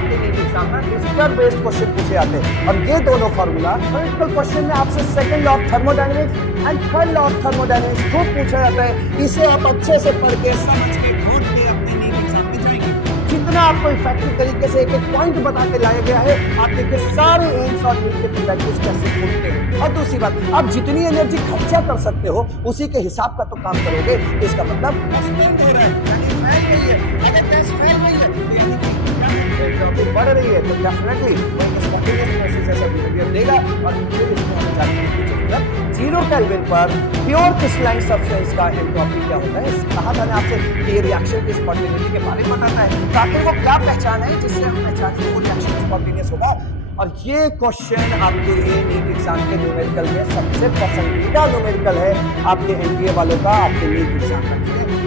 आपके NEET exam में mixture based question पूछे जाते हैं। और ये दोनों फार्मूला थ्योरेटिकल क्वेश्चन में आपसे second law of thermodynamics and third law of thermodynamics खूब पूछा जाता है। इसे आप अच्छे से पढ़ के समझ के घोट के अपने नीट एग्जाम में जाएंगे। जितना आपको इफेक्टिव तरीके से एक एक पॉइंट बता के लाया गया है, आप देखिए सारे एम्स और नीट के प्रोजेक्टिव्स कैसे फूटते हैं। और दूसरी बात, आप जितनी एनर्जी खर्चा कर सकते हो उसी के हिसाब का तो काम करोगे। इसका मतलब स्पेंड हो रहा है, यानी फैल गई है। अगर टेस्ट फैल गई है तो यानी कि बढ़ रही है, तो डेफिनेटली वही स्पॉन्टेनियस प्रोसेस जैसा बिहेवियर देगा। और फिर इसमें हमें जानने की जरूरत, 0 केल्विन पर प्योर क्रिस्टलाइन सब्सटेंस का एंट्रोपी क्या होता है। कहा था ना आपसे कि ये रिएक्शन की स्पॉन्टेनिटी के बारे में बताता है, ताकि वो क्या पहचान है जिससे हम पहचानें कि वो रिएक्शन स्पॉन्टेनियस होगा। और ये क्वेश्चन आपके लिए नीट एग्जाम के न्यूमेरिकल में सबसे पसंदीदा न्यूमेरिकल है आपके एनडीए वालों का, आपके नीट एग्जाम का।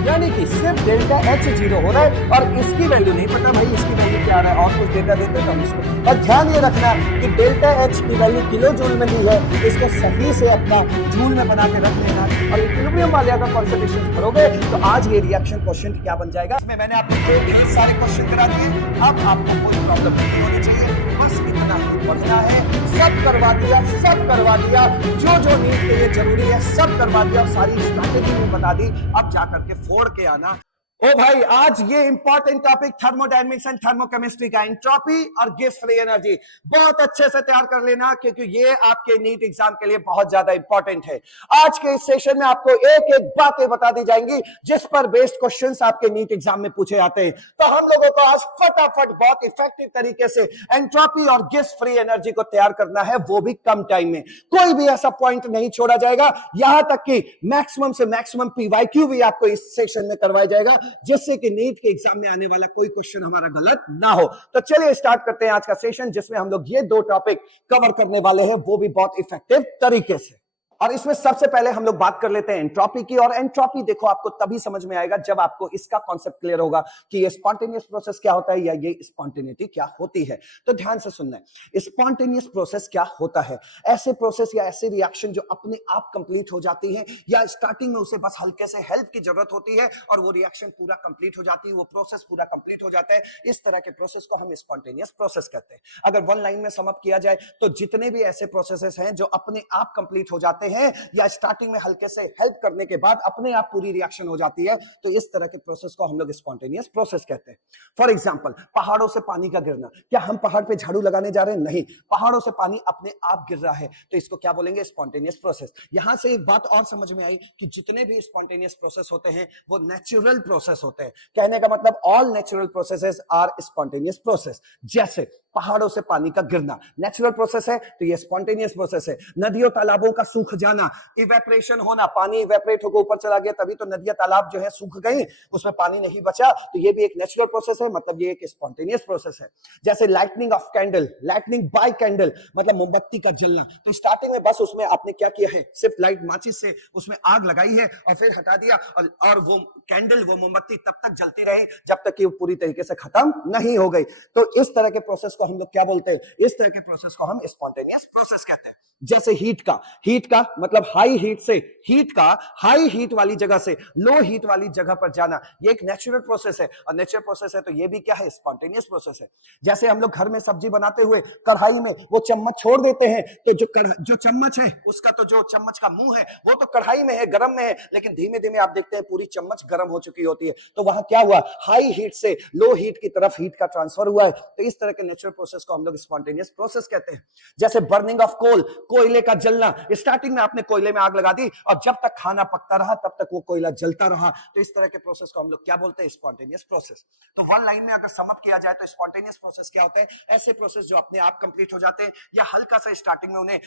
यानी कि सिर्फ डेल्टा एच 0 हो रहा है और इसकी वैल्यू नहीं पता भाई, इसकी वैल्यू क्या आ रहा है, और कुछ डेटा देते हैं तो हम इसको। और ध्यान ये रखना कि डेल्टा एच की वैल्यू किलो जूल में दी है, इसको सही से अपना जूल में बना के रख लेना। और इक्विलिब्रियम वाले अगर कॉन्सेंट्रेशन भरोगे तो आज ये रिएक्शन क्वेश्चन क्या बन जाएगा। इसमें मैंने आपको ढेर सारे क्वेश्चन करा दिए, अब आपको कोई प्रॉब्लम नहीं होनी चाहिए, बस इतना ही पढ़ना है। सब करवा दिया, सब करवा दिया, जो नीट के लिए जरूरी है सब करवा दिया, और सारी स्ट्रैटेजी भी बता दी। अब जाकर के फोड़ के आना। ओ भाई, आज ये important topic thermodynamics and thermochemistry का, एंट्रोपी और गिब्स फ्री एनर्जी, बहुत अच्छे से तैयार कर लेना, क्योंकि ये आपके नीट एग्जाम के लिए बहुत ज्यादा इंपॉर्टेंट है। आज के इस सेशन में आपको एक एक बातें बता दी जाएंगी जिस पर बेस्ड क्वेश्चंस आपके नीट एग्जाम में पूछे जाते हैं। तो हम लोगों को आज फटाफट बहुत इफेक्टिव तरीके से एंट्रोपी और गिब्स फ्री एनर्जी को तैयार करना है, वो भी कम टाइम में। कोई भी ऐसा पॉइंट नहीं छोड़ा जाएगा, यहां तक कि मैक्सिमम से मैक्सिमम पीवाईक्यू भी आपको इस सेशन में करवाया जाएगा, जिससे कि नीट के एग्जाम में आने वाला कोई क्वेश्चन हमारा गलत ना हो। तो चलिए स्टार्ट करते हैं आज का सेशन, जिसमें हम लोग ये 2 टॉपिक कवर करने वाले हैं, वो भी बहुत इफेक्टिव तरीके से। और इसमें सबसे पहले हम लोग बात कर लेते हैं एंट्रोपी की। और एंट्रोपी देखो आपको तभी समझ में आएगा जब आपको इसका कॉन्सेप्ट क्लियर होगा कि ये स्पॉन्टेनियस प्रोसेस क्या होता है या ये स्पॉन्टेनिटी क्या होती है। तो ध्यान से सुनना है, स्पॉन्टेनियस प्रोसेस क्या होता है। ऐसे प्रोसेस या ऐसे रिएक्शन जो अपने आप कंप्लीट हो जाती है, या स्टार्टिंग में उसे बस हल्के से हेल्प की जरूरत होती है और वो रिएक्शन पूरा कंप्लीट हो जाती है, वो प्रोसेस पूरा कंप्लीट हो जाता है। इस तरह के प्रोसेस को हम स्पॉन्टेनियस प्रोसेस कहते हैं। अगर वन लाइन में सम अप किया जाए तो जितने भी ऐसे प्रोसेसेस हैं जो अपने आप कंप्लीट हो जाते हैं या स्टार्टिंग में हल्के से हेल्प करने के बाद अपने आप पूरी रिएक्शन हो जाती है, तो इस तरह के प्रोसेस को हम लोग स्पॉन्टेनियस प्रोसेस कहते हैं। फॉर एग्जांपल, पहाड़ों से पानी का गिरना। क्या हम पहाड़ पे झाड़ू लगाने जा रहे हैं? नहीं, पहाड़ों से पानी अपने आप गिर रहा है, तो इसको क्या बोलेंगे? Spontaneous process. यहां से एक बात और समझ में आई कि जितने भी स्पॉन्टेनियस प्रोसेस होते हैं वो नेचुरल प्रोसेस होते हैं। कहने का मतलब all natural processes are spontaneous process. जैसे पहाड़ों से पानी का गिरना नेचुरल प्रोसेस है, तो ये स्पॉन्टेनियस प्रोसेस है। नदियों तालाबों का सूख जाना, इवेपोरेशन होना, पानी इवेपोरेट होकर ऊपर चला गया, तभी तो नदियां तालाब जो है सूख गए, उसमें पानी नहीं बचा, तो ये भी एक नेचुरल प्रोसेस है, मतलब ये एक स्पॉन्टेनियस प्रोसेस है। जैसे lightning of candle, lightning bye candle, मतलब मोमबत्ती का जलना। तो स्टार्टिंग में बस उसमें आपने क्या किया है, सिर्फ लाइट माचिस से उसमें आग लगाई है और फिर हटा दिया, और वो कैंडल, वो मोमबत्ती तब तक जलती रही जब तक कि वो पूरी तरीके से खत्म नहीं हो गई। तो इस तरह के प्रोसेस को हम लोग क्या बोलते हैं? इस तरह के प्रोसेस को हम स्पॉन्टेनियस प्रोसेस कहते हैं। जैसे हीट का मतलब हाई हीट से, हीट का हाई हीट वाली जगह से लो हीट वाली जगह पर जाना, ये एक नेचुरल प्रोसेस है। और नेचुरल प्रोसेस है तो ये भी क्या है? स्पॉन्टेनियस प्रोसेस है। जैसे हम लोग घर में सब्जी बनाते हुए कढ़ाई में वो चम्मच छोड़ देते हैं, तो जो चम्मच है उसका, तो जो चम्मच का मुंह है वो तो कढ़ाई में है, गर्म में है, लेकिन धीमे धीमे आप देखते हैं पूरी चम्मच गर्म हो चुकी होती है। तो वहां क्या हुआ? हाई हीट से लो हीट की तरफ हीट का ट्रांसफर हुआ है। तो इस तरह के नेचुरल प्रोसेस को हम लोग स्पॉन्टेनियस प्रोसेस कहते हैं। जैसे बर्निंग ऑफ कोल, कोयले का जलना। स्टार्टिंग में आपने कोयले में आग लगा दी और जब तक खाना पकता रहा तब तक वो कोयला जलता रहा, तो इस तरह के प्रोसेस को हम लोग क्या बोलते हैं? Spontaneous process. तो वन लाइन में अगर सम अप किया जाए तो स्पॉन्टेनियस प्रोसेस क्या होता है? ऐसे प्रोसेस जो अपने आप कंप्लीट हो जाते हैं या हल्का सा स्टार्टिंग में उन्हें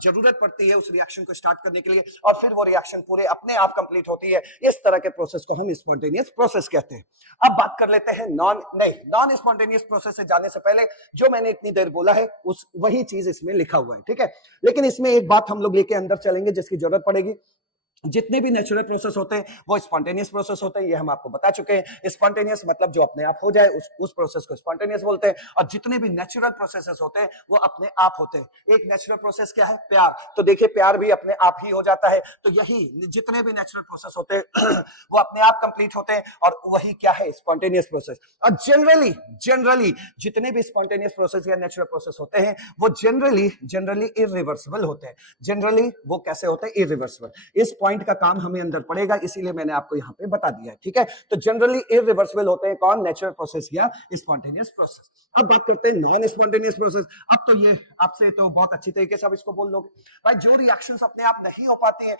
जरूरत पड़ती है उस रिएक्शन को स्टार्ट करने के लिए, और फिर वो रिएक्शन पूरे अपने आप कंप्लीट होती है। इस तरह के प्रोसेस को हम स्पॉन्टेनियस प्रोसेस कहते हैं। अब बात कर लेते हैं नॉन स्पॉन्टेनियस प्रोसेस से जाने से पहले जो मैंने इतनी देर बोला है उस वही चीज इसमें लिखा हुआ है, ठीक है। लेकिन इसमें एक बात हम लोग लेके अंदर चलेंगे जिसकी जरूरत पड़ेगी। जितने भी नेचुरल प्रोसेस होते हैं वो स्पॉन्टेनियस प्रोसेस होते हैं, ये हम आपको बता चुके हैं। स्पॉन्टेनियस मतलब जो अपने आप हो जाए, उस प्रोसेस को स्पॉन्टेनियस बोलते हैं। और जितने भी नेचुरल प्रोसेसेस होते हैं वो अपने आप होते हैं। एक नेचुरल प्रोसेस क्या है? प्यार। तो देखिए प्यार भी अपने आप ही हो जाता है। तो यही जितने भी नेचुरल प्रोसेस होते हैं वो अपने आप कंप्लीट होते हैं, और वही क्या है? Spontaneous process. और जनरली जितने भी स्पॉन्टेनियस प्रोसेस या नेचुरल प्रोसेस होते हैं वो जनरली इरिवर्सिबल होते हैं। जनरली वो कैसे होते हैं? इरिवर्सिबल। इस पॉइंट का काम हमें अंदर पड़ेगा, इसीलिए मैंने आपको यहां पे बता दिया है, ठीक है। तो जनरली इरिवर्सिबल होते हैं कौन? नेचुरल प्रोसेस या स्पॉन्टेनियस प्रोसेस। अब बात करते हैं नॉन स्पॉन्टेनियस प्रोसेस। अब तो ये आपसे तो बहुत अच्छी तरीके से आप इसको बोल लोगे भाई, जो रिएक्शंस अपने आप नहीं हो पाती हैं,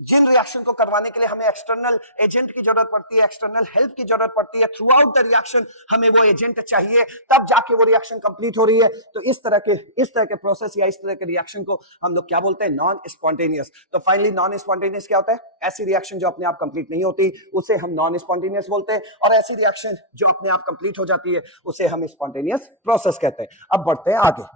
जिन रिएक्शन को करवाने के लिए हमें एक्सटर्नल एजेंट की जरूरत पड़ती है, एक्सटर्नल हेल्प की जरूरत पड़ती है, थ्रू आउट द रिएक्शन हमें वो एजेंट चाहिए, तब जाके वो रिएक्शन कंप्लीट हो रही है। तो इस तरह के प्रोसेस या इस तरह के रिएक्शन को हम लोग क्या बोलते हैं? Non spontaneous. तो फाइनली नॉन स्पॉन्टेनियस क्या होता है? ऐसी रिएक्शन जो अपने आप कंप्लीट नहीं होती उसे हम नॉन स्पॉन्टेनियस बोलते हैं, और ऐसी रिएक्शन जो अपने आप कंप्लीट हो जाती है उसे हम स्पॉन्टेनियस प्रोसेस कहते हैं। अब बढ़ते हैं आगे।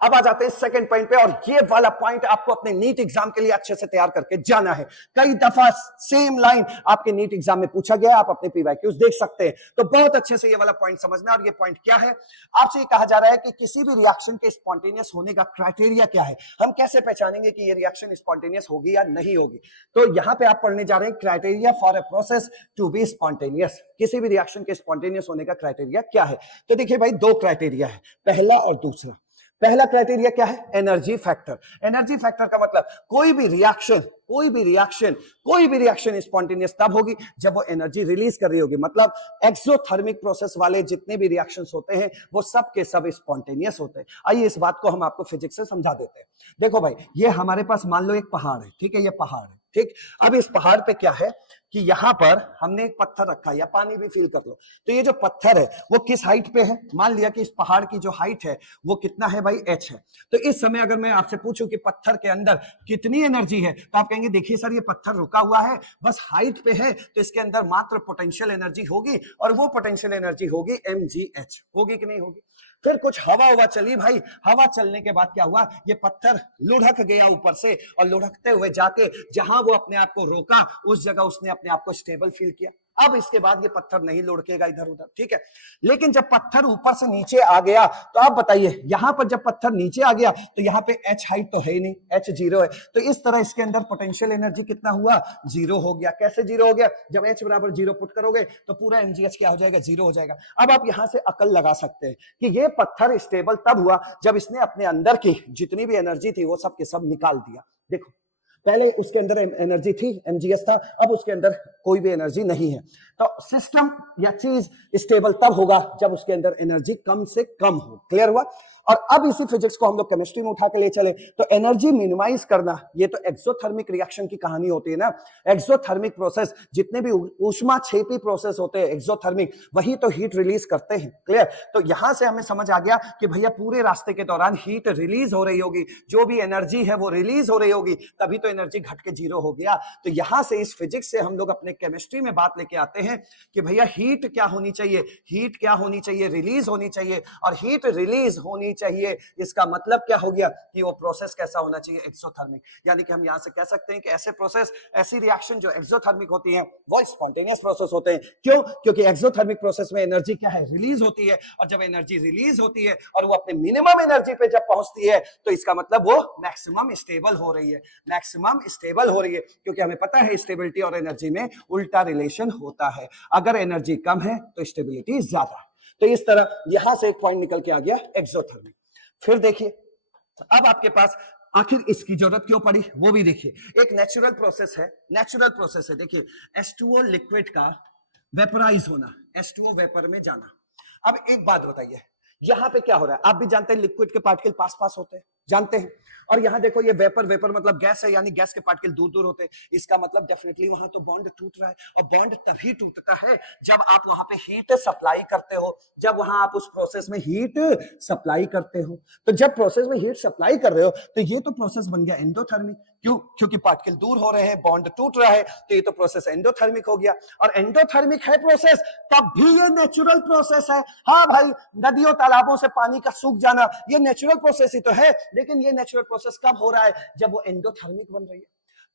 अब आ जाते हैं सेकंड पॉइंट पे, और ये वाला पॉइंट आपको अपने नीट एग्जाम के लिए अच्छे से तैयार करके जाना है। कई दफा सेम लाइन आपके नीट एग्जाम में पूछा गया, आप अपने पीवाईक्यूज देख सकते हैं। तो बहुत अच्छे से ये वाला पॉइंट समझना। और ये पॉइंट क्या है? आपसे ये कहा जा रहा है कि किसी भी रिएक्शन के स्पॉन्टेनियस होने का क्राइटेरिया क्या है। हम कैसे पहचानेंगे कि ये रिएक्शन स्पॉन्टेनियस होगी या नहीं होगी? तो यहां पे आप पढ़ने जा रहे हैं criteria for a process to be spontaneous. किसी भी रिएक्शन के स्पॉन्टेनियस होने का क्राइटेरिया क्या है? तो देखिए भाई, दो क्राइटेरिया है, पहला और दूसरा। पहला क्राइटेरिया क्या है? Energy factor. एनर्जी फैक्टर का मतलब कोई भी रिएक्शन स्पॉन्टेनियस तब होगी जब वो एनर्जी रिलीज कर रही होगी। मतलब एक्सोथर्मिक प्रोसेस वाले जितने भी रिएक्शंस होते हैं वो सब के सब स्पॉन्टेनियस होते हैं। आइए इस बात को हम आपको फिजिक्स से समझा देते हैं। देखो भाई, ये हमारे पास मान लो एक पहाड़ है, ठीक है, ये पहाड़ है, ठीक। अब इस पहाड़ पे क्या है कि यहां पर हमने एक पत्थर रखा है, या पानी भी फील कर लो। तो ये जो पत्थर है वो किस हाइट पे है? मान लिया कि इस पहाड़ की जो हाइट है वो कितना है भाई? h है। तो इस समय अगर मैं आपसे पूछूं कि पत्थर के अंदर कितनी एनर्जी है, तो आप कहेंगे देखिए सर ये पत्थर रुका हुआ है, बस हाइट पे है, तो इसके अंदर मात्र पोटेंशियल एनर्जी होगी, और वो पोटेंशियल एनर्जी होगी mgh। होगी कि नहीं होगी? फिर कुछ हवा चली भाई, हवा चलने के बाद क्या हुआ? ये पत्थर लुढ़क गया ऊपर से, और लुढ़कते हुए जाके जहां वो अपने आप को रोका उस जगह उसने अपने आप को स्टेबल फील किया। अब इसके बाद ये पत्थर नहीं लुढ़केगा इधर उधर, ठीक है। लेकिन जब पत्थर ऊपर से नीचे आ गया, तो आप बताइए यहां पर जब पत्थर नीचे आ गया तो यहाँ पे h हाइट तो है ही नहीं, h जीरो है। तो इस तरह इसके अंदर पोटेंशियल एनर्जी कितना हुआ? जीरो हो गया। कैसे जीरो हो गया? जब h बराबर जीरो पुट करोगे तो पूरा mgh क्या हो जाएगा? जीरो हो जाएगा। अब आप यहां से अकल लगा सकते हैं कि ये पत्थर स्टेबल तब हुआ जब इसने अपने अंदर की जितनी भी एनर्जी थी वो सब के सब निकाल दिया। देखो, पहले उसके अंदर एनर्जी थी, mgh था, अब उसके अंदर कोई भी एनर्जी नहीं है। तो सिस्टम या चीज स्टेबल तब होगा जब उसके अंदर एनर्जी कम से कम हो। क्लियर हुआ? और अब इसी फिजिक्स को हम लोग केमिस्ट्री में उठा के ले चले तो एनर्जी मिनिमाइज करना, ये तो एक्सोथर्मिक रिएक्शन की कहानी होती है ना। एक्सोथर्मिक प्रोसेस, जितने भी ऊष्मा छेपी प्रोसेस होते हैं एक्सोथर्मिक, वही तो हीट रिलीज करते हैं। क्लियर? तो यहां से हमें समझ आ गया कि भैया पूरे रास्ते के दौरान हीट रिलीज हो रही होगी, जो भी एनर्जी है वो रिलीज हो रही होगी, तभी तो एनर्जी घट के जीरो हो गया। तो यहां से इस फिजिक्स से हम लोग अपने केमिस्ट्री में बात लेके आते हैं कि भैया हीट क्या होनी चाहिए? हीट क्या होनी चाहिए? रिलीज होनी चाहिए। और हीट रिलीज होनी चाहिए, इसका मतलब क्या हो गया कि वो प्रोसेस कैसा होना चाहिए? एक्सोथर्मिक। यानी कि हम यहां से कह सकते हैं कि ऐसे प्रोसेस, ऐसी रिएक्शन जो एक्सोथर्मिक होती हैं वो स्पॉन्टेनियस प्रोसेस होते हैं। क्यों? क्योंकि एक्सोथर्मिक प्रोसेस में एनर्जी क्या है? रिलीज होती है। और जब एनर्जी रिलीज होती है और वो अपने मिनिमम एनर्जी पे जब पहुंचती है तो इसका मतलब वो मैक्सिमम स्टेबल हो रही है। मैक्सिमम स्टेबल हो रही है, क्योंकि हमें पता है स्टेबिलिटी और एनर्जी में उल्टा रिलेशन होता है। अगर एनर्जी कम है तो स्टेबिलिटी ज्यादा है। तो इस तरह यहां से एक पॉइंट निकल के आ गया एक्सोथर्मिक। फिर देखिए, अब आपके पास आखिर इसकी जरूरत क्यों पड़ी वो भी देखिए। एक नेचुरल प्रोसेस है, देखिए H2O लिक्विड का वेपराइज होना, H2O वेपर में जाना। अब एक बात बताइए, यहां पे क्या हो रहा है? आप भी जानते हैं लिक्विड के पार्टिकल पास पास होते हैं, जानते हैं। और यहां देखो ये वेपर मतलब गैस है, यानी गैस के पार्टिकल दूर दूर होते हैं। इसका मतलब डेफिनेटली वहां तो बॉन्ड टूट रहा है, और बॉन्ड तभी टूटता है जब आप वहां पे हीट सप्लाई करते हो, जब वहां आप उस प्रोसेस में हीट सप्लाई करते हो। तो जब प्रोसेस में हीट सप्लाई कर रहे हो तो ये तो प्रोसेस बन गया एंडोथर्मिक। क्यों? क्योंकि पार्टिकल दूर हो रहे हैं, बॉन्ड टूट रहा है, तो ये तो प्रोसेस एंडोथर्मिक हो गया। और एंडोथर्मिक है प्रोसेस, तब भी ये नेचुरल प्रोसेस है। हाँ भाई, नदियों तालाबों से पानी का सूख जाना ये नेचुरल प्रोसेस ही तो है, लेकिन ये नेचुरल प्रोसेस कब हो रहा है? जब वो एंडोथर्मिक बन रही है।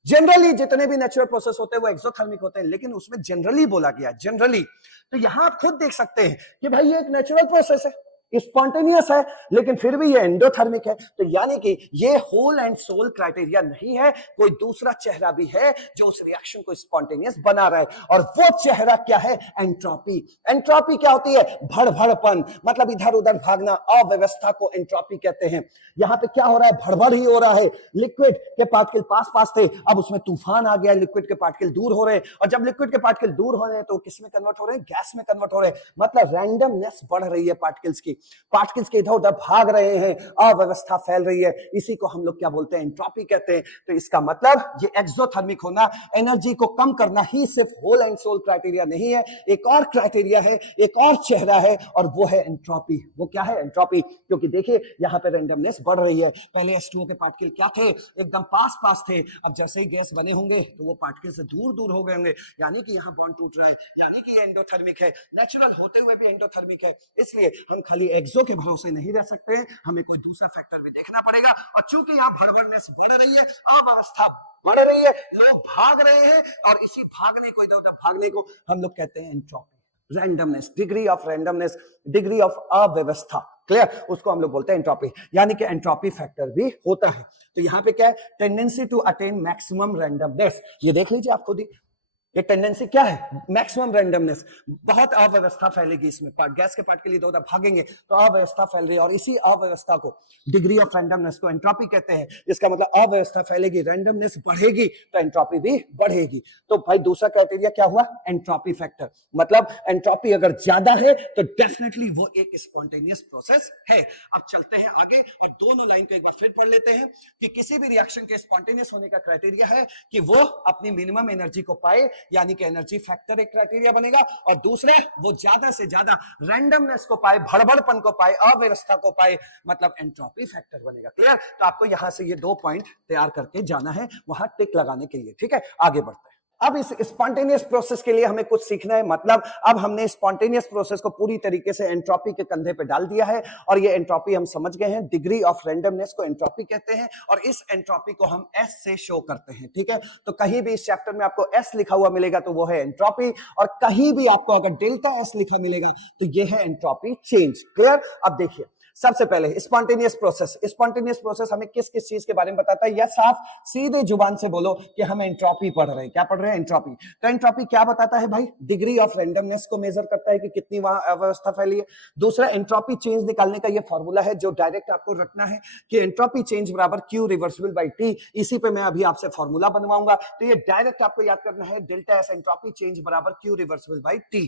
जनरली जितने भी नेचुरल प्रोसेस होते हैं वो एक्सोथर्मिक होते हैं, लेकिन उसमें जनरली बोला गया जनरली। तो यहां आप खुद देख सकते हैं कि भाई ये एक नेचुरल प्रोसेस है, स्पॉन्टेनियस है, लेकिन फिर भी ये एंडोथर्मिक है। तो यानी कि ये होल एंड सोल क्राइटेरिया नहीं है, कोई दूसरा चेहरा भी है जो उस रिएक्शन को स्पॉन्टेनियस बना रहा है, और वो चेहरा क्या है? एंट्रोपी। एंट्रोपी क्या होती है? भड़भड़पन, मतलब इधर उधर भागना, अव्यवस्था को एंट्रोपी कहते हैं। यहां पे क्या हो रहा है? भड़बड़ ही हो रहा है। लिक्विड के पार्टिकल पास पास थे, अब उसमें तूफान आ गया, लिक्विड के पार्टिकल दूर हो रहे हैं, और जब लिक्विड के पार्टिकल दूर हो रहे हैं तो किस में कन्वर्ट हो रहे हैं? गैस में कन्वर्ट हो रहे हैं। मतलब रैंडमनेस बढ़ रही है पार्टिकल्स की, पार्टिकल्स के इधर उधर भाग रहे हैं, अव्यवस्था फैल रही है, इसी को हम लोग क्या बोलते हैं? एंट्रोपी कहते हैं। तो इसका मतलब ये एक्सोथर्मिक होना, एनर्जी को कम करना ही सिर्फ होल एंड सोल क्राइटेरिया नहीं है, एक और क्राइटेरिया है, एक और चेहरा है, और वो है एंट्रोपी। वो क्या है? एंट्रोपी। क्योंकि देखिए यहां पे रैंडमनेस बढ़ रही है, पहले H2O के पार्टिकल क्या थे? एकदम पास पास थे, अब जैसे ही गैस बने होंगे तो वो पार्टिकल से दूर दूर हो गए होंगे, यानी कि यहाँ बॉन्ड टूट रहा है, यानी कि ये एंडोथर्मिक है। नेचुरल होते हुए भी एंडोथर्मिक है, इसलिए हम खाली एक्सो के भरोसे नहीं रह सकते, हमें कोई दूसरा फैक्टर भी देखना पड़ेगा। और चूंकि यहाँ भड़बड़नेस बढ़ रही है, अव्यवस्था बढ़ रही है, लोग भाग रहे हैं, और इसी भागने को, इधर उधर भागने को हम लोग कहते हैं entropy. Randomness, degree of randomness, degree of अव्यवस्था, क्लियर, उसको हम लोग बोलते हैं एंट्रोपी। यानी कि एंट्रोपी फैक्टर भी होता है। तो यहाँ पे क्या है? Tendency to attain maximum randomness. ये देख लीजिए आप खुद ही, ये टेंडेंसी क्या है? Maximum randomness. बहुत अव्यवस्था फैलेगी इसमें, गैस के पार्टिकल इधर उधर भागेंगे तो अव्यवस्था फैल रही है, और इसी अव्यवस्था को, डिग्री ऑफ रैंडमनेस को एंट्रोपी कहते हैं। इसका मतलब अव्यवस्था फैलेगी, रैंडमनेस बढ़ेगी तो एंट्रोपी भी बढ़ेगी। तो भाई दूसरा क्राइटेरिया क्या हुआ? Entropy factor. मतलब एंट्रोपी अगर ज्यादा है तो डेफिनेटली वो एक स्पॉन्टेनियस प्रोसेस है। अब चलते हैं आगे और दोनों लाइन को एक बार फिर पढ़ लेते हैं कि किसी भी रिएक्शन के स्पॉन्टेनियस होने का क्राइटेरिया है कि वो अपनी मिनिमम एनर्जी को पाए, यानी कि एनर्जी फैक्टर एक क्राइटेरिया बनेगा, और दूसरे वो ज्यादा से ज्यादा रैंडमनेस को पाए, भड़बड़पन को पाए, अव्यवस्था को पाए, मतलब एंट्रोपी फैक्टर बनेगा। क्लियर? तो आपको यहां से ये 2 पॉइंट तैयार करके जाना है वहां टिक लगाने के लिए, ठीक है? आगे बढ़ते हैं। अब इस स्पॉन्टेनियस प्रोसेस के लिए हमें कुछ सीखना है। मतलब अब हमने स्पॉन्टेनियस प्रोसेस को पूरी तरीके से एंट्रोपी के कंधे पे डाल दिया है, और ये एंट्रोपी हम समझ गए हैं, डिग्री ऑफ रैंडमनेस को एंट्रोपी कहते हैं, और इस एंट्रोपी को हम एस से शो करते हैं, ठीक है? तो कहीं भी इस चैप्टर में आपको एस लिखा हुआ मिलेगा तो वो है एंट्रोपी, और कहीं भी आपको अगर डेल्टा एस लिखा मिलेगा तो ये है एंट्रोपी चेंज। क्लियर? अब देखिए, सबसे पहले स्पॉन्टेनियस प्रोसेस। स्पॉन्टेनियस प्रोसेस हमें किस किस चीज के बारे में बताता है? या साफ सीधे जुबान से बोलो कि हम एंट्रोपी पढ़ रहे हैं। क्या पढ़ रहे हैं? एंट्रोपी। तो एंट्रोपी क्या बताता है भाई? डिग्री ऑफ रैंडमनेस को मेजर करता है कि कितनी वहां अव्यवस्था फैली है। दूसरा, एंट्रोपी चेंज निकालने का ये फॉर्मूला है जो डायरेक्ट आपको रटना है कि एंट्रोपी चेंज बराबर Q रिवर्सिबल बाई T। इसी पे मैं अभी आपसे फॉर्मूला बनवाऊंगा, तो ये डायरेक्ट आपको याद करना है, डेल्टा एस एंट्रोपी चेंज बराबर Q रिवर्सिबल बाई T।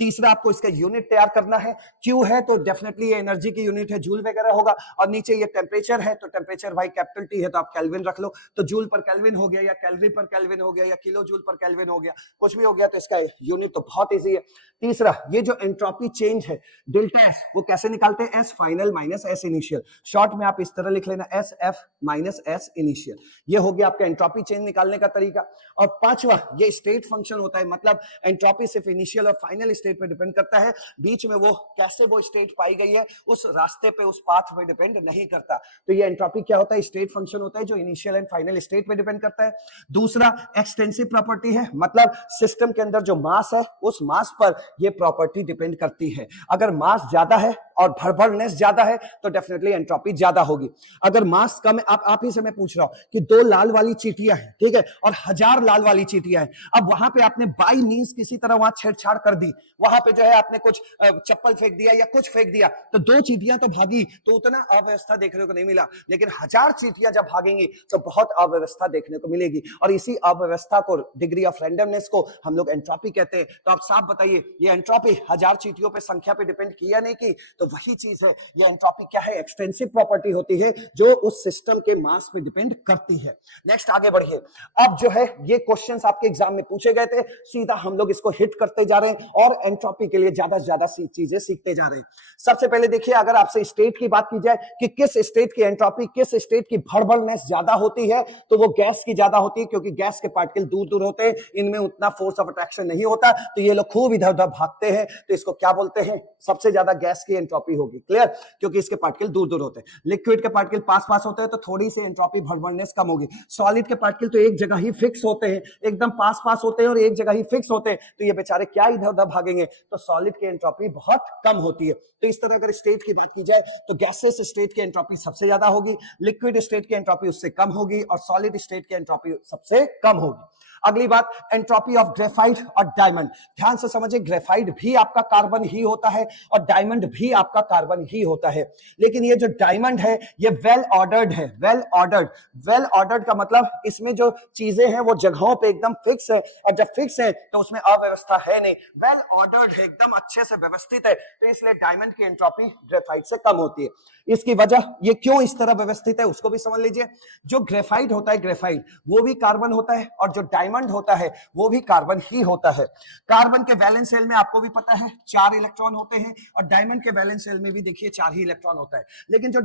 तीसरा, आपको इसका यूनिट तैयार करना है। Q है तो डेफिनेटली ये एनर्जी की यूनिट है, जूल वगैरह होगा, और नीचे ये टेम्परेचर है तो टेम्परेचर भाई कैपिटल T है तो आप केल्विन रख लो, तो जूल पर केल्विन हो गया, या कैलोरी पर केल्विन हो गया, या किलो जूल पर केल्विन हो गया, कुछ भी हो गया, तो इसका यूनिट तो बहुत इजी है। तीसरा, ये जो एंट्रोपी चेंज है डेल्टा एस, वो कैसे निकालते हैं? S final minus S initial. Short में आप इस तरह लिख लेना, S F minus S initial. ये हो गया आपका एंट्रोपी चेंज निकालने का तरीका। और पांचवा, ये स्टेट फंक्शन होता है, मतलब एंट्रोपी सिर्फ इनिशियल और फाइनल स्टेट पे डिपेंड करता है, बीच में वो कैसे वो स्टेट पाई गई है उस रास्ते पे, उस पाथ पे डिपेंड नहीं करता। तो ये एंट्रोपी क्या होता है? स्टेट फंक्शन होता है जो इनिशियल एंड फाइनल स्टेट पे डिपेंड करता है। दूसरा, एक्सटेंसिव प्रॉपर्टी है, मतलब सिस्टम के अंदर जो मास है उस मास पर ये प्रॉपर्टी डिपेंड करती है। अगर मास ज्यादा है और भड़बड़नेस ज्यादा है तो डेफिनेटली एंट्रोपी ज्यादा होगी। अगर मास कम है, आप ही से मैं पूछ रहा हूं कि 2 लाल वाली चींटियां हैं, ठीक है, और 1000 लाल वाली चींटियां हैं, अब वहां पे आपने बाय मींस किसी तरह वहां छेड़छाड़ कर दी, वहां पे जो है आपने कुछ चप्पल फेंक दिया या कुछ फेंक दिया, तो 2 चींटियां तो भागी तो उतना अव्यवस्था देखने को नहीं मिला, लेकिन 1000 चींटियां जब भागेंगी तो बहुत अव्यवस्था देखने को मिलेगी, और इसी अव्यवस्था को, डिग्री ऑफ रैंडमनेस को हम लोग एंट्रोपी कहते हैं। तो आप साफ बताइए, ये एंट्रोपी 1000 चींटियों पे संख्या पे डिपेंड किया नहीं की, तो वही चीज है, ये एंट्रोपी क्या है? एक्सटेंसिव प्रॉपर्टी होती है जो उस सिस्टम के मास पे डिपेंड करती है। नेक्स्ट आगे बढ़िए। अब जो है ये क्वेश्चंस आपके एग्जाम में पूछे गए थे, सीधा हम लोग इसको हिट करते जा रहे हैं और एंट्रोपी के लिए ज्यादा से ज्यादा चीजें सीखते जा रहे हैं। सबसे पहले देखिए, अगर आपसे स्टेट की बात की जाए कि किस स्टेट की एंट्रोपी, किस स्टेट की भड़बड़नेस ज्यादा होती है, तो वो गैस की ज्यादा होती है, क्योंकि गैस के पार्टिकल दूर दूर होते हैं, इनमें उतना फोर्स ऑफ अट्रैक्शन नहीं होता, तो ये लोग खूब इधर उधर भागते हैं, तो इसको क्या बोलते हैं? सबसे ज्यादा गैस की एंट्रोपी एंट्रोपी होगी। क्लियर? क्योंकि इसके पार्टिकल दूर दूर होते हैं। लिक्विड के पार्टिकल पास पास होते हैं तो थोड़ी सी एंट्रोपी भड़बड़नेस कम होगी। सॉलिड के पार्टिकल तो एक जगह ही फिक्स होते हैं, एकदम पास पास होते हैं और एक जगह ही फिक्स होते हैं, तो ये बेचारे क्या इधर उधर भागेंगे, तो सॉलिड की एंट्रोपी बहुत कम होती है। तो इस तरह अगर स्टेट की बात की जाए तो गैसेस स्टेट की एंट्रोपी सबसे ज्यादा होगी, लिक्विड स्टेट की एंट्रोपी उससे कम होगी और सॉलिड स्टेट की एंट्रोपी सबसे कम होगी। अगली बात, एंट्रोपी ऑफ ग्रेफाइट और डायमंड। ध्यान से समझिए, ग्रेफाइट भी आपका कार्बन ही होता है और डायमंड भी आपका कार्बन ही होता है, लेकिन ये जो डायमंड है ये वेल ऑर्डर्ड है। वेल ऑर्डर्ड का मतलब इसमें जो चीजें हैं वो जगहों पे एकदम फिक्स है, और जब फिक्स है तो उसमें अव्यवस्था है नहीं, वेल ऑर्डर्ड है, एकदम अच्छे से व्यवस्थित है, तो इसलिए डायमंड की एंट्रोपी ग्रेफाइट से कम होती है। इसकी वजह ये क्यों इस तरह व्यवस्थित है उसको भी समझ लीजिए। जो ग्रेफाइट होता है, ग्रेफाइट वो भी कार्बन होता है, और जो डायमंड होता है वो भी कार्बन ही होता है। कार्बन के वैलेंस शेल में आपको भी पता है 4 इलेक्ट्रॉन होते हैं, और डायमंड के वैलेंस शेल में भी देखिए 4 ही इलेक्ट्रॉन होता है। लेकिन जो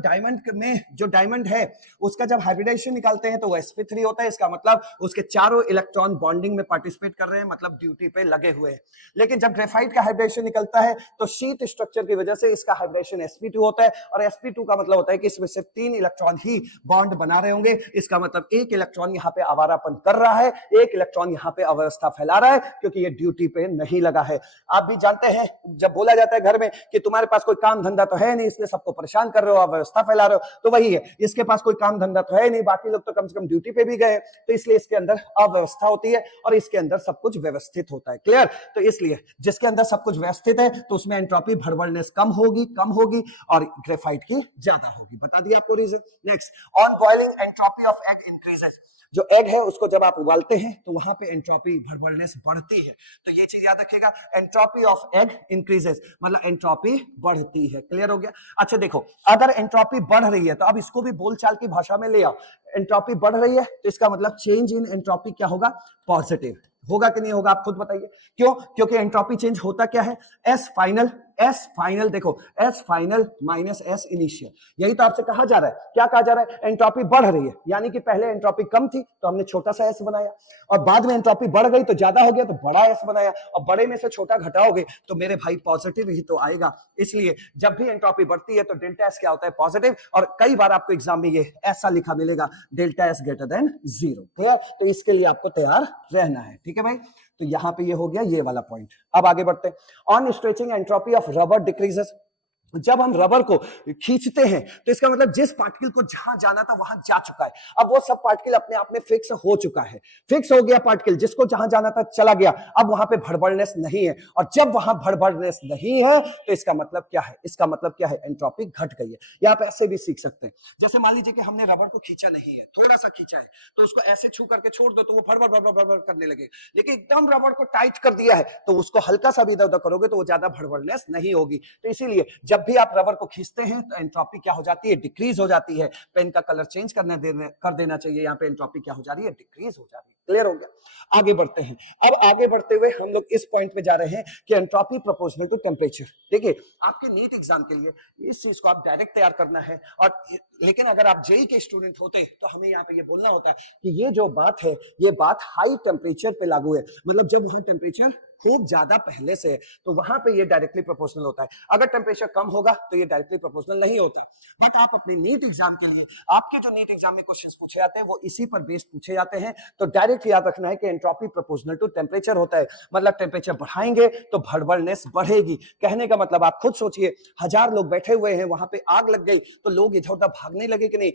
डायमंड है उसका जब हाइब्रिडेशन निकालते हैं तो वो sp3 होता है, इसका मतलब उसके चारों इलेक्ट्रॉन बॉन्डिंग में पार्टिसिपेट कर रहे हैं, मतलब ड्यूटी पे लगे हुए हैं। लेकिन जब ग्रेफाइट का हाइब्रिडेशन निकलता है तो शीट स्ट्रक्चर की वजह से इसका हाइब्रिडेशन sp2 होता है, और sp2 का मतलब होता है कि इसमें सिर्फ 3 इलेक्ट्रॉन ही बॉन्ड बना रहे होंगे। इसका मतलब एक इलेक्ट्रॉन यहाँ पे आवारापन कर रहा है, एक इलेक्ट्रॉन यहाँ पे अव्यवस्था फैला रहा है, क्योंकि ये ड्यूटी पे नहीं लगा है। आप भी जानते हैं जब बोला जाता है घर में कि तुम्हारे पास कोई काम धंधा तो है नहीं, इसलिए सबको परेशान कर रहे हो, अव्यवस्था फैला रहे हो, तो वही है, इसके पास कोई काम धंधा तो है नहीं, बाकी लोग तो कम से कम ड्यूटी पे भी गए, तो इसलिए इसके अंदर अव्यवस्था होती है और इसके अंदर सब कुछ व्यवस्थित होता है। क्लियर? तो इसलिए जिसके अंदर सब कुछ व्यवस्थित है तो उसमें एंट्रोपी भड़बड़नेस कम होगी और ग्रेफाइट की ज्यादा होगी। बता दिया आपको reason. Next, on boiling entropy of egg increases. जो एग है उसको जब आप उबालते हैं तो वहां पे एंट्रोपी भड़बड़नेस बढ़ती है, तो ये चीज याद रखिएगा, एंट्रोपी ऑफ एग इंक्रीजेस मतलब एंट्रोपी बढ़ती है। क्लियर हो गया? अच्छा देखो, अगर एंट्रोपी बढ़ रही है तो अब इसको भी बोलचाल की भाषा में ले आओ। एंट्रोपी बढ़ रही है तो इसका मतलब चेंज इन एंट्रोपी क्या होगा? पॉजिटिव होगा कि नहीं होगा? आप खुद बताइए। क्यों? क्योंकि एंट्रोपी चेंज होता क्या है? एस फाइनल देखो, S final minus S initial, यही तो आपसे कहा जा रहा है। क्या कहा जा रहा है? एंट्रोपी बढ़ रही है, यानी कि पहले एंट्रोपी कम थी तो हमने छोटा सा एस बनाया, और बाद में एंट्रोपी बढ़ गई तो ज्यादा हो गया तो बड़ा एस बनाया, और बड़े में से छोटा घटाओगे तो मेरे भाई पॉजिटिव ही तो आएगा। इसलिए जब भी एंट्रोपी बढ़ती है तो डेल्टा एस क्या होता है? पॉजिटिव। और कई बार आपको एग्जाम में ये ऐसा लिखा मिलेगा, delta S greater than 0। Clear? तो इसके लिए आपको तैयार रहना है। ठीक है भाई? तो यहां पे ये हो गया ये वाला पॉइंट। अब आगे बढ़ते हैं। On stretching entropy of rubber decreases. जब हम रबर को खींचते हैं तो इसका मतलब जिस पार्टिकल को जहां जाना था वहां जा चुका है, अब वो सब पार्टिकल अपने आप में फिक्स हो चुका है, फिक्स हो गया पार्टिकल, जिसको जहां जाना था चला गया, अब वहां पे भड़बड़नेस नहीं है। और जब वहां भड़बड़नेस नहीं है तो इसका मतलब क्या है? इसका मतलब क्या है? एंट्रोपी घट गई है। या आप ऐसे भी सीख सकते हैं, जैसे मान लीजिए कि हमने रबर को खींचा नहीं है, थोड़ा सा खींचा है, तो उसको ऐसे छू करके छोड़ दो तो वो भड़बड़ करने लगे, लेकिन एकदम रबर को टाइट कर दिया है तो उसको हल्का सा भी इधर उधर करोगे तो वो ज्यादा भड़बड़नेस नहीं होगी। तो इसीलिए जब भी आप रबर को खींचते हैं तो एंट्रोपी क्या हो जाती है? डिक्रीज हो जाती है। पेन का कलर चेंज कर देना चाहिए, यहाँ पे एंट्रोपी क्या हो जा रही है? डिक्रीज हो जा रही है। क्लियर हो गया? आगे बढ़ते हैं। अब आगे बढ़ते हुए हम लोग इस पॉइंट पे जा रहे हैं कि एंट्रोपी प्रोपोर्शनल टू टेम्परेचर। देखिए, आपके नीट एग्जाम के लिए इस चीज को आप डायरेक्ट तैयार करना है, और लेकिन अगर आप जेई के स्टूडेंट होते तो हमें यहाँ पे ये बोलना होता है कि ये जो बात है ये बात हाई टेम्परेचर पे लागू है, मतलब जब वहां टेम्परेचर खूब ज्यादा पहले से तो वहां पे ये डायरेक्टली प्रोपोर्शनल होता है। अगर टेम्परेचर कम होगा तो ये डायरेक्टली प्रोपोर्शनल नहीं होता है। बट आप अपने नीट एग्जाम के लिए, आपके जो नीट एग्जाम में क्वेश्चंस पूछे जाते हैं वो इसी पर बेस्ड पूछे जाते हैं, तो डायरेक्ट याद रखना है कि एंट्रोपी प्रोपोर्शनल टू टेम्परेचर होता है, मतलब टेम्परेचर बढ़ाएंगे तो भड़बड़नेस बढ़ेगी। कहने का मतलब आप खुद सोचिए, 1000 लोग बैठे हुए हैं, वहां पे आग लग गई तो लोग इधर उधर भागने लगे कि नहीं?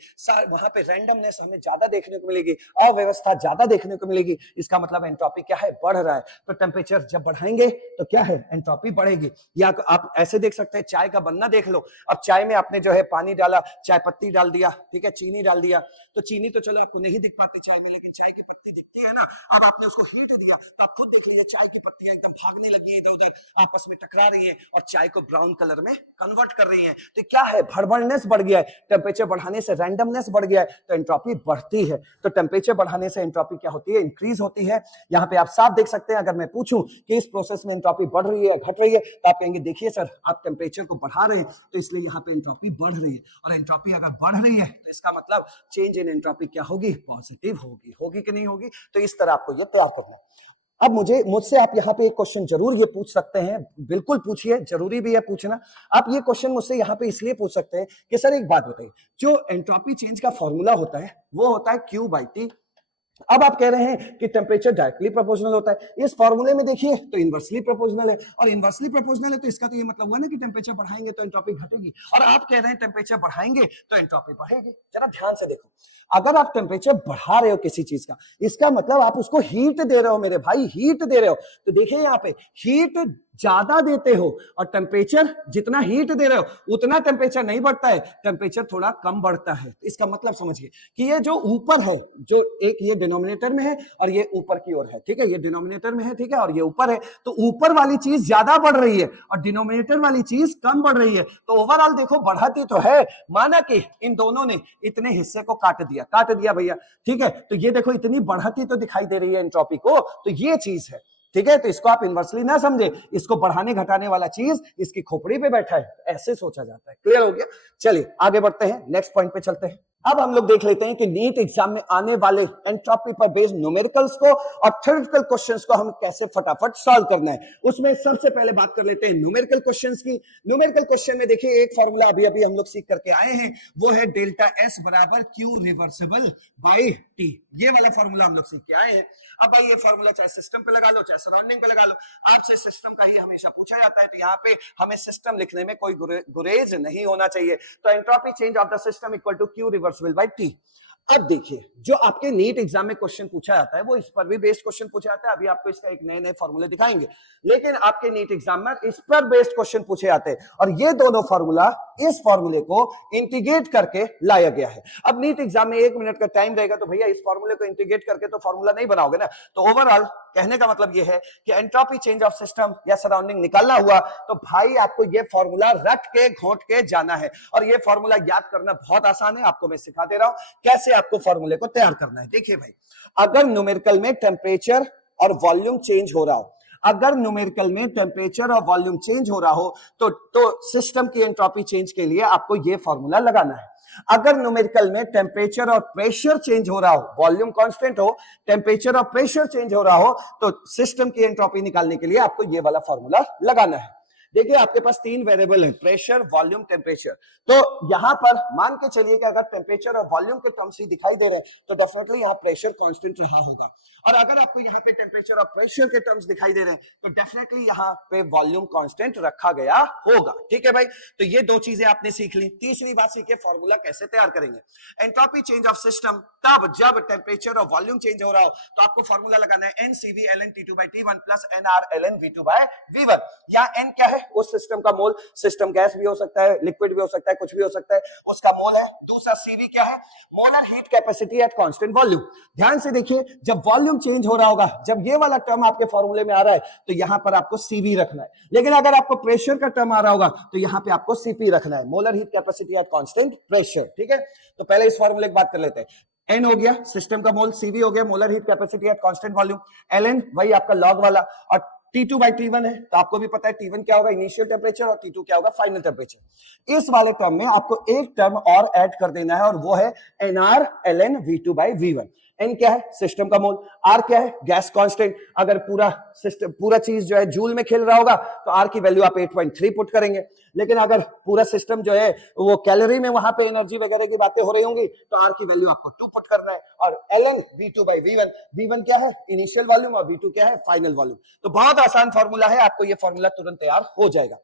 वहां पे रैंडमनेस हमें ज्यादा देखने को मिलेगी, अव्यवस्था ज्यादा देखने को मिलेगी। इसका मतलब एंट्रोपी क्या है? बढ़ रहा है। तो टेम्परेचर जब बढ़ाएंगे तो क्या है? एंट्रोपी बढ़ेगी। या आप ऐसे देख सकते हैं, चाय का बनना देख लो। अब चाय में आपने जो है पानी डाला, चाय पत्ती डाल दिया, ठीक है, चीनी डाल दिया, तो चीनी तो चलो आपको नहीं दिख पाती चाय में, लेकिन चाय की पत्ती दिखती है ना। अब आपने उसको हीट दिया तो आप खुद देख लीजिए, चाय की पत्तियां एकदम भागने लगी है, इधर उधर आपस में टकरा रही है और चाय को ब्राउन कलर में कन्वर्ट कर रही है। तो क्या है? भड़बड़नेस बढ़ गया है। टेम्परेचर बढ़ाने से रैंडमनेस बढ़ गया है तो एंट्रोपी बढ़ती है। तो टेम्परेचर बढ़ाने से एंट्रोपी क्या होती है? इंक्रीज होती है। यहाँ पे आप साफ देख सकते हैं, अगर मैं पूछूं कि इस प्रोसेस में एंट्रोपी बढ़ रही है घट रही है तो आप कहेंगे देखिए सर, आप टेम्परेचर को बढ़ा रहे हैं तो इसलिए यहाँ पे एंट्रोपी बढ़ रही है, और एंट्रोपी अगर बढ़ रही है तो इसका मतलब चेंज इन एंट्रोपी क्या होगी? पॉजिटिव होगी। होगी कि नहीं होगी? तो इस तरह आपको ये तैयार करना है। अब मुझसे आप यहाँ पे एक क्वेश्चन जरूर ये पूछ सकते हैं, बिल्कुल पूछिए, जरूरी भी है पूछना। आप ये क्वेश्चन मुझसे यहाँ पे इसलिए पूछ सकते हैं कि सर एक बात बताइए, जो एंट्रोपी चेंज का फॉर्मूला होता है वो होता है Q/T। अब आप कह रहे हैं कि टेम्परेचर डायरेक्टली प्रोपोर्शनल होता है, इस फॉर्मूले में देखिए तो इनवर्सली प्रोपोर्शनल है, और इनवर्सली प्रोपोर्शनल है तो इसका तो ये मतलब हुआ ना कि टेम्परेचर बढ़ाएंगे तो एंट्रोपी घटेगी, और आप कह रहे हैं टेम्परेचर बढ़ाएंगे तो एंट्रोपी बढ़ेगी। जरा ध्यान से देखो, अगर आप टेम्परेचर बढ़ा रहे हो किसी चीज का, इसका मतलब आप उसको हीट दे रहे हो मेरे भाई, हीट दे रहे हो। तो देखिए यहाँ पे हीट ज्यादा देते हो और टेम्परेचर जितना हीट दे रहे हो उतना टेम्परेचर नहीं बढ़ता है, टेम्परेचर थोड़ा कम बढ़ता है। इसका मतलब समझिए कि ये जो ऊपर है, जो एक ये डिनोमिनेटर में है और ये ऊपर की ओर है, ठीक है, ये डिनोमिनेटर में है, ठीक है, और ये ऊपर है, तो ऊपर वाली चीज ज्यादा बढ़ रही है और डिनोमिनेटर वाली चीज कम बढ़ रही है। तो ओवरऑल देखो बढ़ती तो है, माना कि इन दोनों ने इतने हिस्से को काट दिया भैया, ठीक है, तो ये देखो इतनी बढ़ती तो दिखाई दे रही है एंट्रोपी को, तो ये चीज है, ठीक है। तो इसको आप इनवर्सली ना समझे, इसको बढ़ाने घटाने वाला चीज इसकी खोपड़ी पे बैठा है, ऐसे सोचा जाता है। क्लियर हो गया? चलिए आगे बढ़ते हैं, नेक्स्ट पॉइंट पे चलते हैं। अब हम लोग देख लेते हैं कि नीट एग्जाम में आने वाले एंट्रोपी पर बेस्ड न्यूमेरिकल्स को और थ्योरेटिकल क्वेश्चंस को हम कैसे फटाफट सॉल्व करना है, उसमें सबसे पहले बात कर लेते हैं न्यूमेरिकल क्वेश्चंस की। न्यूमेरिकल क्वेश्चन में देखिए एक फॉर्मूला अभी हम लोग सीख करके आए हैं, वो है डेल्टा S बराबर Q रिवर्सिबल बाई T। ये वाला फॉर्मूला हम लोग सीख के आए हैं। अब भाई ये फॉर्मूला चाहे सिस्टम पे लगा लो चाहे सराउंडिंग पे लगा लो, आपसे सिस्टम का ही हमेशा पूछा जाता है, तो यहाँ पे हमें सिस्टम लिखने में कोई गुरेज नहीं होना चाहिए। तो entropy change of the system equal to Q reversible by T। अब देखिए जो आपके नीट एग्जाम में क्वेश्चन पूछा जाता है वो इस पर भी बेस्ड क्वेश्चन पूछा जाता है, अभी आपको इसका एक नए फॉर्मूले दिखाएंगे, लेकिन आपके नीट एग्जाम में इस पर बेस्ड क्वेश्चन पूछे जाते हैं और ये दोनों फॉर्मूला इस फॉर्मूले को इंटीग्रेट करके लाया गया है। अब नीट एग्जाम में 1 मिनट का टाइम रहेगा, तो भैया इस फॉर्मूले को इंटीग्रेट करके तो फॉर्मूला नहीं बनाओगे ना। तो ओवरऑल कहने का मतलब ये है कि एंट्रोपी चेंज ऑफ सिस्टम या सराउंडिंग निकालना हुआ तो भाई आपको ये फॉर्मूला रट के घोंट के जाना है, और ये फॉर्मूला याद करना बहुत आसान है, आपको मैं सिखा दे रहा हूं कैसे आपको फॉर्मूले को तैयार करना है। देखिए भाई, अगर न्यूमेरिकल में टेम्परेचर और वॉल्यूम चेंज हो रहा हो, अगर न्यूमेरिकल में टेम्परेचर और वॉल्यूम चेंज हो रहा हो तो सिस्टम की एंट्रोपी चेंज के लिए आपको यह फॉर्मूला लगाना है। अगर न्यूमेरिकल में टेम्परेचर और प्रेशर चेंज हो रहा हो, वॉल्यूम कांस्टेंट हो, टेम्परेचर और प्रेशर चेंज हो रहा हो, तो सिस्टम की एंट्रोपी निकालने के लिए आपको यह वाला फॉर्मूला लगाना है। देखिए आपके पास 3 वेरिएबल है, प्रेशर, वॉल्यूम, टेम्परेचर। तो यहां पर मान के चलिए कि अगर टेम्परेचर और वॉल्यूम के टर्म्स ही दिखाई दे रहे हैं तो डेफिनेटली यहाँ प्रेशर कांस्टेंट रहा होगा, और अगर आपको यहाँ पे टेम्परेचर और प्रेशर के टर्म्स दिखाई दे रहे हैं तो डेफिनेटली यहाँ पे वॉल्यूम कांस्टेंट रखा गया होगा। ठीक है भाई, तो ये 2 चीजें आपने सीख ली। तीसरी बात सीखिए फॉर्मूला कैसे तैयार करेंगे। एंट्रोपी चेंज ऑफ सिस्टम तब जब टेम्परेचर और वॉल्यूम चेंज हो रहा हो तो आपको फॉर्मूला लगाना है NCV ln T2/T1 plus NR ln V2/V1। यहाँ N क्या है? उस सिस्टम का मोल, सिस्टम गैस भी हो सकता है, लिक्विड भी हो सकता है, कुछ भी हो सकता है, उसका मोल है। दूसरा CV क्या है? Molar heat capacity at constant volume. ध्यान से देखिए, जब वॉल्यूम चेंज हो रहा होगा, जब ये वाला टर्म आपके फॉर्मूले में आ रहा है तो यहां पर आपको CV रखना है, लेकिन अगर आपको प्रेशर का टर्म आ रहा होगा तो यहां पे आपको CP रखना है, molar heat capacity at constant pressure. ठीक है, तो पहले इस फॉर्मूले की बात कर लेते हैं। N हो गया सिस्टम का मोल, CV हो गया molar heat capacity at constant volume, ln वही आपका लॉग वाला, और T2/T1 है तो आपको भी पता है T1 क्या होगा, इनिशियल टेम्परेचर, और T2 क्या होगा, फाइनल टेम्परेचर। इस वाले टर्म में आपको एक टर्म और ऐड कर देना है और वो है NR ln V2/V1। N क्या है? सिस्टम का मोल। R क्या है? Gas constant. अगर पूरा सिस्टम, पूरा चीज जो है जूल में खेल रहा होगा तो R की वैल्यू आप 8.3 पुट करेंगे, लेकिन अगर पूरा सिस्टम जो है वो कैलोरी में, वहां पे एनर्जी वगैरह की बातें हो रही होंगी तो R की वैल्यू आपको 2 पुट करना है, और ln V2/V1, V1 क्या है? इनिशियल वॉल्यूम, और V2 क्या है? Final volume. तो बहुत आसान फॉर्मूला है, आपको ये फॉर्मूला तुरंत तैयार हो जाएगा।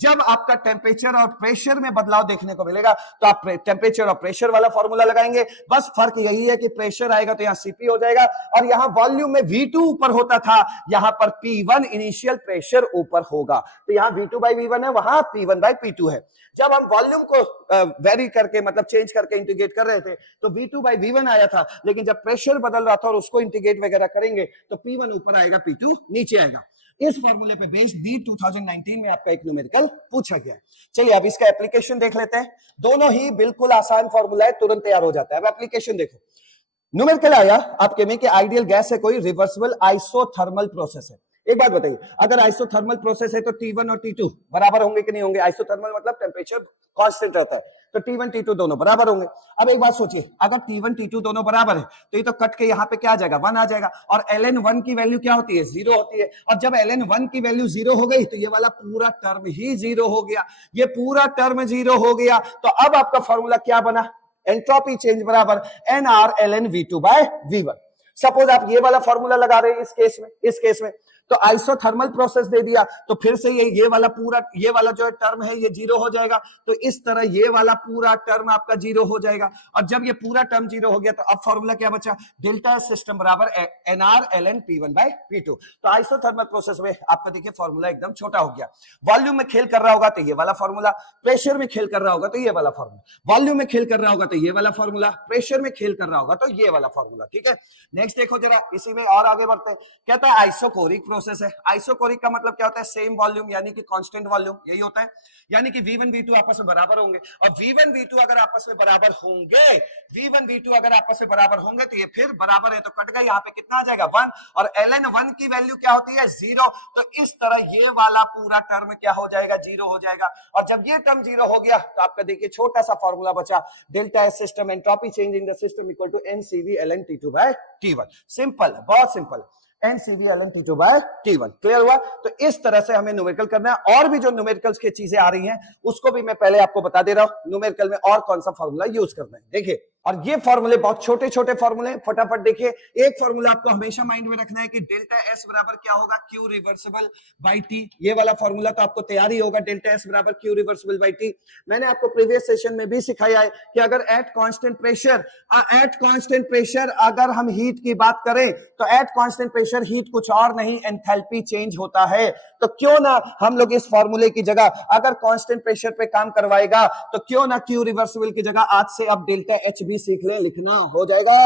जब आपका टेम्परेचर और प्रेशर में बदलाव देखने को मिलेगा तो आप टेम्परेचर और प्रेशर वाला फॉर्मूला लगाएंगे। बस फर्क यही है कि प्रेशर आएगा तो यहाँ CP हो जाएगा, और यहाँ वॉल्यूम में V2 ऊपर होता था, यहाँ पर P1 इनिशियल प्रेशर ऊपर होगा, तो यहाँ V2/V1 है, वहां P1/P2 है। जब हम वॉल्यूम को वेरी करके, मतलब चेंज करके इंटीग्रेट कर रहे थे तो V2/V1 आया था, लेकिन जब प्रेशर बदल रहा था और उसको इंटीग्रेट वगैरह करेंगे तो P1 ऊपर आएगा, P2 नीचे आएगा। इस फॉर्मूले पे बेस्ड नीट 2019 में आपका एक न्यूमेरिकल पूछा गया है। चलिए अब इसका एप्लीकेशन देख लेते हैं। दोनों ही बिल्कुल आसान फॉर्मूला है, तुरंत तैयार हो जाता है। अब एप्लीकेशन देखो, न्यूमेरिकल आया आपके में कि आइडियल गैस है कोई, रिवर्सिबल आइसोथर्मल प्रोसेस है। एक बात बताइए, अगर आइसोथर्मल प्रोसेस है तो T1 और T2 बराबर होंगे कि नहीं होंगे? आइसोथर्मल मतलब टेम्परेचर कांस्टेंट रहता है, तो T1 T2 दोनों बराबर होंगे। अब एक बात सोचिए, अगर T1 T2 दोनों बराबर है तो ये तो कट के यहाँ पे क्या आ जाएगा, 1 आ जाएगा, और ln1 की वैल्यू क्या होती है, 0 होती है। और जब ln1 की वैल्यू 0 हो गई तो ये वाला पूरा टर्म ही 0 हो गया, ये पूरा टर्म 0 हो गया। तो अब आपका फॉर्मूला क्या बना, एंट्रोपी चेंज बराबर nR ln V2 by V1। Suppose आप ये वाला फॉर्मूला लगा रहे हैं इस केस में तो आइसोथर्मल प्रोसेस दे दिया, तो फिर से ये वाला पूरा, ये वाला जो है टर्म है ये 0 हो जाएगा, तो इस तरह ये वाला पूरा टर्म आपका 0 हो जाएगा। और जब ये पूरा टर्म 0 हो गया तो अब फॉर्मूला क्या बचा, डेल्टा सिस्टम बराबर nR ln P1 by P2। तो आइसोथर्मल प्रोसेस में आपका देखिए फॉर्मूला एकदम छोटा हो गया। वॉल्यूम में खेल कर रहा होगा तो ये वाला फॉर्मूला, प्रेशर में खेल कर रहा होगा तो ये वाला फॉर्मूला, वॉल्यूम में खेल कर रहा होगा तो ये वाला फॉर्मूला, प्रेशर में खेल कर रहा होगा तो ये वाला फॉर्मूला। ठीक है, नेक्स्ट देखो जरा, इसी में और आगे बढ़ते हैं। कहता है आइसोकोरिक प्रोसेस है। आइसोकोरिक का मतलब क्या होता है, सेम वॉल्यूम यानी कि कांस्टेंट वॉल्यूम, यही होता है। यानी कि V1 V2 आपस में बराबर होंगे, और V1 V2 अगर आपस में बराबर होंगे, V1 V2 अगर आपस में बराबर होंगे तो ये फिर बराबर है, तो कट गया, यहाँ पे कितना आ जाएगा 1, और ln1 की वैल्यू क्या होती है 0। तो इस तरह ये वाला पूरा टर्म क्या हो जाएगा, 0 हो जाएगा। और जब ये टर्म 0 हो गया तो आपका देखिए छोटा सा फॉर्मूला बचा, delta S system entropy change in the system equal to NCV ln T2 by T1। Simple, बहुत सिंपल, NCV ln T2 by T1। Clear हुआ? तो इस तरह से हमें न्यूमेरिकल करना है। और भी जो न्यूमेरिकल्स की चीजें आ रही हैं उसको भी मैं पहले आपको बता दे रहा हूं, न्यूमेरिकल में और कौन सा फॉर्मूला यूज करना है। देखिए, और ये फॉर्मूले बहुत छोटे छोटे फॉर्मूले, फटाफट देखिए। एक फॉर्मूला आपको हमेशा माइंड में रखना है कि डेल्टा एस बराबर क्या होगा, Q रिवर्सिबल बाई T। ये वाला फॉर्मूला तो आपको तैयार ही होगा, डेल्टा एस बराबर Q रिवर्सिबल बाई T। मैंने आपको प्रीवियस सेशन में भी सिखाया है कि अगर एट कांस्टेंट प्रेशर अगर हम हीट की बात करें तो एट कांस्टेंट प्रेशर हीट कुछ और नहीं, एंथैल्पी चेंज होता है। तो क्यों ना हम लोग इस फॉर्मूले की जगह, अगर कांस्टेंट प्रेशर पे काम करवाएगा तो क्यों ना Q रिवर्सिबल की जगह आज से अब डेल्टा एच भी सीख ले, लिखना हो जाएगा।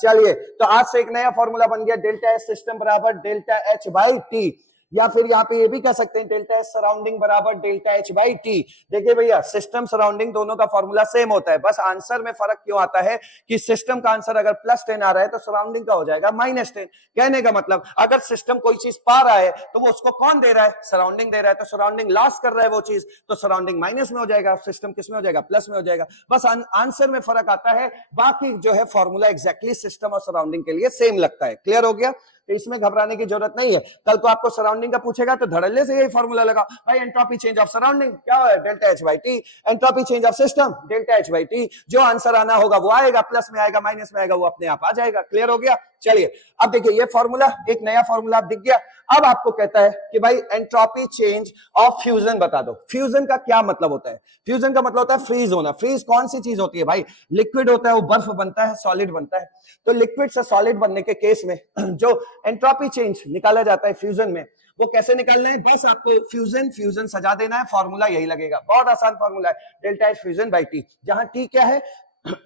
चलिए, तो आज से एक नया फॉर्मूला बन गया, डेल्टा एच सिस्टम बराबर डेल्टा एच बाई टी, या फिर यहाँ पे ये भी कह सकते हैं डेल्टा एच सराउंडिंग बराबर डेल्टा एच बाई टी। देखिए भैया, सिस्टम सराउंडिंग दोनों का फॉर्मूला सेम होता है, बस आंसर में फर्क क्यों आता है कि सिस्टम का आंसर अगर +10 आ रहा है तो सराउंडिंग का हो जाएगा -10। कहने का मतलब अगर सिस्टम कोई चीज पा रहा है तो वो उसको कौन दे रहा है, सराउंडिंग दे रहा है, तो सराउंडिंग लॉस कर रहा है वो चीज, तो सराउंडिंग माइनस में हो जाएगा, सिस्टम किस में हो जाएगा, प्लस में हो जाएगा। बस आंसर में फर्क आता है, बाकी जो है फॉर्मूला एग्जैक्टली सिस्टम और सराउंडिंग के लिए सेम लगता है। क्लियर हो गया? तो इसमें घबराने की जरूरत नहीं है। कल को आपको सराउंडिंग का पूछेगा तो धड़ल्ले से यही फॉर्मूला लगा, भाई एंट्रोपी चेंज ऑफ सराउंडिंग क्या है, delta H by T, entropy change of system delta H by T. जो आंसर आना होगा वो आएगा, प्लस में आएगा माइनस में आएगा, वो अपने आप आ जाएगा। क्लियर हो गया? चलिए, अब देखिए ये फॉर्मूला, एक नया फॉर्मूला दिख गया। अब आपको कहता है कि भाई एंट्रोपी चेंज ऑफ फ्यूजन बता दो। फ्यूजन का क्या मतलब होता है? फ्यूजन का मतलब होता है फ्रीज होना। फ्रीज कौन सी चीज होती है भाई? लिक्विड होता है, वो बर्फ बनता है, सॉलिड बनता है। तो लिक्विड से सॉलिड बनने के केस में जो एंट्रोपी चेंज निकाला जाता है फ्यूजन में, वो कैसे निकालना है? बस आपको फ्यूजन सजा देना है, फॉर्मूला यही लगेगा। बहुत आसान फॉर्मूला है, delta H fusion by T, जहां टी क्या है,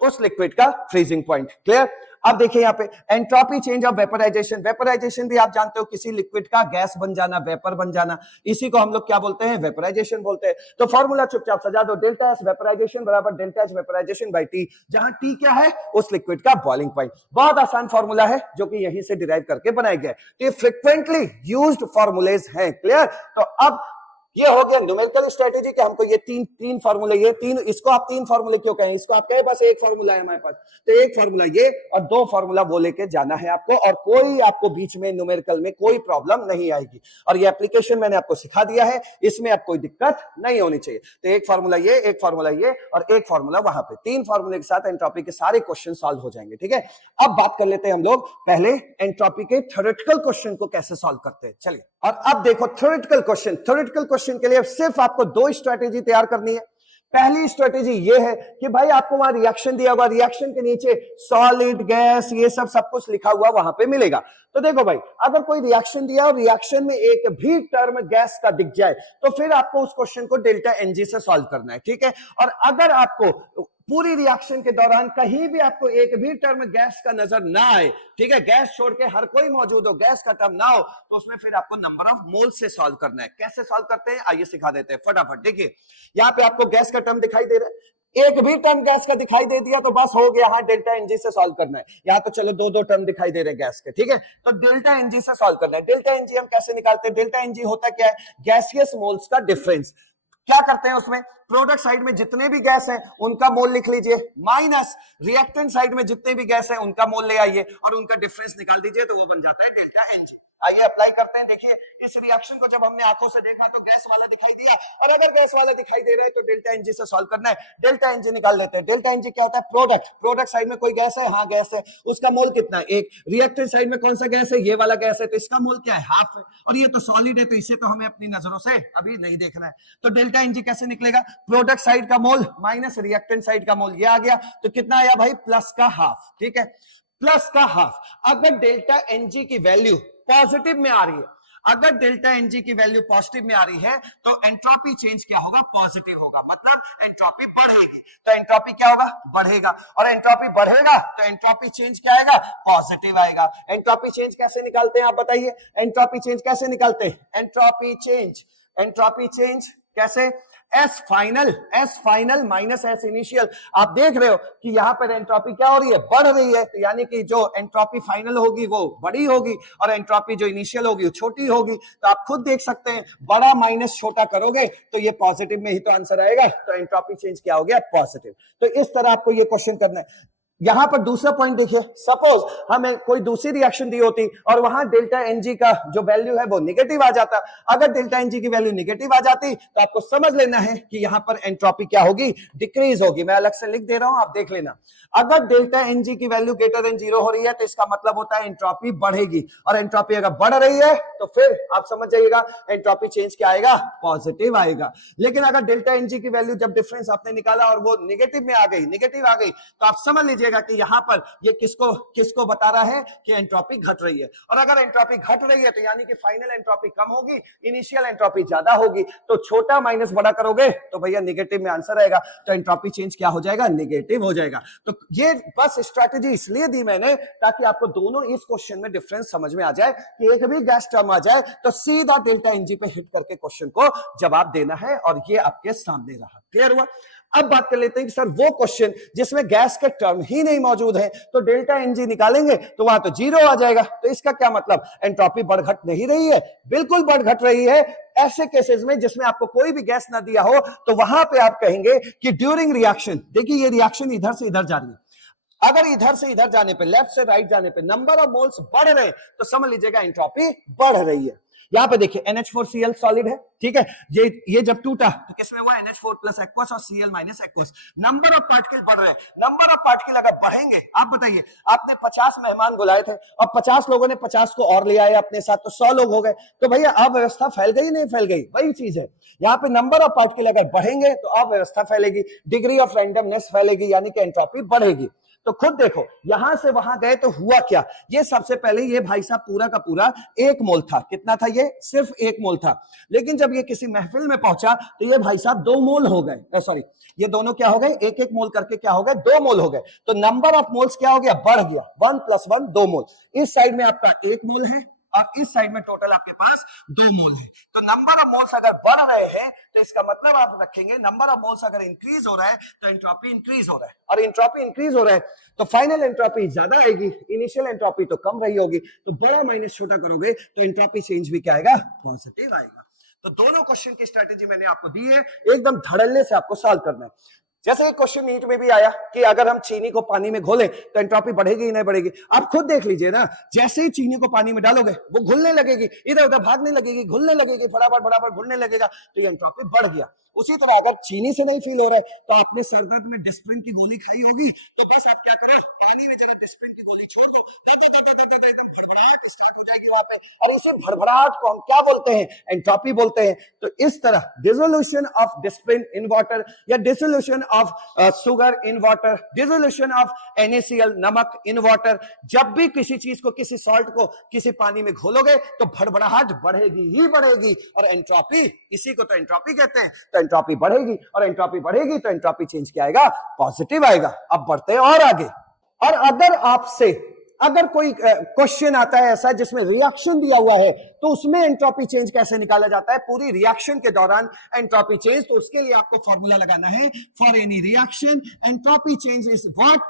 उस लिक्विड का फ्रीजिंग पॉइंट। क्लियर? अब देखिए यहाँ पे entropy change of vaporization. Vaporization भी आप जानते हो, किसी लिक्विड का गैस बन जाना, वेपर बन जाना, इसी को हम लोग क्या बोलते हैं, वेपराइजेशन बोलते हैं। तो फॉर्मूला चुपचाप सजा दो, डेल्टा एच वेपराइजेशन बराबर delta H vaporization by T, जहां टी क्या है, उस लिक्विड का बॉइलिंग पॉइंट। बहुत आसान फॉर्मूला है जो कि यहीं से डिराइव करके बनाया गया है। तो ये फ्रिक्वेंटली यूज्ड फॉर्मूलेज हैं। क्लियर? तो अब ये हो गया न्यूमेरिकल स्ट्रेटेजी कि हमको ये तीन फार्मूले, ये तीन, इसको आप तीन फार्मूले क्यों कहें, इसको आप कहें बस एक फार्मूला है हमारे पास, तो एक फार्मूला ये और दो फार्मूला वो लेके जाना है आपको, और कोई आपको बीच में न्यूमेरिकल में कोई प्रॉब्लम नहीं आएगी। और ये एप्लीकेशन मैंने आपको सिखा दिया है, इसमें अब कोई दिक्कत नहीं होनी चाहिए। तो एक फार्मूला ये, एक फार्मूला ये और एक फार्मूला वहां पे, तीन फार्मूले के साथ एंट्रोपी के सारे क्वेश्चन सॉल्व हो जाएंगे। ठीक है, अब बात कर लेते हैं हम लोग पहले एंट्रोपी के थ्योरेटिकल क्वेश्चन को कैसे सॉल्व करते हैं। चलिए, और अब देखो थ्योरेटिकल क्वेश्चन के लिए सिर्फ आपको दो स्ट्रेटेजी तैयार करनी है। पहली स्ट्रेटेजी ये है कि भाई आपको वहां रिएक्शन दिया हुआ, रिएक्शन के नीचे सॉलिड, गैस, ये सब कुछ लिखा हुआ वहां पे मिलेगा। तो देखो भाई, अगर कोई रिएक्शन दिया और रिएक्शन में एक भी टर्म गैस का दिख जाए तो फिर आपको उस क्वेश्चन को डेल्टा एनजी से सॉल्व करना है। ठीक है, और अगर आपको पूरी रिएक्शन के दौरान कहीं भी आपको एक भी टर्म गैस का नजर ना आए, ठीक है, गैस छोड़ के हर कोई मौजूद हो, गैस का टर्म ना हो, तो उसमें फिर आपको नंबर ऑफ मोल से सॉल्व करना है। कैसे सॉल्व करते हैं आइए सिखा देते हैं फटाफट। देखिए, यहाँ पे आपको गैस का टर्म दिखाई दे रहा है, एक भी टर्म गैस का दिखाई दे दिया तो बस हो गया, हाँ डेल्टा एनजी से सॉल्व करना है। यहाँ तो चलो दो दो टर्म दिखाई दे रहे हैं गैस के, ठीक है, तो डेल्टा एनजी से सॉल्व करना है। डेल्टा एनजी हम कैसे निकालते हैं? डेल्टा एनजी होता क्या है? गैसियस मोल्स का डिफरेंस। क्या करते हैं उसमें? प्रोडक्ट साइड में जितने भी गैस हैं उनका मोल लिख लीजिए, माइनस रिएक्टेंट साइड में जितने भी गैस हैं उनका मोल ले आइए और उनका डिफरेंस निकाल दीजिए, तो वो बन जाता है डेल्टा एनजी। आइए अप्लाई करते हैं। देखिए इस रिएक्शन को जब हमने आंखों से देखा तो गैस वाला दिखाई दिया, और अगर गैस वाला दिखाई दे रहा है तो डेल्टा एनजी से सॉल्व करना है। डेल्टा एनजी निकाल लेते हैं। डेल्टा एनजी क्या होता है? प्रोडक्ट साइड में कोई गैस है, हाँ गैस है, उसका मोल कितना है? एक। रिएक्टेंट साइड में कौन सा गैस है? ये वाला गैस है, तो इसका मोल क्या है? हाफ है, और ये तो सॉलिड है तो इसे तो हमें अपनी नजरों से अभी नहीं देखना है। तो डेल्टा एनजी कैसे निकलेगा? प्रोडक्ट साइड का मोल माइनस रिएक्टेंट साइड का मोल, ये आ गया, तो कितना आया भाई? प्लस का हाफ, ठीक है, प्लस का हाफ। अगर डेल्टा एनजी की वैल्यू पॉजिटिव में आ रही है, अगर डेल्टा एनजी की वैल्यू पॉजिटिव में आ रही है तो एंट्रोपी चेंज क्या होगा? पॉजिटिव होगा, मतलब एंट्रोपी बढ़ेगी। तो एंट्रोपी क्या होगा? बढ़ेगा, और एंट्रोपी बढ़ेगा तो एंट्रोपी चेंज क्या आएगा? पॉजिटिव आएगा। एंट्रोपी चेंज कैसे निकालते हैं आप बताइए? एंट्रोपी चेंज कैसे निकालते हैं? एंट्रोपी चेंज कैसे? S final minus S initial. आप देख रहे हो कि यहां पर एंट्रोपी क्या हो रही है? बढ़ रही है, तो यानी कि जो एंट्रोपी फाइनल होगी वो बड़ी होगी और एंट्रोपी जो इनिशियल होगी वो छोटी होगी। तो आप खुद देख सकते हैं, बड़ा माइनस छोटा करोगे तो ये पॉजिटिव में ही तो आंसर आएगा। तो एंट्रोपी चेंज क्या हो गया? पॉजिटिव। तो इस तरह आपको ये क्वेश्चन करना है। यहां पर दूसरा पॉइंट देखिए, सपोज हमें कोई दूसरी रिएक्शन दी होती और वहां डेल्टा एनजी का जो वैल्यू है वो निगेटिव आ जाता। अगर डेल्टा एनजी की वैल्यू निगेटिव आ जाती तो आपको समझ लेना है कि यहां पर एंट्रोपी क्या होगी? डिक्रीज होगी। मैं अलग से लिख दे रहा हूं, आप देख लेना। अगर डेल्टा एनजी की वैल्यू ग्रेटर देन 0 हो रही है तो इसका मतलब होता है एंट्रोपी बढ़ेगी, और एंट्रोपी अगर बढ़ रही है तो फिर आप समझ जाइएगा एंट्रोपी चेंज क्या आएगा? पॉजिटिव आएगा। लेकिन अगर डेल्टा एनजी की वैल्यू जब डिफरेंस आपने निकाला और वो निगेटिव में आ गई, निगेटिव आ गई, तो आप समझ लीजिएगा कि यहां पर ये किसको बता रहा है कि एंट्रोपी घट रही है। और अगर एंट्रोपी घट रही है तो यानी कि फाइनल एंट्रोपी कम होगी, इनिशियल एंट्रोपी ज्यादा होगी। तो छोटा माइनस बड़ा करोगे तो भैया निगेटिव में आंसर आएगा, तो एंट्रोपी चेंज क्या हो जाएगा? निगेटिव हो जाएगा। तो ये बस स्ट्रेटजी इसलिए दी मैंने ताकि आपको दोनों इस क्वेश्चन में डिफरेंस समझ में आ जाए कि एक भी गैस टर्म आ जाए तो सीधा डेल्टा एनजी पे हिट करके क्वेश्चन को जवाब देना है, और ये आपके सामने रहा। क्लियर हुआ? अब बात कर लेते हैं कि सर वो क्वेश्चन जिसमें गैस के टर्म ही नहीं मौजूद है तो डेल्टा एनजी निकालेंगे तो वहां तो 0 आ जाएगा। तो इसका क्या मतलब? एंट्रोपी बढ़ घट नहीं रही है? बिल्कुल बढ़ घट रही है। ऐसे केसेस में जिसमें आपको कोई भी गैस ना दिया हो तो वहां पे आप कहेंगे कि ड्यूरिंग रिएक्शन, देखिए ये रिएक्शन इधर से इधर जा रही है, अगर इधर से इधर जाने पे, लेफ्ट से राइट जाने पे नंबर ऑफ मोल्स बढ़ रहे तो समझ लीजिएगा एंट्रोपी बढ़ रही है। यहां पे देखिए NH4Cl सॉलिड है, ठीक है, ये जब टूटा तो किसमें हुआ? NH4 प्लस एक्वस और Cl minus aqueous. Number of particle बढ़ रहे हैं। नंबर ऑफ पार्टिकल अगर बढ़ेंगे, आप बताइए, आपने 50 मेहमान बुलाए थे और 50 लोगों ने 50 को और ले आए अपने साथ, तो 100 लोग हो गए। तो भैया अव्यवस्था फैल गई नहीं फैल गई? वही चीज है, यहाँ पे नंबर ऑफ पार्टिकल अगर बढ़ेंगे तो अव्यवस्था फैलेगी, डिग्री ऑफ रैंडमनेस फैलेगी, यानी कि एंट्रोपी बढ़ेगी। तो खुद देखो, यहां से वहां गए तो हुआ क्या? ये सबसे पहले ये भाई साहब पूरा का पूरा 1 मोल था। कितना था ये? सिर्फ 1 मोल था। लेकिन जब ये किसी महफिल में पहुंचा तो ये भाई साहब 2 मोल हो गए। सॉरी, ये दोनों क्या हो गए? 1-1 मोल करके क्या हो गए? 2 मोल हो गए। तो नंबर ऑफ मोल्स क्या हो गया? बढ़ गया। 1 + 1 2 मोल। इस साइड में आपका 1 मोल है और इस साइड में टोटल आपके पास 2 मोल है। तो नंबर ऑफ मोल्स अगर बढ़ रहे हैं तो इसका मतलब आप रखेंगे नंबर ऑफ मोल्स अगर इंक्रीज हो रहा है तो एंट्रोपी इंक्रीज हो रहा है, और एंट्रोपी इंक्रीज हो रहा है तो फाइनल एंट्रोपी ज्यादा आएगी, इनिशियल एंट्रोपी तो कम रही होगी। तो बड़ा माइनस छोटा करोगे तो एंट्रोपी चेंज भी क्या आएगा? पॉजिटिव आएगा। तो दोनों क्वेश्चन की स्ट्रेटेजी मैंने आपको दी है, एकदम धड़ल्ले से आपको सॉल्व करना है। जैसे एक क्वेश्चन नीट में भी आया कि अगर हम चीनी को पानी में घोलें तो एंट्रोपी बढ़ेगी ही नहीं बढ़ेगी? आप खुद देख लीजिए ना, जैसे ही चीनी को पानी में डालोगे वो घुलने लगेगी, इधर उधर भागने लगेगी, घुलने लगेगी, फटाफट घुलने लगेगा, तो ये एंट्रोपी बढ़ गया। उसी तरह अगर चीनी से नहीं फील हो रहा है तो आपने सरदर्द में डिस्प्रिन की गोली खाई होगी, तो बस आप क्या करो, पानी में जगह डिस्प्रिन की गोली छोड़ दो, एकदम भड़बड़ाहट स्टार्ट हो जाएगी वहां पे, और उस भड़बड़ाहट को हम क्या बोलते हैं? एंट्रोपी बोलते हैं। तो इस तरह dissolution of Disprin in water या dissolution of sugar in water, dissolution of NaCl नमक इन वाटर, जब भी किसी चीज को, किसी सॉल्ट को किसी पानी में घोलोगे तो भड़बड़ाहट बढ़ेगी ही बढ़ेगी, और एंट्रोपी, इसी को तो एंट्रोपी कहते हैं। तो एंट्रोपी बढ़ेगी, और एंट्रोपी बढ़ेगी तो एंट्रोपी चेंज क्या आएगा? पॉजिटिव आएगा। अब बढ़ते हैं और आगे। और अगर आपसे अगर कोई क्वेश्चन आता है ऐसा जिसमें रिएक्शन दिया हुआ है तो उसमें एंट्रोपी चेंज कैसे निकाला जाता है, पूरी रिएक्शन के दौरान एंट्रोपी चेंज, तो उसके लिए आपको फॉर्मूला लगाना है for any reaction entropy change is what,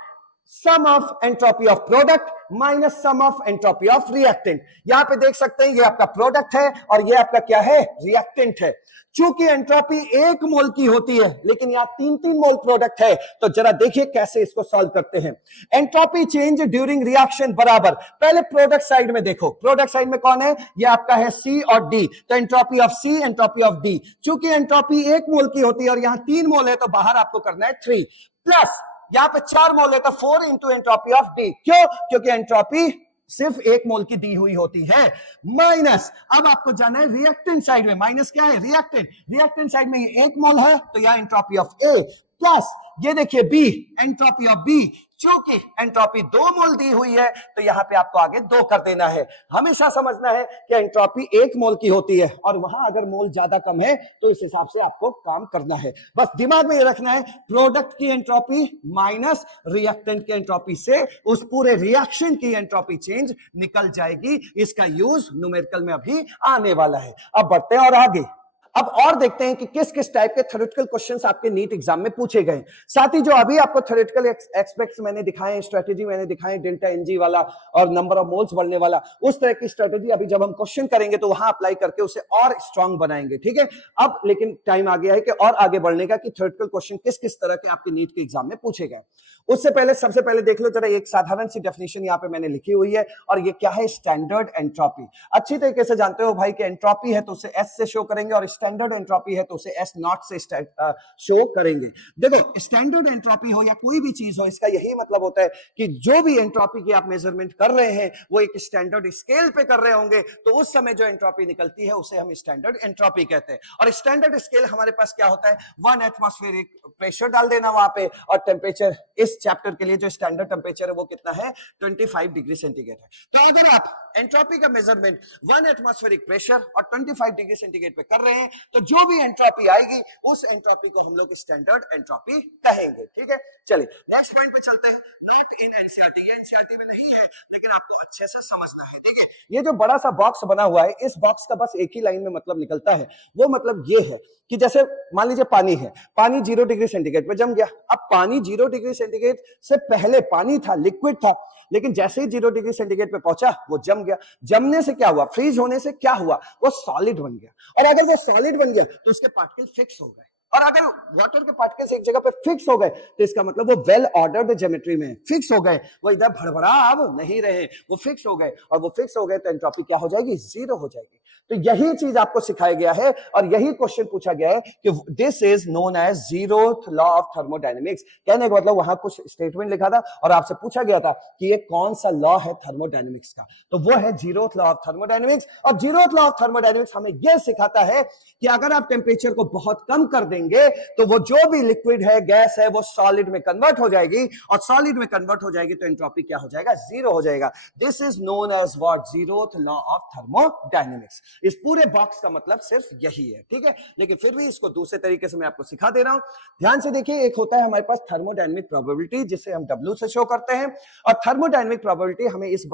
sum of entropy of product minus sum of entropy of reactant. यहां पे देख सकते हैं ये आपका प्रोडक्ट है और ये आपका क्या है, रिएक्टेंट है। चूंकि एंट्रोपी 1 मोल की होती है लेकिन यहां 3-3 मोल प्रोडक्ट है, तो जरा देखिए कैसे इसको सॉल्व करते हैं। एंट्रोपी चेंज ड्यूरिंग रिएक्शन बराबर, पहले प्रोडक्ट साइड में देखो, प्रोडक्ट साइड में कौन है, ये आपका है सी और डी, तो entropy of C entropy of D, चूंकि एंट्रोपी 1 मोल की होती है और यहां 3 मोल है तो बाहर आपको करना है 3, प्लस यहां पे 4 मोल है तो 4 इंटू एंट्रोपी ऑफ डी, क्यों, क्योंकि एंट्रोपी सिर्फ 1 मोल की दी हुई होती है, माइनस अब आपको जाना है रिएक्टेंट साइड में, माइनस क्या है, रिएक्टेंट, रिएक्टेंट साइड में ये 1 मोल है तो यह एंट्रोपी ऑफ ए, प्लस ये देखिए बी, एंट्रोपी ऑफ बी, चूंकि एंट्रोपी 2 मोल दी हुई है तो यहां पे आपको आगे 2 कर देना है। हमेशा समझना है कि एंट्रोपी 1 मोल की होती है और वहां अगर मोल ज्यादा कम है तो इस हिसाब से आपको काम करना है, बस दिमाग में ये रखना है प्रोडक्ट की एंट्रोपी माइनस रिएक्टेंट की एंट्रोपी से उस पूरे रिएक्शन की एंट्रोपी चेंज निकल जाएगी। इसका यूज न्यूमेरिकल में अभी आने वाला है। अब बढ़ते हैं और आगे, अब और देखते हैं कि किस किस टाइप के थ्योरेटिकल क्वेश्चंस आपके नीट एग्जाम में पूछे गए। साथ ही जो अभी आपको थ्योरेटिकल एस्पेक्ट्स मैंने दिखाए, स्ट्रेटेजी मैंने दिखाए, डेल्टा एनजी वाला और नंबर ऑफ मोल्स बढ़ने वाला, उस तरह की स्ट्रेटेजी अभी जब हम क्वेश्चन करेंगे तो वहां अप्लाई करके उसे और स्ट्रांग बनाएंगे, ठीक है। अब लेकिन टाइम आ गया है कि और आगे बढ़ने का, कि थ्योरेटिकल क्वेश्चन किस किस तरह के आपके नीट के एग्जाम में पूछे गए। उससे पहले सबसे पहले देख लो जरा, एक साधारण सी डेफिनेशन यहाँ पे मैंने लिखी हुई है और ये क्या है, स्टैंडर्ड एंट्रोपी। अच्छी तरीके से जानते हो भाई कि एंट्रोपी है तो उसे एस से शो करेंगे और स्टैंडर्ड एंट्रोपी है तो उसे एस नॉट से शो करेंगे। देखो स्टैंडर्ड एंट्रोपी हो या कोई भी चीज हो, इसका यही मतलब होता है कि जो भी एंट्रोपी की आप मेजरमेंट कर रहे हैं वो एक स्टैंडर्ड स्केल पे कर रहे होंगे, तो उस समय जो एंट्रोपी निकलती है उसे हम स्टैंडर्ड एंट्रोपी कहते हैं। और स्टैंडर्ड स्केल हमारे पास क्या होता है, 1 एटमॉस्फेरिक प्रेशर डाल देना वहां पे, और टेम्परेचर इस चैप्टर के लिए जो स्टैंडर्ड टेम्परेचर है वो कितना है, 25 डिग्री सेंटीग्रेड है। तो अगर आप एंट्रोपी का मेजरमेंट 1 एटमॉस्फेरिक प्रेशर और 25 डिग्री सेंटीग्रेड पे कर रहे हैं तो जो भी एंट्रोपी आएगी उस एंट्रोपी को हम लोग स्टैंडर्ड एंट्रोपी कहेंगे, ठीक है। चलिए नेक्स्ट पॉइंट पे चलते हैं। नॉट इन एनसीईआरटी, ये एनसीईआरटी में नहीं है लेकिन आपको अच्छे से समझना है, ठीक है। ये जो बड़ा सा बॉक्स बना हुआ है, इस बॉक्स का बस एक ही लाइन में मतलब निकलता है, वो मतलब ये है कि जैसे मान लीजिए पानी है, पानी 0 डिग्री सेंटीग्रेड पे जम गया। अब पानी 0 डिग्री सेंटीग्रेड से पहले पानी था, लिक्विड था, लेकिन जैसे ही 0 डिग्री सेंटीग्रेड पे पहुंचा वो जम गया। जमने से क्या हुआ, फ्रीज होने से क्या हुआ, वो सॉलिड बन गया। और अगर वो सॉलिड बन गया तो उसके पार्टिकल फिक्स हो गए, और अगर वाटर के पार्टिकल्स एक जगह पे फिक्स हो गए तो इसका मतलब वो वेल ऑर्डर्ड ज्योमेट्री में फिक्स हो गए, वो इधर भड़बड़ा अब नहीं रहे, वो फिक्स हो गए। और वो फिक्स हो गए तो एंट्रोपी क्या हो जाएगी, 0 हो जाएगी। तो यही चीज आपको सिखाया गया है और यही क्वेश्चन पूछा गया है कि this is known as zeroth law of thermodynamics. कहने का मतलब वहां कुछ स्टेटमेंट लिखा था और आपसे पूछा गया था कि ये कौन सा लॉ है थर्मोडायनेमिक्स का, तो वो है जीरोथ लॉ ऑफ थर्मोडायनेमिक्स। और जीरोथ लॉ ऑफ थर्मोडायनेमिक्स हमें यह सिखाता है कि अगर आप टेम्परेचर को बहुत कम कर देंगे तो वो जो भी लिक्विड है, गैस है, वो सॉलिड में कन्वर्ट हो जाएगी, और सॉलिड में कन्वर्ट हो जाएगी तो एंट्रोपी क्या हो जाएगा, 0 हो जाएगा। This is known as what, zeroth law of thermodynamics. इस पूरे बॉक्स का मतलब सिर्फ यही है, ठीक है। लेकिन फिर भी इसको दूसरे तरीके से मैं आपको सिखा दे रहा हूं। ध्यान से देखिए, एक होता है हमारे पास थर्मोडायनेमिक प्रोबेबिलिटी जिसे हम W से शो करते हैं, और थर्मोडायनेमिक प्रोबेबिलिटी हमें इस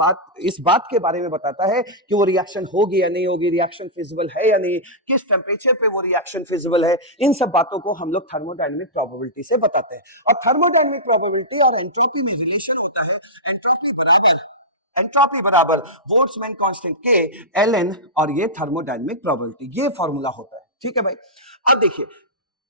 बात के बारे में बताता है कि वो रिएक्शन होगी या नहीं होगी, रिएक्शन फिजिबल है या नहीं, किस टेम्परेचर पे वो रिएक्शन फिजिबल है। इन सब बातों को हम लोग थर्मोडायनेमिक प्रोबेबिलिटी से बताते हैं। और थर्मोडायनेमिक प्रोबेबिलिटी और एंट्रोपी में रिलेशन होता है, एंट्रोपी बराबर बोल्ट्जमैन कांस्टेंट के ln, और ये थर्मोडायनेमिक प्रोबेबिलिटी, ये फॉर्मूला होता है, ठीक है भाई। अब देखिए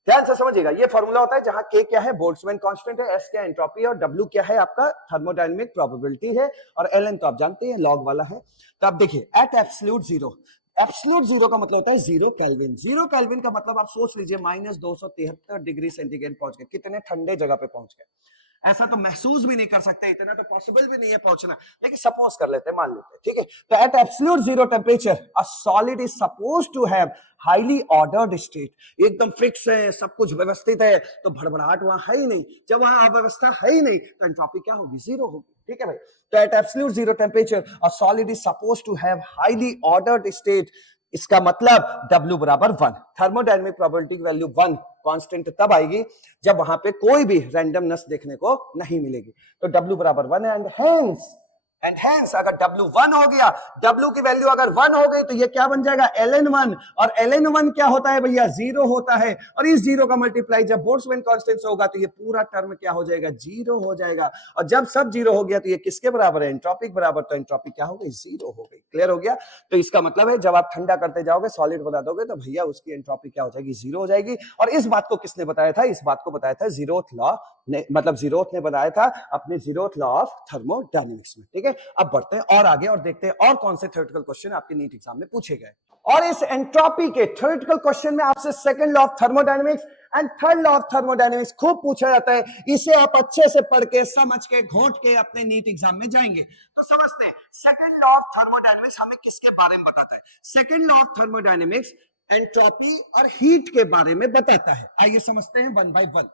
ध्यान से समझिएगा, ये फॉर्मूला होता है जहां K क्या है, बोल्ट्जमैन कांस्टेंट है, S क्या एंट्रोपी है, और W क्या है आपका थर्मोडायनेमिक प्रोबेबिलिटी है, और ln तो आप जानते हैं लॉग वाला है। तो आप देखिए at absolute zero, absolute zero का मतलब होता है 0 केल्विन। 0 केल्विन का मतलब आप सोच लीजिए -273 डिग्री सेंटीग्रेड पहुंच गए, कितने ठंडे जगह पे पहुंच गए। ऐसा तो महसूस भी नहीं कर सकते, इतना तो पॉसिबल भी नहीं है पहुंचना, लेकिन सपोज कर लेते हैं, मान लेते हैं, ठीक है। तो at absolute zero temperature a solid is suppose to have highly ordered state, एकदम फिक्स है, सब कुछ व्यवस्थित है, तो भड़बड़ाहट वहां है ही नहीं। जब वहां अव्यवस्था है ही नहीं तो एंट्रोपी क्या होगी, 0 होगी, ठीक है भाई। तो at absolute zero temperature a solid is suppose to have highly ordered state, इसका मतलब W बराबर 1। थर्मोडायनेमिक प्रोबेबिलिटी की वैल्यू 1 कांस्टेंट तब आएगी जब वहां पे कोई भी रैंडमनेस देखने को नहीं मिलेगी। तो W बराबर 1 एंड हेंस एंड हेंस अगर W 1 हो गया, W की वैल्यू अगर 1 हो गई तो ये क्या बन जाएगा ln1, और ln1 क्या होता है भैया 0 होता है, और इस 0 का मल्टीप्लाई जब बोल्ट्जमैन कांस्टेंट से होगा तो ये पूरा टर्म क्या हो जाएगा 0 हो जाएगा, और जब सब 0 हो गया तो ये किसके बराबर है एंट्रोपी के बराबर, तो एंट्रोपी क्या हो गई 0 हो गई। क्लियर हो गया। तो इसका मतलब है जब आप ठंडा करते जाओगे सॉलिड बना दोगे तो भैया उसकी एंट्रोपी क्या हो जाएगी 0 हो जाएगी। और इस बात को किसने बताया था, इस बात को बताया था जीरोथ लॉ ने, मतलब जीरोथ ने बताया था अपने जीरोथ लॉ ऑफ थर्मोडायनेमिक्स में। ठीक है, अब बढ़ते हैं और आगे और देखते हैं और कौन से थ्योरेटिकल क्वेश्चन आपके नीट एग्जाम में पूछे गए। और इस एंट्रोपी के थ्योरेटिकल क्वेश्चन में आपसे second law of thermodynamics and third law of thermodynamics खूब पूछा जाता है। इसे आप अच्छे से पढ़ के समझ के घोंट के अपने नीट एग्जाम में जाएंगे। तो समझते हैं सेकंड लॉ ऑफ थर्मोडायनेमिक्स हमें किसके बारे में बताता है। Second law of thermodynamics entropy और हीट के बारे में बताता है। आइए समझते हैं one by one.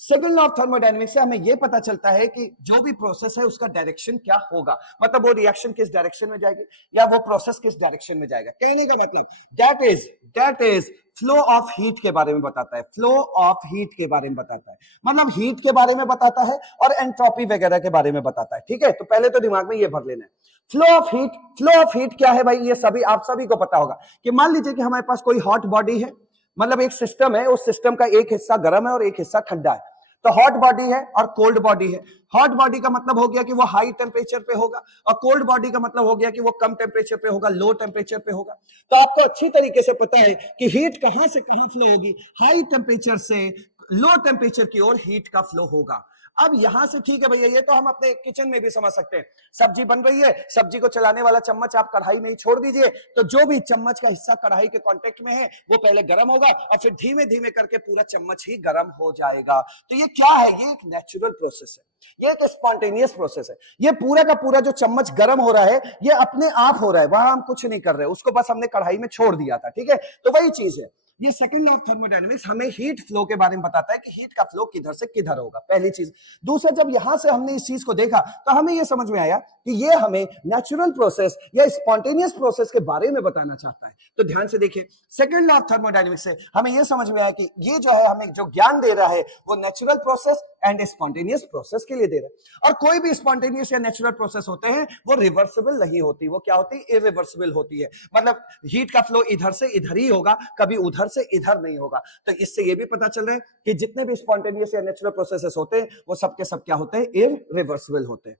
Second law of thermodynamics से हमें यह पता चलता है कि जो भी प्रोसेस है उसका डायरेक्शन क्या होगा, मतलब वो रिएक्शन किस डायरेक्शन में जाएगी या वो प्रोसेस किस डायरेक्शन में जाएगा। कहने का मतलब that is flow of heat के बारे में बताता है, फ्लो ऑफ हीट के बारे में बताता है, मतलब हीट के बारे में बताता है और एंट्रोपी वगैरह के बारे में बताता है। ठीक है, तो पहले तो दिमाग में ये भर लेना है। फ्लो ऑफ हीट क्या है भाई, ये सभी आप सभी को पता होगा कि मान लीजिए कि हमारे पास कोई हॉट बॉडी है, मतलब एक सिस्टम है, उस सिस्टम का एक हिस्सा गर्म है और एक हिस्सा ठंडा है। तो हॉट बॉडी है और कोल्ड बॉडी है। हॉट बॉडी का मतलब हो गया कि वो हाई टेम्परेचर पे होगा, और कोल्ड बॉडी का मतलब हो गया कि वो कम टेम्परेचर पे होगा, लो टेम्परेचर पे होगा। तो आपको अच्छी तरीके से पता है कि हीट कहां से कहां फ्लो होगी, हाई टेम्परेचर से लो टेम्परेचर की ओर हीट का फ्लो होगा। अब यहां से ठीक है भैया, ये तो हम अपने किचन में भी समझ सकते हैं। सब्जी बन रही है, सब्जी को चलाने वाला चम्मच आप कढ़ाई में ही छोड़ दीजिए, तो जो भी चम्मच का हिस्सा कढ़ाई के कांटेक्ट में है वो पहले गर्म होगा और फिर धीमे धीमे करके पूरा चम्मच ही गर्म हो जाएगा। तो ये क्या है, ये एक नेचुरल प्रोसेस है, ये एक स्पॉन्टेनियस प्रोसेस है। ये पूरा का पूरा जो चम्मच गर्म हो रहा है ये अपने आप हो रहा है, वहां हम कुछ नहीं कर रहे, उसको बस हमने कढ़ाई में छोड़ दिया था। ठीक है, तो वही चीज है। ये सेकंड लॉ ऑफ थर्मोडायनेमिक्स हमें हीट फ्लो के बारे में बताता है कि हीट का फ्लो किधर से किधर होगा, पहली चीज। दूसरा, जब यहां से हमने इस चीज को देखा तो हमें यह समझ में आया कि ये हमें नेचुरल प्रोसेस या स्पॉन्टेनियस प्रोसेस के बारे में बताना चाहता है। तो ध्यान से देखिए, सेकंड लॉ ऑफ थर्मोडायनेमिक्स से हमें यह समझ में आया कि ये जो है हमें जो ज्ञान दे रहा है वो natural process and spontaneous process के लिए दे रहा है। और कोई भी स्पॉन्टेनियस या नेचुरल प्रोसेस होते हैं वो रिवर्सिबल नहीं होती, वो क्या होती है, इरिवर्सिबल होती है। मतलब हीट का फ्लो इधर से इधर ही होगा, कभी उधर से इधर नहीं होगा। तो इससे ये भी पता चल रहा है कि जितने भी स्पॉन्टेनियस या नेचुरल प्रोसेसेस होते हैं वो सबके सब क्या होते हैं, इरिवर्सिबल होते हैं।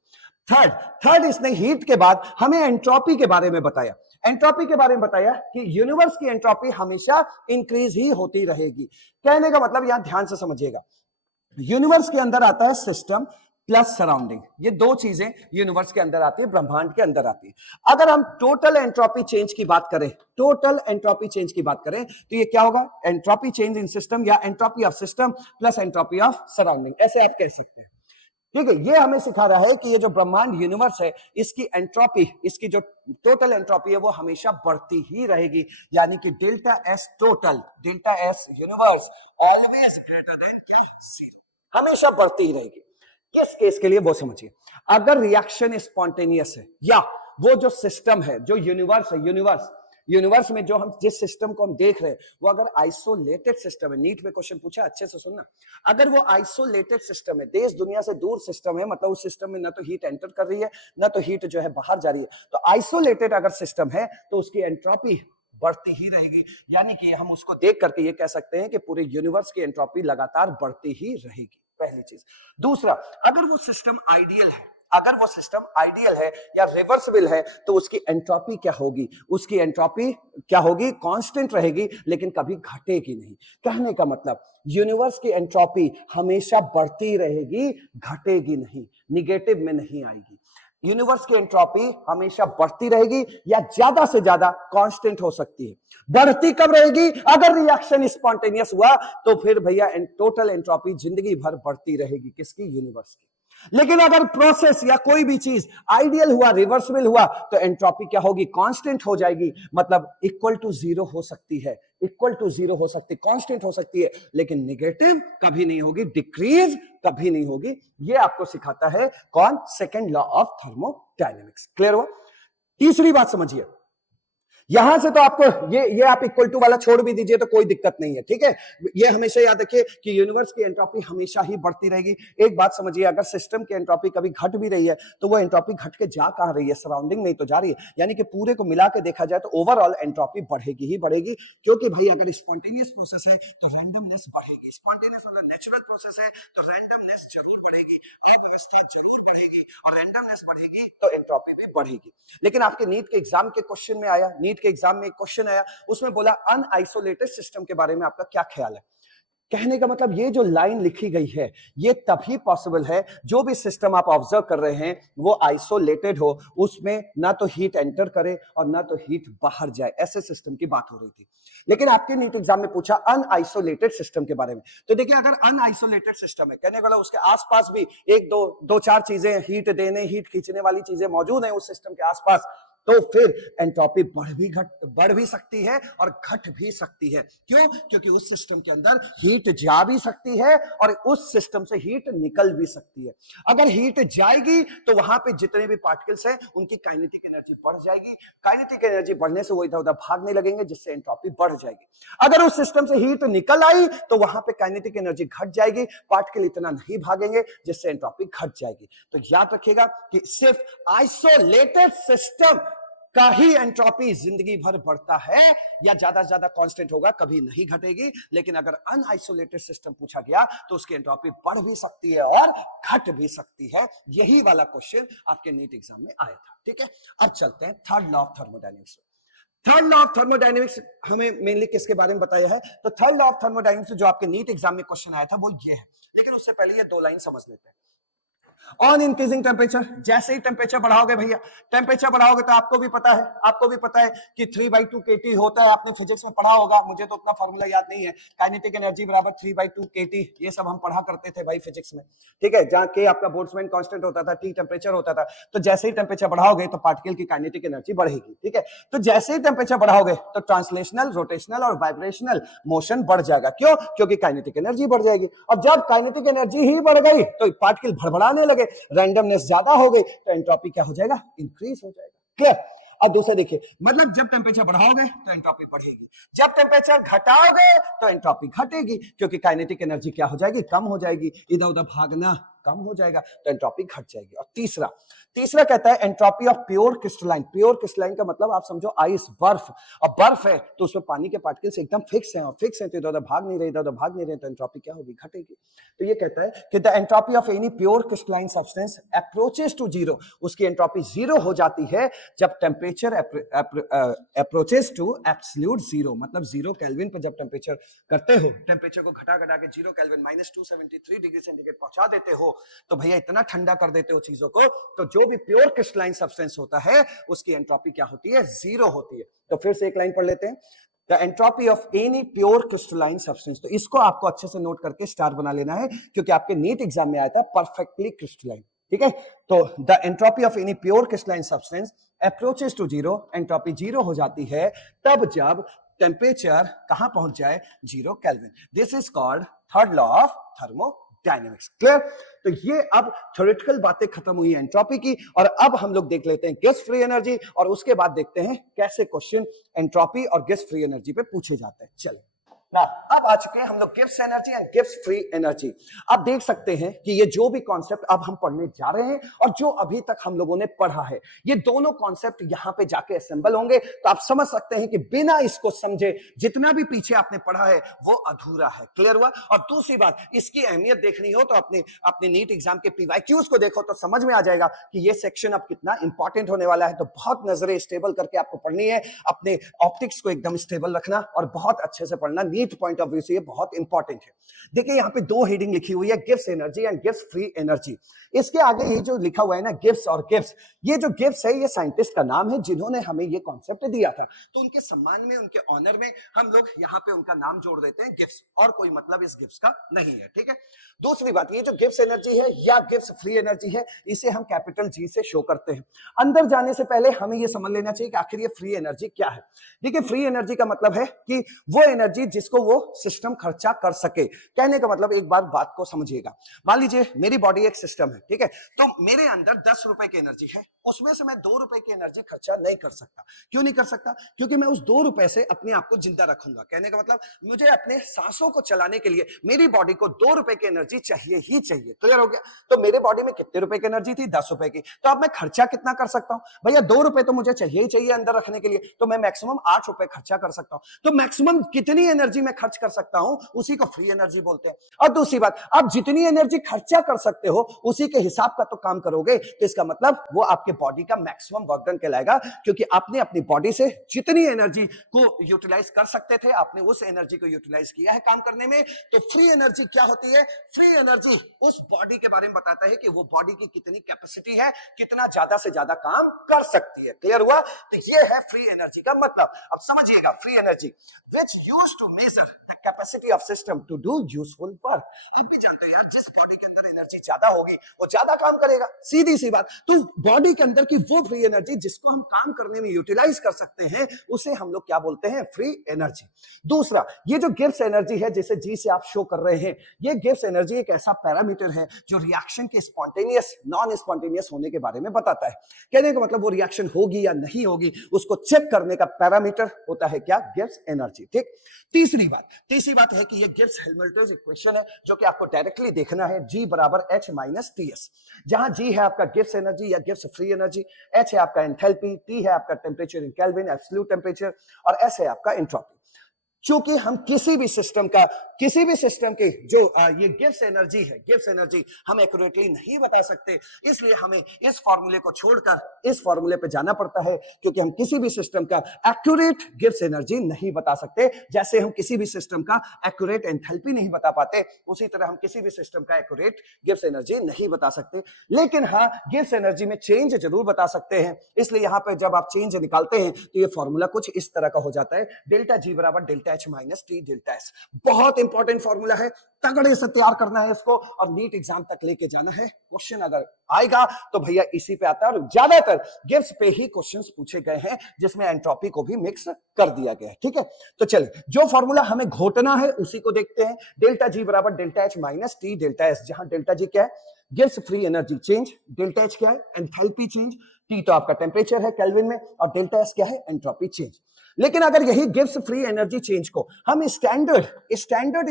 थर्ड इसने हीट के बाद हमें एंट्रोपी के बारे में बताया। एंट्रोपी के बारे में बताया कि यूनिवर्स की एंट्रोपी हमेशा इंक्रीज ही होती रहेगी। कहने का मतलब यहां ध्यान से समझिएगा, यूनिवर्स के अंदर आता है सिस्टम प्लस सराउंडिंग, ये दो चीजें यूनिवर्स के अंदर आती है, ब्रह्मांड के अंदर आती है। अगर हम टोटल एंट्रोपी चेंज की बात करें, टोटल एंट्रोपी चेंज की बात करें तो ये क्या होगा, एंट्रोपी चेंज इन सिस्टम या entropy of system plus entropy of surrounding, ऐसे आप कह सकते हैं। ठीक है, ये हमें सिखा रहा है कि ये जो ब्रह्मांड यूनिवर्स है इसकी एंट्रोपी, इसकी जो टोटल एंट्रोपी है वो हमेशा बढ़ती ही रहेगी, यानी कि delta S total, delta S universe always greater than क्या, 0, हमेशा बढ़ती ही रहेगी। किस केस के लिए वो समझिए, अगर रिएक्शन स्पॉन्टेनियस है या वो जो सिस्टम है, जो यूनिवर्स है, यूनिवर्स में जो हम जिस सिस्टम को हम देख रहे हैं वो अगर आइसोलेटेड सिस्टम है, नीट में क्वेश्चन पूछा अच्छे से सुनना, अगर वो आइसोलेटेड सिस्टम है, देश दुनिया से दूर सिस्टम है, मतलब उस सिस्टम में ना तो हीट एंटर कर रही है ना तो हीट जो है बाहर जा रही है, तो आइसोलेटेड अगर सिस्टम है तो उसकी एंट्रोपी बढ़ती ही रहेगी, यानी कि हम उसको देख करके ये कह सकते हैं कि पूरे यूनिवर्स की एंट्रोपी लगातार बढ़ती ही रहेगी, पहली चीज। दूसरा, अगर वो सिस्टम आइडियल है, अगर वो सिस्टम आइडियल है या रिवर्सिबल है तो उसकी एंट्रोपी क्या होगी, उसकी एंट्रोपी क्या होगी, कांस्टेंट रहेगी लेकिन कभी घटेगी नहीं। कहने का मतलब यूनिवर्स की एंट्रोपी हमेशा बढ़ती रहेगी, घटेगी नहीं, निगेटिव में नहीं आएगी। यूनिवर्स की एंट्रोपी हमेशा बढ़ती रहेगी या ज्यादा से ज्यादा कांस्टेंट हो सकती है। बढ़ती कब रहेगी, अगर रिएक्शन स्पॉन्टेनियस हुआ तो फिर भैया टोटल एंट्रोपी जिंदगी भर बढ़ती रहेगी, किसकी, यूनिवर्स की। लेकिन अगर प्रोसेस या कोई भी चीज आइडियल हुआ, रिवर्सिबल हुआ तो एंट्रोपी क्या होगी, कांस्टेंट हो जाएगी, मतलब इक्वल टू 0 हो सकती है, इक्वल टू 0 हो सकती है, कांस्टेंट हो सकती है, लेकिन नेगेटिव कभी नहीं होगी, डिक्रीज कभी नहीं होगी। ये आपको सिखाता है कौन, second law of thermodynamics. Clear हुआ। तीसरी बात समझिए, यहां से तो आपको ये आप इक्वल टू वाला छोड़ भी दीजिए तो कोई दिक्कत नहीं है, ठीक है। ये हमेशा याद रखिए कि यूनिवर्स की एंट्रोपी हमेशा ही बढ़ती रहेगी। एक बात समझिए, अगर सिस्टम की एंट्रोपी कभी घट भी रही है तो वो एंट्रोपी घट के जा कहां रही है, सराउंडिंग में तो जा रही है। यानी कि पूरे को मिला के देखा जाए तो ओवरऑल एंट्रोपी बढ़ेगी ही बढ़ेगी, क्योंकि भाई अगर स्पॉन्टेनियस प्रोसेस है तो रैंडमनेस बढ़ेगी। स्पॉन्टेनियस मतलब नेचुरल प्रोसेस है तो रैंडमनेस जरूर बढ़ेगी, अव्यवस्था जरूर बढ़ेगी, और रैंडमनेस बढ़ेगी तो एंट्रोपी भी बढ़ेगी। लेकिन आपके नीट के एग्जाम के क्वेश्चन में आया, नीट के एग्जाम में एक क्वेश्चन आया, उसमें बोला अनआइसोलेटेड सिस्टम के बारे में आपका क्या ख्याल है। कहने का मतलब ये जो लाइन लिखी गई है ये तभी पॉसिबल है जो भी सिस्टम आप ऑब्जर्व कर रहे हैं वो आइसोलेटेड हो, उसमें ना तो हीट एंटर करे और ना तो हीट बाहर जाए, ऐसे सिस्टम की बात हो रही थी। लेकिन आपके नीट एग्जाम में पूछा अनआइसोलेटेड सिस्टम के बारे में, तो देखिए अगर अनआइसोलेटेड सिस्टम है, कहने वाला उसके आसपास भी एक दो चार चीजें हीट देने हीट खींचने वाली चीजें मौजूद हैं उस सिस्टम के आसपास, तो फिर एंट्रोपी बढ़ भी सकती है और घट भी सकती है। क्यों? क्योंकि उस सिस्टम के अंदर हीट जा भी सकती है और उस सिस्टम से हीट निकल भी सकती है। अगर हीट जाएगी तो वहां पे जितने भी पार्टिकल्स हैं उनकी काइनेटिक एनर्जी बढ़ जाएगी, काइनेटिक एनर्जी बढ़ने से वो इधर उधर भागने लगेंगे जिससे एंट्रोपी बढ़ जाएगी। अगर उस सिस्टम से हीट निकल आई तो वहां पे काइनेटिक एनर्जी घट जाएगी, पार्टिकल इतना नहीं भागेंगे जिससे एंट्रोपी घट जाएगी। तो याद रखिएगा कि सिर्फ आइसोलेटेड सिस्टम का ही एंट्रोपी जिंदगी भर बढ़ता है या ज्यादा से ज्यादा कांस्टेंट होगा, कभी नहीं घटेगी। लेकिन अगर अनआइसोलेटेड सिस्टम पूछा गया तो उसकी एंट्रोपी बढ़ भी सकती है और घट भी सकती है। यही वाला क्वेश्चन आपके नीट एग्जाम में आया था, ठीक है। अब चलते हैं third law of thermodynamics. Third law of thermodynamics हमें मेनली किसके बारे में बताया है, तो थर्ड लॉ ऑफ थर्मोडायनेमिक्स जो आपके नीट एग्जाम में क्वेश्चन आया था वो ये है। लेकिन उससे पहले ये दो लाइन समझ लेते हैं। ऑन इंक्रीजिंग टेम्परेचर, जैसे ही टेम्परेचर बढ़ाओगे भैया, टेम्परेचर बढ़ाओगे तो आपको भी पता है कि 3/2 kT होता है। आपने फिजिक्स में पढ़ा होगा, मुझे तो उतना फॉर्मूला याद नहीं है। काइनेटिक एनर्जी बराबर 3/2 kT, ये सब हम पढ़ा करते थे भाई फिजिक्स में, ठीक है। जहां के आपका बोल्ट्जमैन कांस्टेंट होता था, टी टेम्परेचर होता था। तो जैसे ही टेम्परेचर बढ़ाओगे तो पार्टिकल की काइनेटिक एनर्जी बढ़ेगी, ठीक है। तो जैसे ही टेम्परेचर बढ़ाओगे तो ट्रांसलेशनल, रोटेशनल और वाइब्रेशनल मोशन बढ़ जाएगा। क्यों? क्योंकि काइनेटिक एनर्जी बढ़ जाएगी। और जब काइनेटिक एनर्जी ही बढ़ गई तो पार्टिकल भड़बड़ाने लगे, रैंडमनेस ज्यादा हो गई तो एंट्रोपी क्या हो जाएगा, इंक्रीज हो जाएगा। क्लियर? अब दूसरा देखिए, मतलब जब टेम्परेचर बढ़ाओगे तो एंट्रोपी बढ़ेगी, जब टेम्परेचर घटाओगे तो एंट्रोपी घटेगी, क्योंकि काइनेटिक एनर्जी क्या हो जाएगी, कम हो जाएगी, इधर उधर भागना कम हो जाएगा तो एंट्रोपी घट जाएगी। और तीसरा कहता है entropy of pure crystalline. Pure crystalline का मतलब आप समझो आइस, बर्फ। और बर्फ है तो उसमें पानी के पार्टिकल्स एकदम फिक्स हैं, और फिक्स है तो इधर उधर भाग नहीं रहे, तो एंट्रोपी क्या होगी, घटेगी। तो ये कहता है कि the entropy of any pure crystalline substance approaches to zero, उसकी एंट्रोपी जीरो हो जाती है जब temperature approaches to absolute zero, मतलब 0 केल्विन पर जब टेम्परेचर करते हो, टेम्परेचर को घटा के 0 केल्विन -273 डिग्री सेंटीग्रेड पहुंचा देते हो, तो भैया इतना ठंडा कर देते हो चीजों को, तो जो भी प्योर क्रिस्टलाइन सब्सटेंस होता है उसकी एंट्रोपी क्या होती है, जीरो होती है। तो फिर से एक लाइन पढ़ लेते हैं, the entropy of any pure crystalline substance. तो इसको आपको अच्छे से नोट करके स्टार बना लेना है, क्योंकि आपके नीट एग्जाम में आया था परफेक्टली क्रिस्टलाइन, ठीक है। तो the entropy of any pure crystalline substance approaches to zero, entropy zero हो जाती है तब जब टेम्परेचर कहां पहुंच जाए, 0 kelvin. This is called third law of thermodynamics. Clear? तो ये अब थ्योरेटिकल बातें खत्म हुई एंट्रोपी की, और अब हम लोग देख लेते हैं गिब्स फ्री एनर्जी, और उसके बाद देखते हैं कैसे क्वेश्चन एंट्रोपी और गिब्स फ्री एनर्जी पे पूछे जाते हैं। चलिए ना, अब आ चुके हैं हम लोग Gibbs energy and Gibbs free energy. आप देख सकते हैं कि ये जो भी कॉन्सेप्ट अब हम पढ़ने जा रहे हैं और जो अभी तक हम लोगों ने पढ़ा है, ये दोनों कॉन्सेप्ट यहां पे जाके असेंबल होंगे, तो आप समझ सकते हैं कि बिना इसको समझे जितना भी पीछे आपने पढ़ा है वो अधूरा है। क्लियर हुआ? और दूसरी बात, इसकी अहमियत देखनी हो तो अपने नीट एग्जाम के पीवाईक्यूज को देखो तो समझ में आ जाएगा कि ये सेक्शन अब कितना इंपॉर्टेंट होने वाला है। तो बहुत नजरें स्टेबल करके आपको पढ़नी है, अपने ऑप्टिक्स को एकदम स्टेबल रखना और बहुत अच्छे से पढ़ना। नीट पॉइंट ऑफ व्यू से ये बहुत इंपॉर्टेंट है। देखिए यहां पे दो हेडिंग लिखी हुई है, Gibbs energy and Gibbs free energy. इसके आगे ये जो लिखा हुआ है ना, गिब्स और गिब्स, ये जो गिब्स है ये साइंटिस्ट का नाम है जिन्होंने हमें ये कॉन्सेप्ट दिया था, तो उनके सम्मान में, उनके ऑनर में हम लोग यहाँ पे उनका नाम जोड़ देते हैं गिब्स, और कोई मतलब इस गिब्स का नहीं है, ठीक है। दूसरी बात, ये जो गिब्स एनर्जी है या गिब्स फ्री एनर्जी है, इसे हम कैपिटल जी से शो करते हैं। अंदर जाने से पहले हमें ये समझ लेना चाहिए कि आखिर ये फ्री एनर्जी क्या है। देखिए फ्री एनर्जी का मतलब है कि वो एनर्जी जिसको जिसको वो सिस्टम खर्चा कर सके। कहने का मतलब एक बार बात को समझिएगा, मान लीजिए मेरी बॉडी एक सिस्टम है, ठीक है, तो मेरे अंदर 10 रुपए की एनर्जी है, उसमें से मैं 2 रुपए की एनर्जी खर्चा नहीं कर सकता। क्यों नहीं कर सकता? क्योंकि मैं उस 2 रुपए से अपने आप को जिंदा रखूंगा। कहने का मतलब मुझे अपने सांसों को चलाने के लिए मेरी बॉडी को 2 रुपए की एनर्जी चाहिए ही चाहिए। क्लियर हो गया? तो मेरे बॉडी में कितने रुपए की एनर्जी थी? 10 रुपए की। तो अब मैं खर्चा कितना कर सकता हूं? भैया 2 रुपए तो मुझे चाहिए ही चाहिए अंदर रखने के लिए, तो मैं मैक्सिमम 8 रुपए खर्चा कर सकता हूं। तो मैक्सिमम कितनी एनर्जी मैं खर्च कर सकता हूं, उसी को फ्री एनर्जी बोलते हैं। और दूसरी बात, आप जितनी एनर्जी खर्चा कर सकते हो उसी के हिसाब का तो काम करोगे, तो इसका मतलब वो आपके बॉडी का मैक्सिमम वर्क डन कहलाएगा, क्योंकि आपने अपनी बॉडी से जितनी एनर्जी को यूटिलाइज कर सकते थे आपने उस एनर्जी को यूटिलाइज किया है काम करने में। तो फ्री एनर्जी क्या होती है? फ्री एनर्जी उस बॉडी के बारे में बताता है कि वो बॉडी की कितनी कैपेसिटी है, कितना ज्यादा से ज्यादा काम कर सकती है। क्लियर हुआ? तो ये है फ्री एनर्जी का मतलब। अब समझिएगा, free energy which used to measure the capacity of system to do useful work. आप भी जानते हो यार, जिस बॉडी के अंदर एनर्जी ज्यादा होगी वो ज्यादा काम करेगा, सीधी सी बात। तो बॉडी के अंदर की वो फ्री एनर्जी जिसको हम काम करने में यूटिलाइज कर सकते हैं उसे हम लोग क्या बोलते हैं? Free energy. दूसरा, ये जो गिब्स एनर्जी है जिसे जी से आप शो कर रहे हैं, ये गिब्स एनर्जी एक ऐसा पैरामीटर है जो रिएक्शन के स्पॉन्टेनियस नॉन स्पॉन्टेनियस होने के बारे में बताता है। कहने का मतलब वो रिएक्शन होगी या नहीं होगी उसको चेक करने का पैरामीटर होता है क्या? Gibbs energy. ठीक। तीसरी बात है कि ये गिब्स हेल्महोल्ट्ज इक्वेशन है जो कि आपको डायरेक्टली देखना है, G बराबर H माइनस TS, जहां G है आपका गिब्स एनर्जी या गिब्स फ्री एनर्जी, H है आपका एंथैल्पी, T है आपका temperature in kelvin absolute temperature, और S है आपका एंट्रोपी। चूंकि हम किसी भी सिस्टम के जो ये गिब्स एनर्जी है, गिब्स एनर्जी हम एक्यूरेटली नहीं बता सकते, इसलिए हमें इस फॉर्मूले को छोड़कर इस फॉर्मूले पे जाना पड़ता है, क्योंकि हम किसी भी सिस्टम का एक्यूरेट गिब्स एनर्जी नहीं बता सकते। जैसे हम किसी भी सिस्टम का एक्यूरेट एंथैल्पी नहीं बता पाते, उसी तरह हम किसी भी सिस्टम का एक्यूरेट गिब्स एनर्जी नहीं बता सकते। लेकिन हाँ, गिब्स एनर्जी में चेंज जरूर बता सकते हैं, इसलिए यहां पर जब आप चेंज निकालते हैं तो ये फॉर्मूला कुछ इस तरह का हो जाता है, डेल्टा G बराबर delta H minus T delta S। बहुत इंपॉर्टेंट फॉर्मूला है, तगड़े से तैयार करना है इसको और नीट एग्जाम तक लेके जाना है। क्वेश्चन अगर आएगा तो भैया इसी पे आता है, और ज्यादातर गिब्स पे ही क्वेश्चंस पूछे गए हैं जिसमें एंट्रोपी को भी मिक्स कर दिया गया है। ठीक है, तो चलिए जो फॉर्मूला हमें घोटना है उसी को देखते हैं। डेल्टा G बराबर delta H minus T delta S, जहां डेल्टा G क्या है? Gibbs free energy change, delta H क्या है? एंथैल्पी चेंज, T तो आपका टेम्परेचर है केल्विन में, और डेल्टा S क्या है? Entropy change. लेकिन अगर यही गिब्स फ्री एनर्जी चेंज को हम स्टैंडर्ड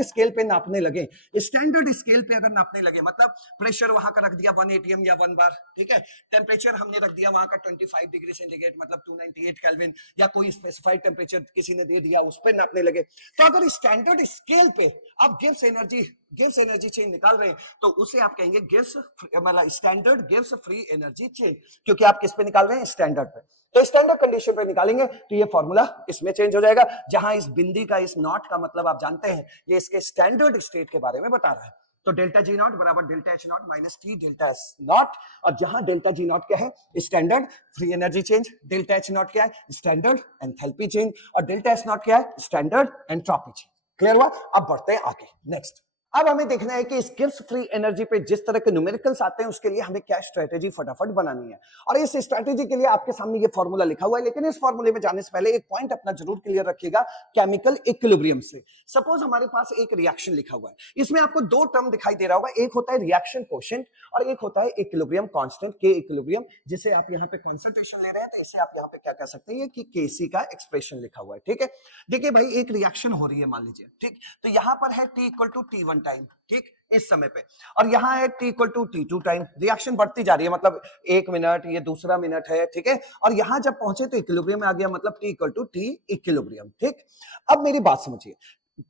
स्केल पे नापने लगे, स्टैंडर्ड स्केल पे अगर नापने लगे, मतलब प्रेशर वहां का रख दिया 1 atm या 1 बार, ठीक है, टेम्परेचर हमने रख दिया वहां का 25 डिग्री सेंटीग्रेड मतलब 298 केल्विन, या कोई स्पेसिफाइड टेम्परेचर किसी ने दे दिया उस पर नापने लगे, तो अगर स्टैंडर्ड स्केल पे आप गिब्स एनर्जी चेंज निकाल रहे हैं तो उसे आप कहेंगे गिब्स मतलब standard Gibbs free energy change, क्योंकि आप किस पे निकाल रहे हैं? स्टैंडर्ड पे। तो स्टैंडर्ड कंडीशन पे निकालेंगे तो ये फॉर्मूला इसमें चेंज हो जाएगा, जहां इस बिंदी का, इस नॉट का मतलब आप जानते हैं ये इसके स्टैंडर्ड स्टेट के बारे में बता रहा है। तो डेल्टा G नॉट बराबर delta H not minus T delta S not, और जहां डेल्टा G नॉट क्या है? Standard free energy change, delta H not क्या है? स्टैंडर्ड एंथैल्पी चेंज, और डेल्टा S नॉट क्या है? Standard entropy change. क्लियर हुआ? अब बढ़ते हैं आगे नेक्स्ट। अब हमें देखना है कि इस गिब्स फ्री एनर्जी पे जिस तरह के न्यूमेरिकल्स आते हैं उसके लिए हमें क्या स्ट्रेटेजी फटाफट बनानी है, और इस स्ट्रेटेजी के लिए आपके सामने ये फॉर्मूला लिखा हुआ है। लेकिन इस फॉर्मूले में जाने से पहले एक पॉइंट अपना जरूर क्लियर रखिएगा, केमिकल इक्विलिब्रियम से। सपोज हमारे पास एक रिएक्शन लिखा हुआ है, इसमें आपको दो टर्म दिखाई दे रहा होगा, एक होता है रिएक्शन कोशेंट और एक होता है इक्विलिब्रियम कांस्टेंट, के इक्विलिब्रियम, जिसे आप यहाँ पे कॉन्सेंट्रेशन ले रहे हैं तो इसे आप यहाँ पे क्या कह सकते हैं कि Kc का एक्सप्रेशन लिखा हुआ है। ठीक है, देखिए भाई एक रिएक्शन हो रही है मान लीजिए, ठीक, तो यहाँ पर है T equal to T1 time, ठीक, इस समय पे, और यहाँ है T equal to T2 time, reaction बढ़ती जा रही है, मतलब 1 मिनट, ये दूसरा मिनट है, ठीक है, और यहाँ जब पहुंचे तो इक्विलिब्रियम में आ गया, मतलब T equal to T equilibrium. ठीक, अब मेरी बात समझिए,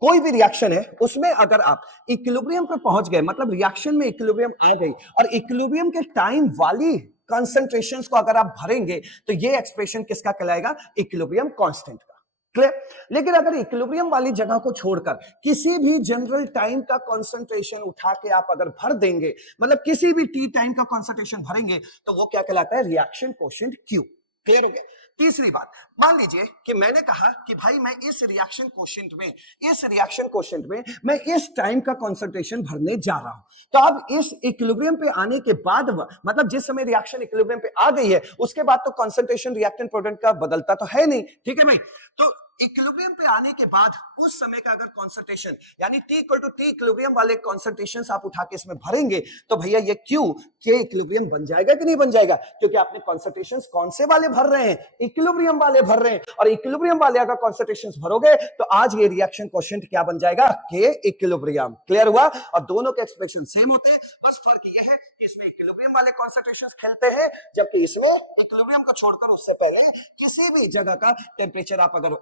कोई भी रिएक्शन है उसमें अगर आप इक्विलिब्रियम पे पहुंच गए, मतलब रिएक्शन में इक्विलिब्रियम आ गई और इक्विलिब्रियम के टाइम वाली कंसंट्रेशंस को अगर आप भरेंगे तो ये एक्सप्रेशन किसका कहलाएगा? इक्विलिब्रियम कांस्टेंट का। क्लियर? लेकिन अगर इक्विलिब्रियम वाली जगह को छोड़कर किसी भी जनरल टाइम का कंसंट्रेशन उठा के आप अगर भर देंगे, मतलब किसी भी टी टाइम का कंसंट्रेशन भरेंगे, तो वो क्या कहलाता है? Reaction quotient Q। क्लियर हो गया? तीसरी बात, मान लीजिए कि मैंने कहा कि भाई मैं इस रिएक्शन कोशेंट में मैं इस टाइम का कंसंट्रेशन भरने जा रहा हूं, तो अब इस इक्विलिब्रियम पे आने के बाद, मतलब जिस समय रिएक्शन इक्विलिब्रियम पे आ गई है उसके बाद तो कंसंट्रेशन रिएक्टेंट प्रोडक्ट का बदलता तो है नहीं, ठीक है भाई, तो इक्विलिब्रियम पे आने के बाद उस समय का अगर कॉन्सेंट्रेशन यानी T equal to T equilibrium वाले कॉन्सेंट्रेशन आप उठा के इसमें भरेंगे तो भैया ये Q के इक्विलिब्रियम बन जाएगा कि नहीं बन जाएगा, क्योंकि आपने कॉन्सेंट्रेशन कौन से वाले भर रहे हैं, इक्विलिब्रियम वाले भर रहे हैं, और इक्विलिब्रियम वाले अगर कॉन्सेंट्रेशन भरोगे तो आज ये रिएक्शन क्वोशिएंट क्या बन जाएगा, के इक्विलिब्रियम। क्लियर हुआ? और दोनों के एक्सप्रेशन सेम होते हैं, बस फर्क ये है कि इसमें इक्विलिब्रियम वाले कॉन्सेंट्रेशंस खेलते हैं, जबकि इसमें इक्विलिब्रियम को छोड़कर उससे पहले किसी भी जगह का टेंपरेचर आप अगर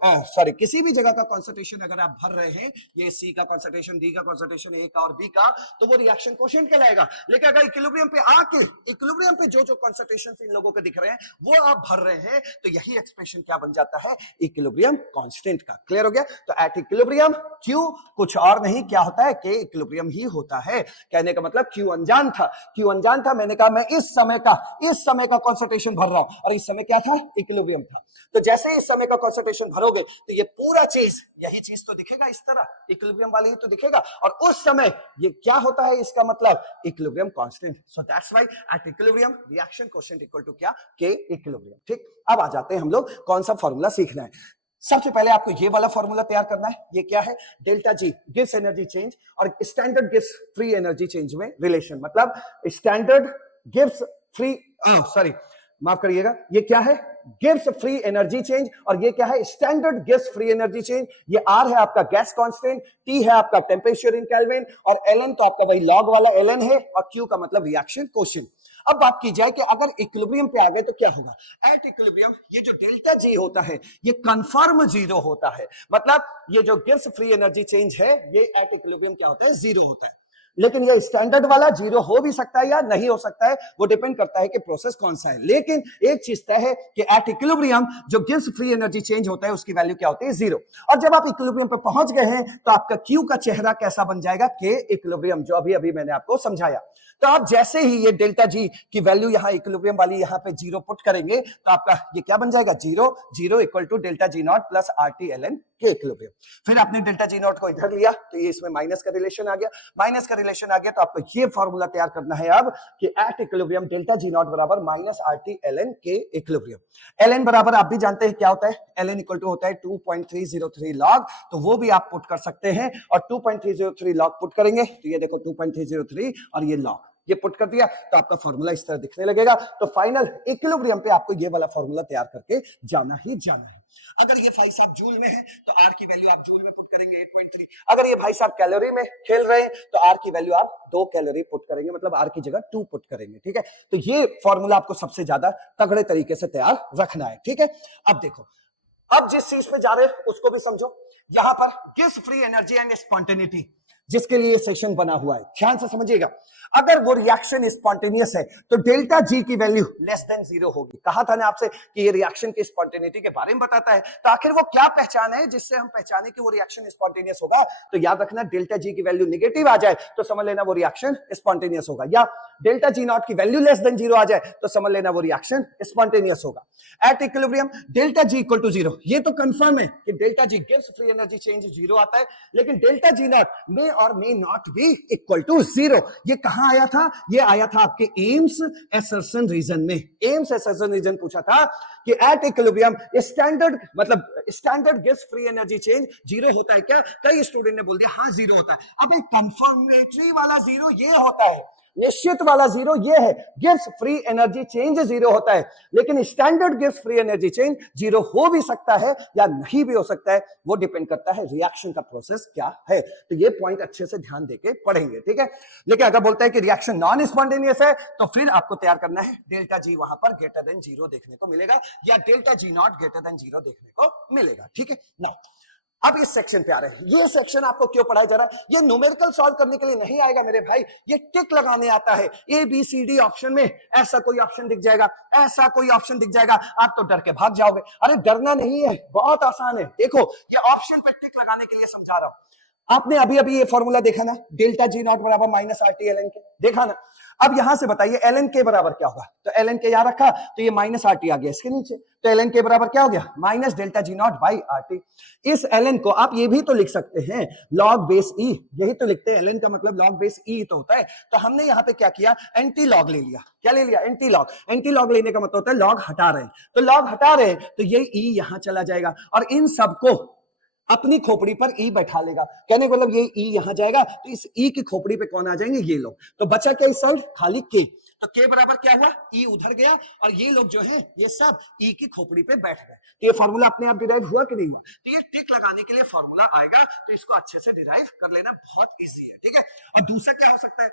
किसी भी जगह का कॉन्सेंट्रेशन अगर आप भर रहे हैं, ये सी का कॉन्सेंट्रेशन, डी का कॉन्सेंट्रेशन, ए का और बी का, तो वो रिएक्शन क्वोशिएंट कहलाएगा। लेकिन अगर इक्विलिब्रियम पे आके इक्विलिब्रियम पे जो जो कॉन्सेंट्रेशन इन लोगों के दिख रहे हैं वो आप भर रहे हैं, तो यही एक्सप्रेशन क्या बन जाता है, इक्विलिब्रियम कांस्टेंट का। क्लियर हो गया? तो एट इक्विलिब्रियम Q कुछ और नहीं क्या होता है, के इक्विलिब्रियम ही होता है। कहने का मतलब Q अनजान था, Q अनजान था, मैंने कहा मैं इस समय का कॉन्सेंट्रेशन भर रहा हूं और इस समय क्या था, इक्विलिब्रियम था। तो जैसे इस समय का कॉन्सेंट्रेशन भरोगे तो ये पूरा चीज, यही चीज तो दिखेगा इस तरह, इक्विलिब्रियम वाली ही तो दिखेगा, और उस समय ये क्या होता है, इसका मतलब equilibrium constant. So that's why at equilibrium reaction quotient equal to क्या, के इक्विलिब्रियम। ठीक, अब आ जाते हैं हम लोग कौन सा फॉर्मूला सीखना है। सबसे पहले आपको ये वाला फॉर्मूला तैयार करना है। ये क्या है, delta G gives energy change और standard gives free energy change में रिलेशन, मतलब स्टैंडर्ड गिव्स फ्री, सॉरी माफ करिएगा, ये क्या है, गिव्स फ्री एनर्जी चेंज, और ये क्या है, standard gives free energy change. ये आर है आपका गैस कांस्टेंट, टी है आपका टेंपरेचर इन केल्विन, और एलन तो आपका वही लॉग वाला एलन है, और क्यू का मतलब रिएक्शन क्वोशिएंट। अब बात की जाए कि अगर इक्विलिब्रियम पे आ गए तो क्या होगा, एट इक्विलिब्रियम ये जो डेल्टा जी होता है ये कंफर्म जीरो होता है, मतलब ये जो गिव्स फ्री एनर्जी चेंज है ये एट इक्विलिब्रियम क्या होता है, जीरो होता है। लेकिन ये स्टैंडर्ड वाला जीरो हो भी सकता है या नहीं हो सकता है, वो डिपेंड करता है कि प्रोसेस कौन सा है। लेकिन एक चीज तय है कि एट इक्विलिब्रियम जो गिव्स फ्री एनर्जी चेंज होता है उसकी वैल्यू क्या होती है, जीरो। और जब आप इक्विलिब्रियम पे पहुंच गए हैं तो आपका क्यू का चेहरा कैसा बन जाएगा, के इक्विलिब्रियम, जो अभी अभी मैंने आपको समझाया। तो आप जैसे ही ये डेल्टा जी की वैल्यू यहाँ इक्विलिब्रियम वाली यहाँ पे जीरो पुट करेंगे तो आपका ये क्या बन जाएगा, zero zero equal to delta G not plus R T L N K equilibrium. फिर आपने डेल्टा जी नॉट को इधर लिया तो ये इसमें माइनस का रिलेशन आ गया, माइनस का रिलेशन आ गया, तो आपको ये फॉर्मूला तैयार करना है अब कि at equilibrium delta G not बराबर minus R T L N K equilibrium. L N बराबर आप भी जानते हैं क्या होता है, एल एन इक्वल टू होता है 2.303 लॉग, तो वो भी आप पुट कर सकते हैं, और 2.303 लॉग पुट करेंगे तो ये देखो 2.303 और ये लॉग, ये पुट कर दिया तो आपका फॉर्मूला इस तरह दिखने लगेगा। तो फाइनल इक्विलिब्रियम पे आपको ये वाला फॉर्मूला तैयार करके जाना ही जाना है। अगर ये भाई साहब जूल में है तो आर की वैल्यू आप जूल में पुट करेंगे 8.3। अगर ये भाई साहब कैलोरी में खेल रहे हैं तो आर की वैल्यू आप 2 कैलोरी पुट करेंगे, मतलब आर की जगह 2 पुट करेंगे। ठीक है, तो ये फॉर्मूला आपको सबसे ज्यादा तगड़े तरीके से तैयार रखना है। ठीक है, अब देखो, अब जिस चीज पे जा रहे हैं उसको भी समझो। यहां पर gives free energy and spontaneity जिसके लिए सेक्शन बना हुआ है, ध्यान से समझिएगा। अगर वो रिएक्शन स्पॉन्टेनियस है तो डेल्टा जी की वैल्यू लेस देन जीरो होगी। कहा था ना आपसे कि ये रिएक्शन की स्पॉन्टेनिटी के बारे में बताता है, तो आखिर वो क्या पहचान है जिससे हम पहचाने कि वो रिएक्शन स्पॉन्टेनियस होगा। तो याद रखना, डेल्टा जी की वैल्यू नेगेटिव आ जाए तो समझ लेना वो रिएक्शन स्पॉन्टेनियस होगा, या डेल्टा जी नॉट की वैल्यू लेस देन जीरो आ जाए तो समझ लेना वो रिएक्शन स्पॉन्टेनियस होगा। At equilibrium delta G equal to zero, ये तो कंफर्म है कि delta G gives free energy change zero आता है, लेकिन डेल्टा जी नॉट मे और may not be equal to zero. ये कहां आया था, ये आया था आपके एम्स असर्शन रीजन में। एम्स असर्शन रीजन पूछा था कि एट इक्विलिब्रियम स्टैंडर्ड, मतलब standard gives free energy change zero होता है क्या? कई स्टूडेंट ने बोल दिया हाँ जीरो होता है। अब एक कंफर्मेटरी वाला जीरो ये होता है, निश्चित वाला जीरो ये है, gives free energy change zero होता है, लेकिन standard gives free energy change zero हो भी सकता है या नहीं भी हो सकता है, वो डिपेंड करता है रिएक्शन का प्रोसेस क्या है। तो ये पॉइंट अच्छे से ध्यान देके पढ़ेंगे। ठीक है, लेकिन अगर बोलता है कि रिएक्शन नॉन स्पॉन्टेनियस है तो फिर आपको तैयार करना है डेल्टा जी वहां पर ग्रेटर देन जीरो देखने को मिलेगा, या delta G not greater than zero देखने को मिलेगा। ठीक है ना, अब इस सेक्शन पे आ रहे हैं। ये सेक्शन आपको क्यों पढ़ाया जा रहा है, ये न्यूमेरिकल सॉल्व करने के लिए नहीं आएगा मेरे भाई, ये टिक लगाने आता है। A B C D option में ऐसा कोई ऑप्शन दिख जाएगा, ऐसा कोई ऑप्शन दिख जाएगा, आप तो डर के भाग जाओगे। अरे डरना नहीं है, बहुत आसान है। देखो ये ऑप्शन पे टिक लगाने के लिए समझा रहा हूं। आपने अभी अभी ये फॉर्मूला देखा ना, डेल्टा जी नॉट बराबर minus R T L N K, देखा ना। अब यहां से बताइए ln के बराबर क्या होगा, तो ln के यहां रखा तो ये माइनस RT आ गया इसके नीचे, तो ln के बराबर क्या हो गया minus delta G not by RT। इस ln को आप ये भी तो लिख सकते हैं log बेस e, यही तो लिखते हैं, ln का मतलब log बेस e तो होता है। तो हमने यहाँ पे क्या किया, एंटी लॉग ले लिया, क्या ले लिया एंटी लॉग। एंटी लॉग लेने का मतलब होता है लॉग हटा रहे हैं, तो लॉग हटा रहे हैं तो ये e यहां चला जाएगा और इन सबको अपनी खोपड़ी पर ई बैठा लेगा, कहने का मतलब ये ई यहां जाएगा तो इस ई की खोपड़ी पे कौन आ जाएंगे ये लोग, तो बचा क्या इस साइड खाली के, तो के बराबर क्या हुआ ई उधर गया और ये लोग जो हैं ये सब ई की खोपड़ी पे बैठ गए। तो ये फार्मूला अपने आप डिराइव हुआ कि नहीं हुआ, तो ये टिक लगाने के लिए फार्मूला आएगा, तो इसको अच्छे से डिराइव कर लेना, बहुत इजी है, ठीक है। और दूसरा क्या हो सकता है,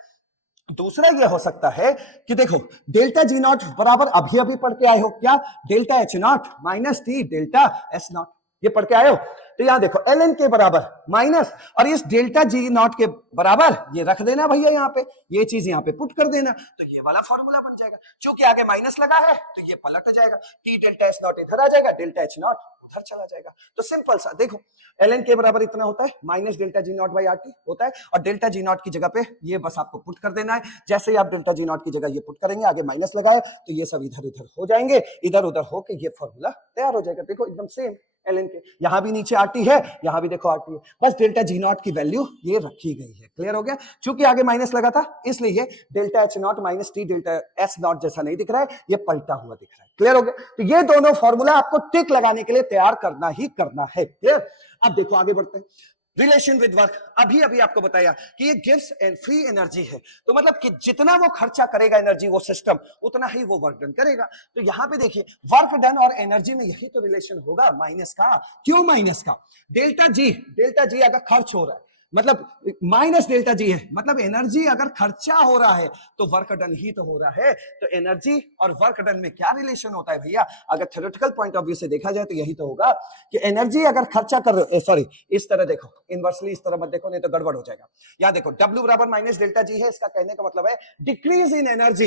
दूसरा ये हो सकता है कि देखो डेल्टा जी नॉट बराबर अभी अभी पढ़ के आए हो क्या, delta H not minus T delta S not, ये पढ़ के आए हो। तो यहां देखो ln के बराबर माइनस और इस डेल्टा जी नॉट के बराबर ये रख देना भैया, यहाँ पे ये चीज यहाँ पे पुट कर देना, तो ये वाला फॉर्मूला बन जाएगा। क्योंकि आगे माइनस लगा है तो ये पलट जाएगा, टी डेल्टा एस नॉट इधर आ जाएगा, डेल्टा एच नॉट उधर चला जाएगा। तो सिंपल सा देखो ln के बराबर इतना होता है minus delta G not by RT होता है, और डेल्टा जी नॉट की जगह पे ये बस आपको पुट कर देना है। जैसे ही आप डेल्टा जी नॉट की जगह ये पुट करेंगे, आगे माइनस लगाए तो ये सब इधर इधर हो जाएंगे, इधर उधर होके ये फॉर्मूला तैयार हो जाएगा। देखो एकदम सेम ln के, यहां भी नीचे RT है, यहां भी देखो RT है, बस डेल्टा जी नॉट की वैल्यू ये रखी गई है। क्लियर हो गया, क्योंकि आगे माइनस लगा था इसलिए delta H not minus T delta S not जैसा नहीं दिख रहा है, ये पलटा हुआ दिख रहा है। क्लियर हो गया, तो ये दोनों फॉर्मूला आपको टिक लगाने के लिए तैयार करना ही करना है। क्लियर, अब देखो आगे बढ़ते हैं, रिलेशन विद वर्क। अभी अभी आपको बताया कि ये गिव्स एंड फ्री एनर्जी है, तो मतलब कि जितना वो खर्चा करेगा एनर्जी वो सिस्टम, उतना ही वो वर्क डन करेगा। तो यहां पे देखिए वर्क डन और एनर्जी में यही तो रिलेशन होगा माइनस का। क्यों माइनस का, डेल्टा जी अगर खर्च हो रहा है मतलब माइनस डेल्टा जी है, मतलब एनर्जी अगर खर्चा हो रहा है तो वर्क डन ही तो हो रहा है। तो एनर्जी और वर्क डन में क्या रिलेशन होता है भैया, अगर थ्योरेटिकल पॉइंट ऑफ व्यू से देखा जाए तो यही तो होगा कि एनर्जी अगर खर्चा कर, सॉरी इस तरह देखो, इनवर्सली इस तरह मत देखो नहीं तो गड़बड़ हो जाएगा। यहां देखो W बराबर माइनस डेल्टा जी है, इसका कहने का मतलब है decrease in energy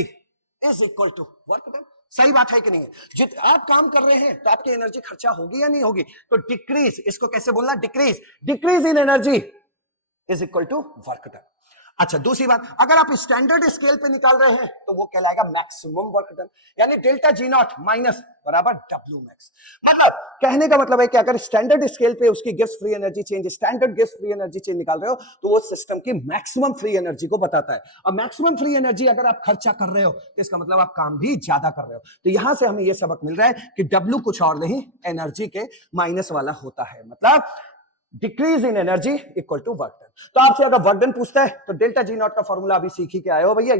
is equal to work done. सही बात है कि नहीं है, जित आप काम कर रहे हैं तो आपकी एनर्जी खर्चा होगी या नहीं होगी, तो डिक्रीज, इसको कैसे बोलना, decrease in energy is equal to work done. अच्छा दूसरी बात, अगर आप स्टैंडर्ड स्केल पे निकाल रहे हैं तो वो कहलाएगा मैक्सिमम वर्क डन, यानी डेल्टा जी नॉट माइनस बराबर W मैक्स। मतलब कहने का मतलब है कि अगर स्टैंडर्ड स्केल पे उसकी gives free energy change, standard gives free energy change निकाल रहे हो तो वो सिस्टम की मैक्सिमम फ्री एनर्जी को बताता है। और मैक्सिमम फ्री एनर्जी अगर आप खर्चा कर रहे हो तो इसका मतलब आप काम भी ज्यादा कर रहे हो। तो यहां से हमें यह सबक मिल रहा है कि W कुछ और नहीं एनर्जी के माइनस वाला होता है, मतलब decrease in energy equal to work done. तो आपसे अगर वर्क डन पूछता है तो डेल्टा जी नॉट का फॉर्मूला अभी सीख ही के आए हो भैया,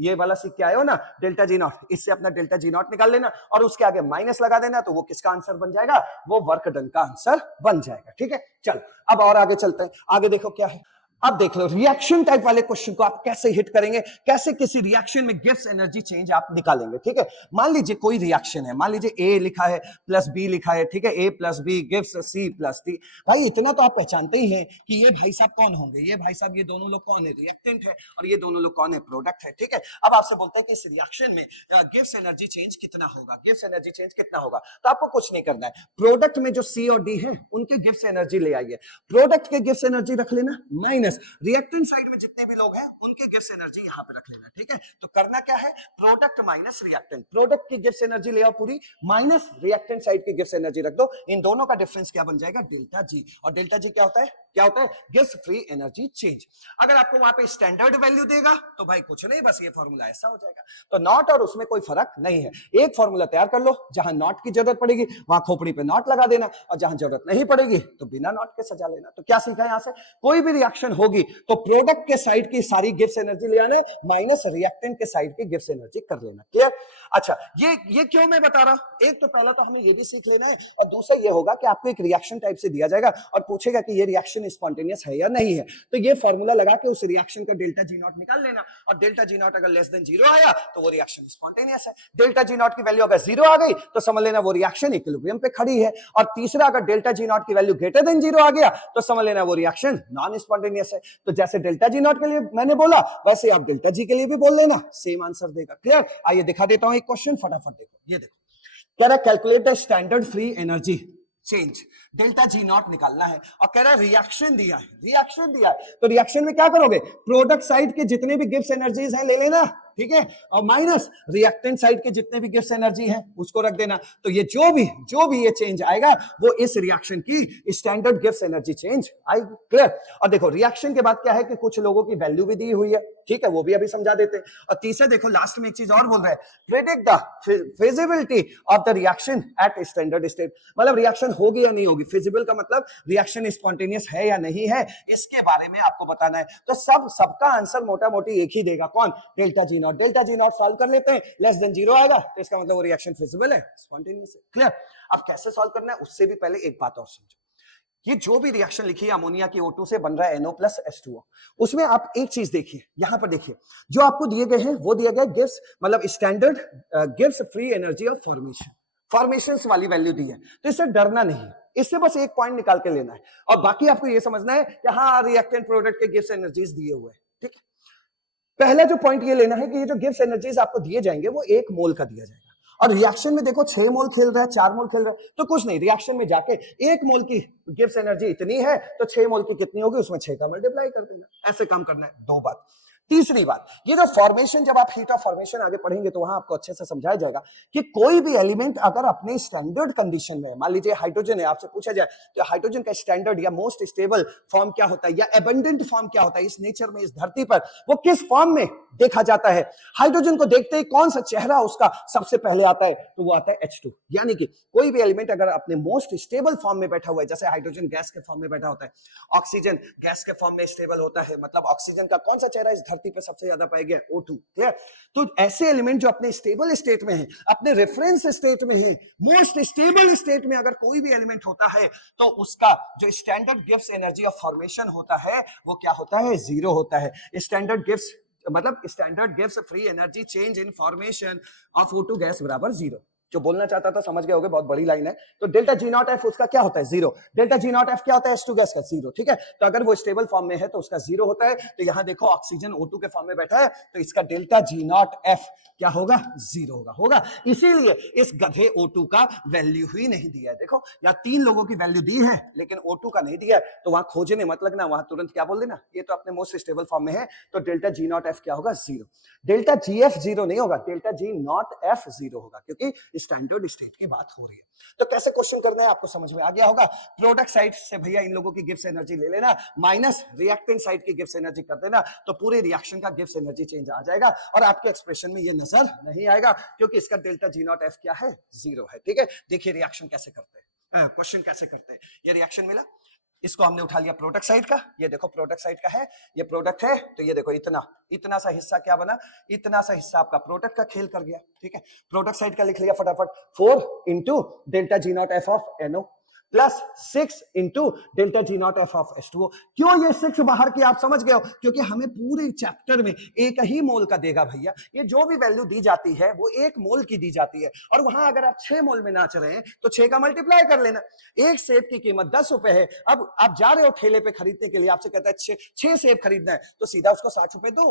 ये वाला सीख के आए हो ना, डेल्टा जी नॉट, इससे अपना डेल्टा जी नॉट निकाल लेना और उसके आगे माइनस लगा देना, तो वो किसका आंसर बन जाएगा, वो वर्क डन का आंसर बन जाएगा। ठीक है, चलो अब और आगे चलते हैं। आगे देखो क्या है, अब देख लो रिएक्शन टाइप वाले क्वेश्चन को आप कैसे हिट करेंगे, कैसे किसी रिएक्शन में गिव्स एनर्जी चेंज आप निकालेंगे। ठीक है, मान लीजिए कोई रिएक्शन है, मान लीजिए ए लिखा है प्लस बी लिखा है, ठीक है, A plus B gives C plus D. भाई इतना तो आप पहचानते ही हैं कि ये भाई साहब कौन होंगे, ये भाई साहब ये दोनों लोग कौन है, रिएक्टेंट है, और ये दोनों लोग कौन है, प्रोडक्ट है। ठीक है, अब आपसे बोलते हैं कि इस रिएक्शन में गिव्स एनर्जी चेंज कितना होगा, गिव्स एनर्जी चेंज कितना होगा, तो आपको कुछ नहीं करना है, प्रोडक्ट में जो सी और डी है उनके गिव्स एनर्जी ले आइए, प्रोडक्ट के गिव्स एनर्जी रख लेना माइनस रिएक्टेंट साइड में जितने भी लोग हैं उनके गिव्स एनर्जी यहां पे रख लेना। ठीक है, तो करना क्या है, प्रोडक्ट माइनस रिएक्टेंट, प्रोडक्ट की गिव्स एनर्जी ले आओ पूरी माइनस रिएक्टेंट साइड की गिव्स एनर्जी रख दो, इन दोनों का डिफरेंस क्या बन जाएगा, डेल्टा जी। और डेल्टा जी क्या होता है, गिव्स फ्री एनर्जी चेंज। अगर आपको वहां पे स्टैंडर्ड वैल्यू देगा तो भाई कुछ नहीं, बस ये फॉर्मूला ऐसा हो जाएगा। तो नॉट और उसमें कोई फर्क नहीं है, एक फॉर्मूला तैयार कर लो, जहां नॉट की जरूरत पड़ेगी वहां खोपड़ी पे नॉट लगा देना, और जहां जरूरत नहीं पड़ेगी तो बिना नॉट के सजा लेना। तो क्या सीखा यहां से, कोई भी रिएक्शन होगी तो प्रोडक्ट के साइड की सारी गिव्स एनर्जी ले आने माइनस रिएक्टेंट के साइड की गिव्स एनर्जी कर लेना। क्लियर, अच्छा ये क्यों मैं बता रहा हूं, एक तो पहला तो हमें ये भी सीख लेना है, और दूसरा ये होगा कि आपको एक रिएक्शन टाइप से दिया जाएगा और पूछेगा कि ये रिएक्शन स्पॉन्टेनियस है या नहीं है, तो ये फॉर्मूला लगा के उस रिएक्शन का डेल्टा जी नॉट निकाल लेना, और डेल्टा जी नॉट अगर लेस देन 0 आया तो वो रिएक्शन स्पॉन्टेनियस है, डेल्टा जी नॉट की वैल्यू अगर 0 आ गई तो समझ लेना वो रिएक्शन इक्विलिब्रियम पे खड़ी है, और तीसरा अगर डेल्टा जी नॉट की वैल्यू ग्रेटर देन 0 आ गया तो समझ लेना वो रिएक्शन नॉन स्पॉन्टेनियस है। तो जैसे डेल्टा जी नॉट के लिए मैंने बोला वैसे आप डेल्टा जी के लिए भी बोल लेना, सेम आंसर देगा। क्लियर, आइए दिखा देता हूं एक क्वेश्चन, फटाफट देखो, ये देखो कह रहा है calculate the standard free energy change, delta G not निकालना है और कह रहा है रिएक्शन दिया है, रिएक्शन दिया है, तो रिएक्शन में क्या करोगे, प्रोडक्ट साइड के जितने भी गिब्स एनर्जीज हैं ले लेना, ठीक है, और माइनस रिएक्टेंट साइड के जितने भी गिब्स एनर्जी हैं उसको रख देना। तो ये जो भी ये चेंज आएगा वो इस रिएक्शन की स्टैंडर्ड गिब्स एनर्जी चेंज आएगी। क्लियर? और देखो रिएक्शन के बाद क्या है कि कुछ लोगों की वैल्यू भी दी हुई है, ठीक है, वो भी अभी समझा देते हैं। और तीसरा देखो लास्ट में एक चीज और बोल रहा है, predict the feasibility of the reaction at standard state, मतलब रिएक्शन होगी या नहीं होगी, फिजिबल का मतलब रिएक्शन स्पॉन्टेनियस है या नहीं है, इसके बारे में आपको बताना है। तो सबका आंसर मोटा मोटी एक ही देगा, कौन, delta G not. Delta G not solve कर लेते हैं, लेस देन 0 आएगा तो इसका मतलब वो रिएक्शन फिजिबल है, स्पॉन्टेनियस है। क्लियर? अब कैसे सॉल्व करना है उससे भी पहले एक बात और समझो, ये जो भी रिएक्शन लिखी है अमोनिया की O2 से बन रहा है NO प्लस H2O, उसमें आप एक चीज देखिए, यहां पर देखिए जो आपको दिए गए हैं वो दिया गया गिव्स, मतलब standard gives free energy of formation, formations वाली वैल्यू दी है, तो इससे डरना नहीं, इससे बस एक पॉइंट निकाल के लेना है और बाकी आपको ये समझना है कि हाँ रिएक्टेंट प्रोडक्ट के गिव्स एनर्जीज दिए हुए हैं, ठीक है। पहला जो पॉइंट ये लेना है कि ये जो गिव्स एनर्जीज आपको दिए जाएंगे वो 1 मोल का दिया जाएगा, और रिएक्शन में देखो 6 मोल खेल रहा है, 4 मोल खेल रहा है, तो कुछ नहीं, रिएक्शन में जाके 1 मोल की गिव्स एनर्जी इतनी है तो 6 मोल की कितनी होगी उसमें 6 का मल्टीप्लाई कर देना, ऐसे काम करना है। 2 बात। तीसरी बात, ये जो फॉर्मेशन, जब आप हीट ऑफ फॉर्मेशन आगे पढ़ेंगे तो वहां आपको अच्छे से समझाया जाएगा कि कोई भी एलिमेंट अगर अपने स्टैंडर्ड कंडीशन में, मान लीजिए हाइड्रोजन है, आपसे पूछा जाए तो हाइड्रोजन का स्टैंडर्ड या मोस्ट स्टेबल फॉर्म क्या होता है या एबंडेंट फॉर्म क्या होता है इस नेचर में, इस धरती पर वो किस फॉर्म में देखा जाता है, हाइड्रोजन को देखते ही कौन सा चेहरा उसका सबसे पहले आता है, तो वो आता है H2। यानी कि कोई भी एलिमेंट अगर अपने मोस्ट स्टेबल फॉर्म में बैठा हुआ है, जैसे हाइड्रोजन गैस के फॉर्म में बैठा होता है, ऑक्सीजन गैस के फॉर्म में स्टेबल होता है, मतलब ऑक्सीजन का कौन सा चेहरा इस धरती पर सबसे ज्यादा पाएगा, O2। क्लियर? तो ऐसे एलिमेंट जो अपने स्टेबल स्टेट में है, अपने रेफरेंस स्टेट में है, मोस्ट स्टेबल स्टेट में अगर कोई भी एलिमेंट होता है तो उसका जो standard gives energy of formation होता है वो क्या होता है, 0 होता है। स्टैंडर्ड गिव्स मतलब standard gives free energy change in formation of O2 gas बराबर 0। जो बोलना चाहता था समझ गए होगे, बहुत बड़ी लाइन है। तो डेल्टा जी नॉट एफ उसका क्या होता है, 0। डेल्टा जी नॉट एफ क्या होता है, H2 गैस का 0, ठीक है। तो अगर वो स्टेबल फॉर्म में है तो उसका 0 होता है। तो यहां देखो ऑक्सीजन O2 के फॉर्म में बैठा है तो इसका डेल्टा जी नॉट एफ क्या होगा, 0 होगा। इसीलिए इस गधे O2 का वैल्यू ही नहीं दिया है। देखो यहाँ 3 लोगों की वैल्यू दी है लेकिन O2 का नहीं दिया है, तो वहां खोजने मत लगना, वहां तुरंत क्या बोल देना, ये तो अपने मोस्ट स्टेबल फॉर्म में है, तो डेल्टा जी नॉट एफ क्या होगा, 0। डेल्टा जी एफ 0 नहीं होगा, डेल्टा जी नॉट एफ 0 होगा, क्योंकि स्टैंडर्ड स्टेट की बात हो रही है। तो कैसे क्वेश्चन करना है आपको समझ में आ गया होगा। प्रोडक्ट साइड से भैया इन लोगों की गिव्स एनर्जी ले लेना, माइनस रिएक्टेंट साइड की गिव्स एनर्जी कर देना, तो पूरे रिएक्शन का गिव्स एनर्जी चेंज आ जाएगा और आपके एक्सप्रेशन में ये नजर नहीं आएगा क्योंकि इसका डेल्टा जी नॉट एफ क्या है, 0 है, ठीक है। देखिए रिएक्शन कैसे करते हैं, क्वेश्चन कैसे करते हैं। ये रिएक्शन मिला, इसको हमने उठा लिया प्रोडक्ट साइड का, ये देखो प्रोडक्ट साइड का है, ये प्रोडक्ट है, तो ये देखो इतना सा हिस्सा क्या बना, इतना सा हिस्सा आपका प्रोडक्ट का खेल कर गया, ठीक है। प्रोडक्ट साइड का लिख लिया फटाफट, 4 into delta G not F of NO plus 6 into delta G not F of H2O। क्यों ये 6 बाहर की आप समझ गए हो, क्योंकि हमें पूरे चैप्टर में 1 ही मोल का देगा भैया। ये जो भी वैल्यू दी जाती है वो 1 मोल की दी जाती है, और वहां अगर आप 6 मोल में नाच रहे हैं तो 6 का मल्टीप्लाई कर लेना। एक सेब की कीमत 10 रुपए है, अब आप जा रहे हो ठेले पे खरीदने के लिए, आपसे कहता है 6 सेब खरीदना है, तो सीधा उसको 60 रुपए दो।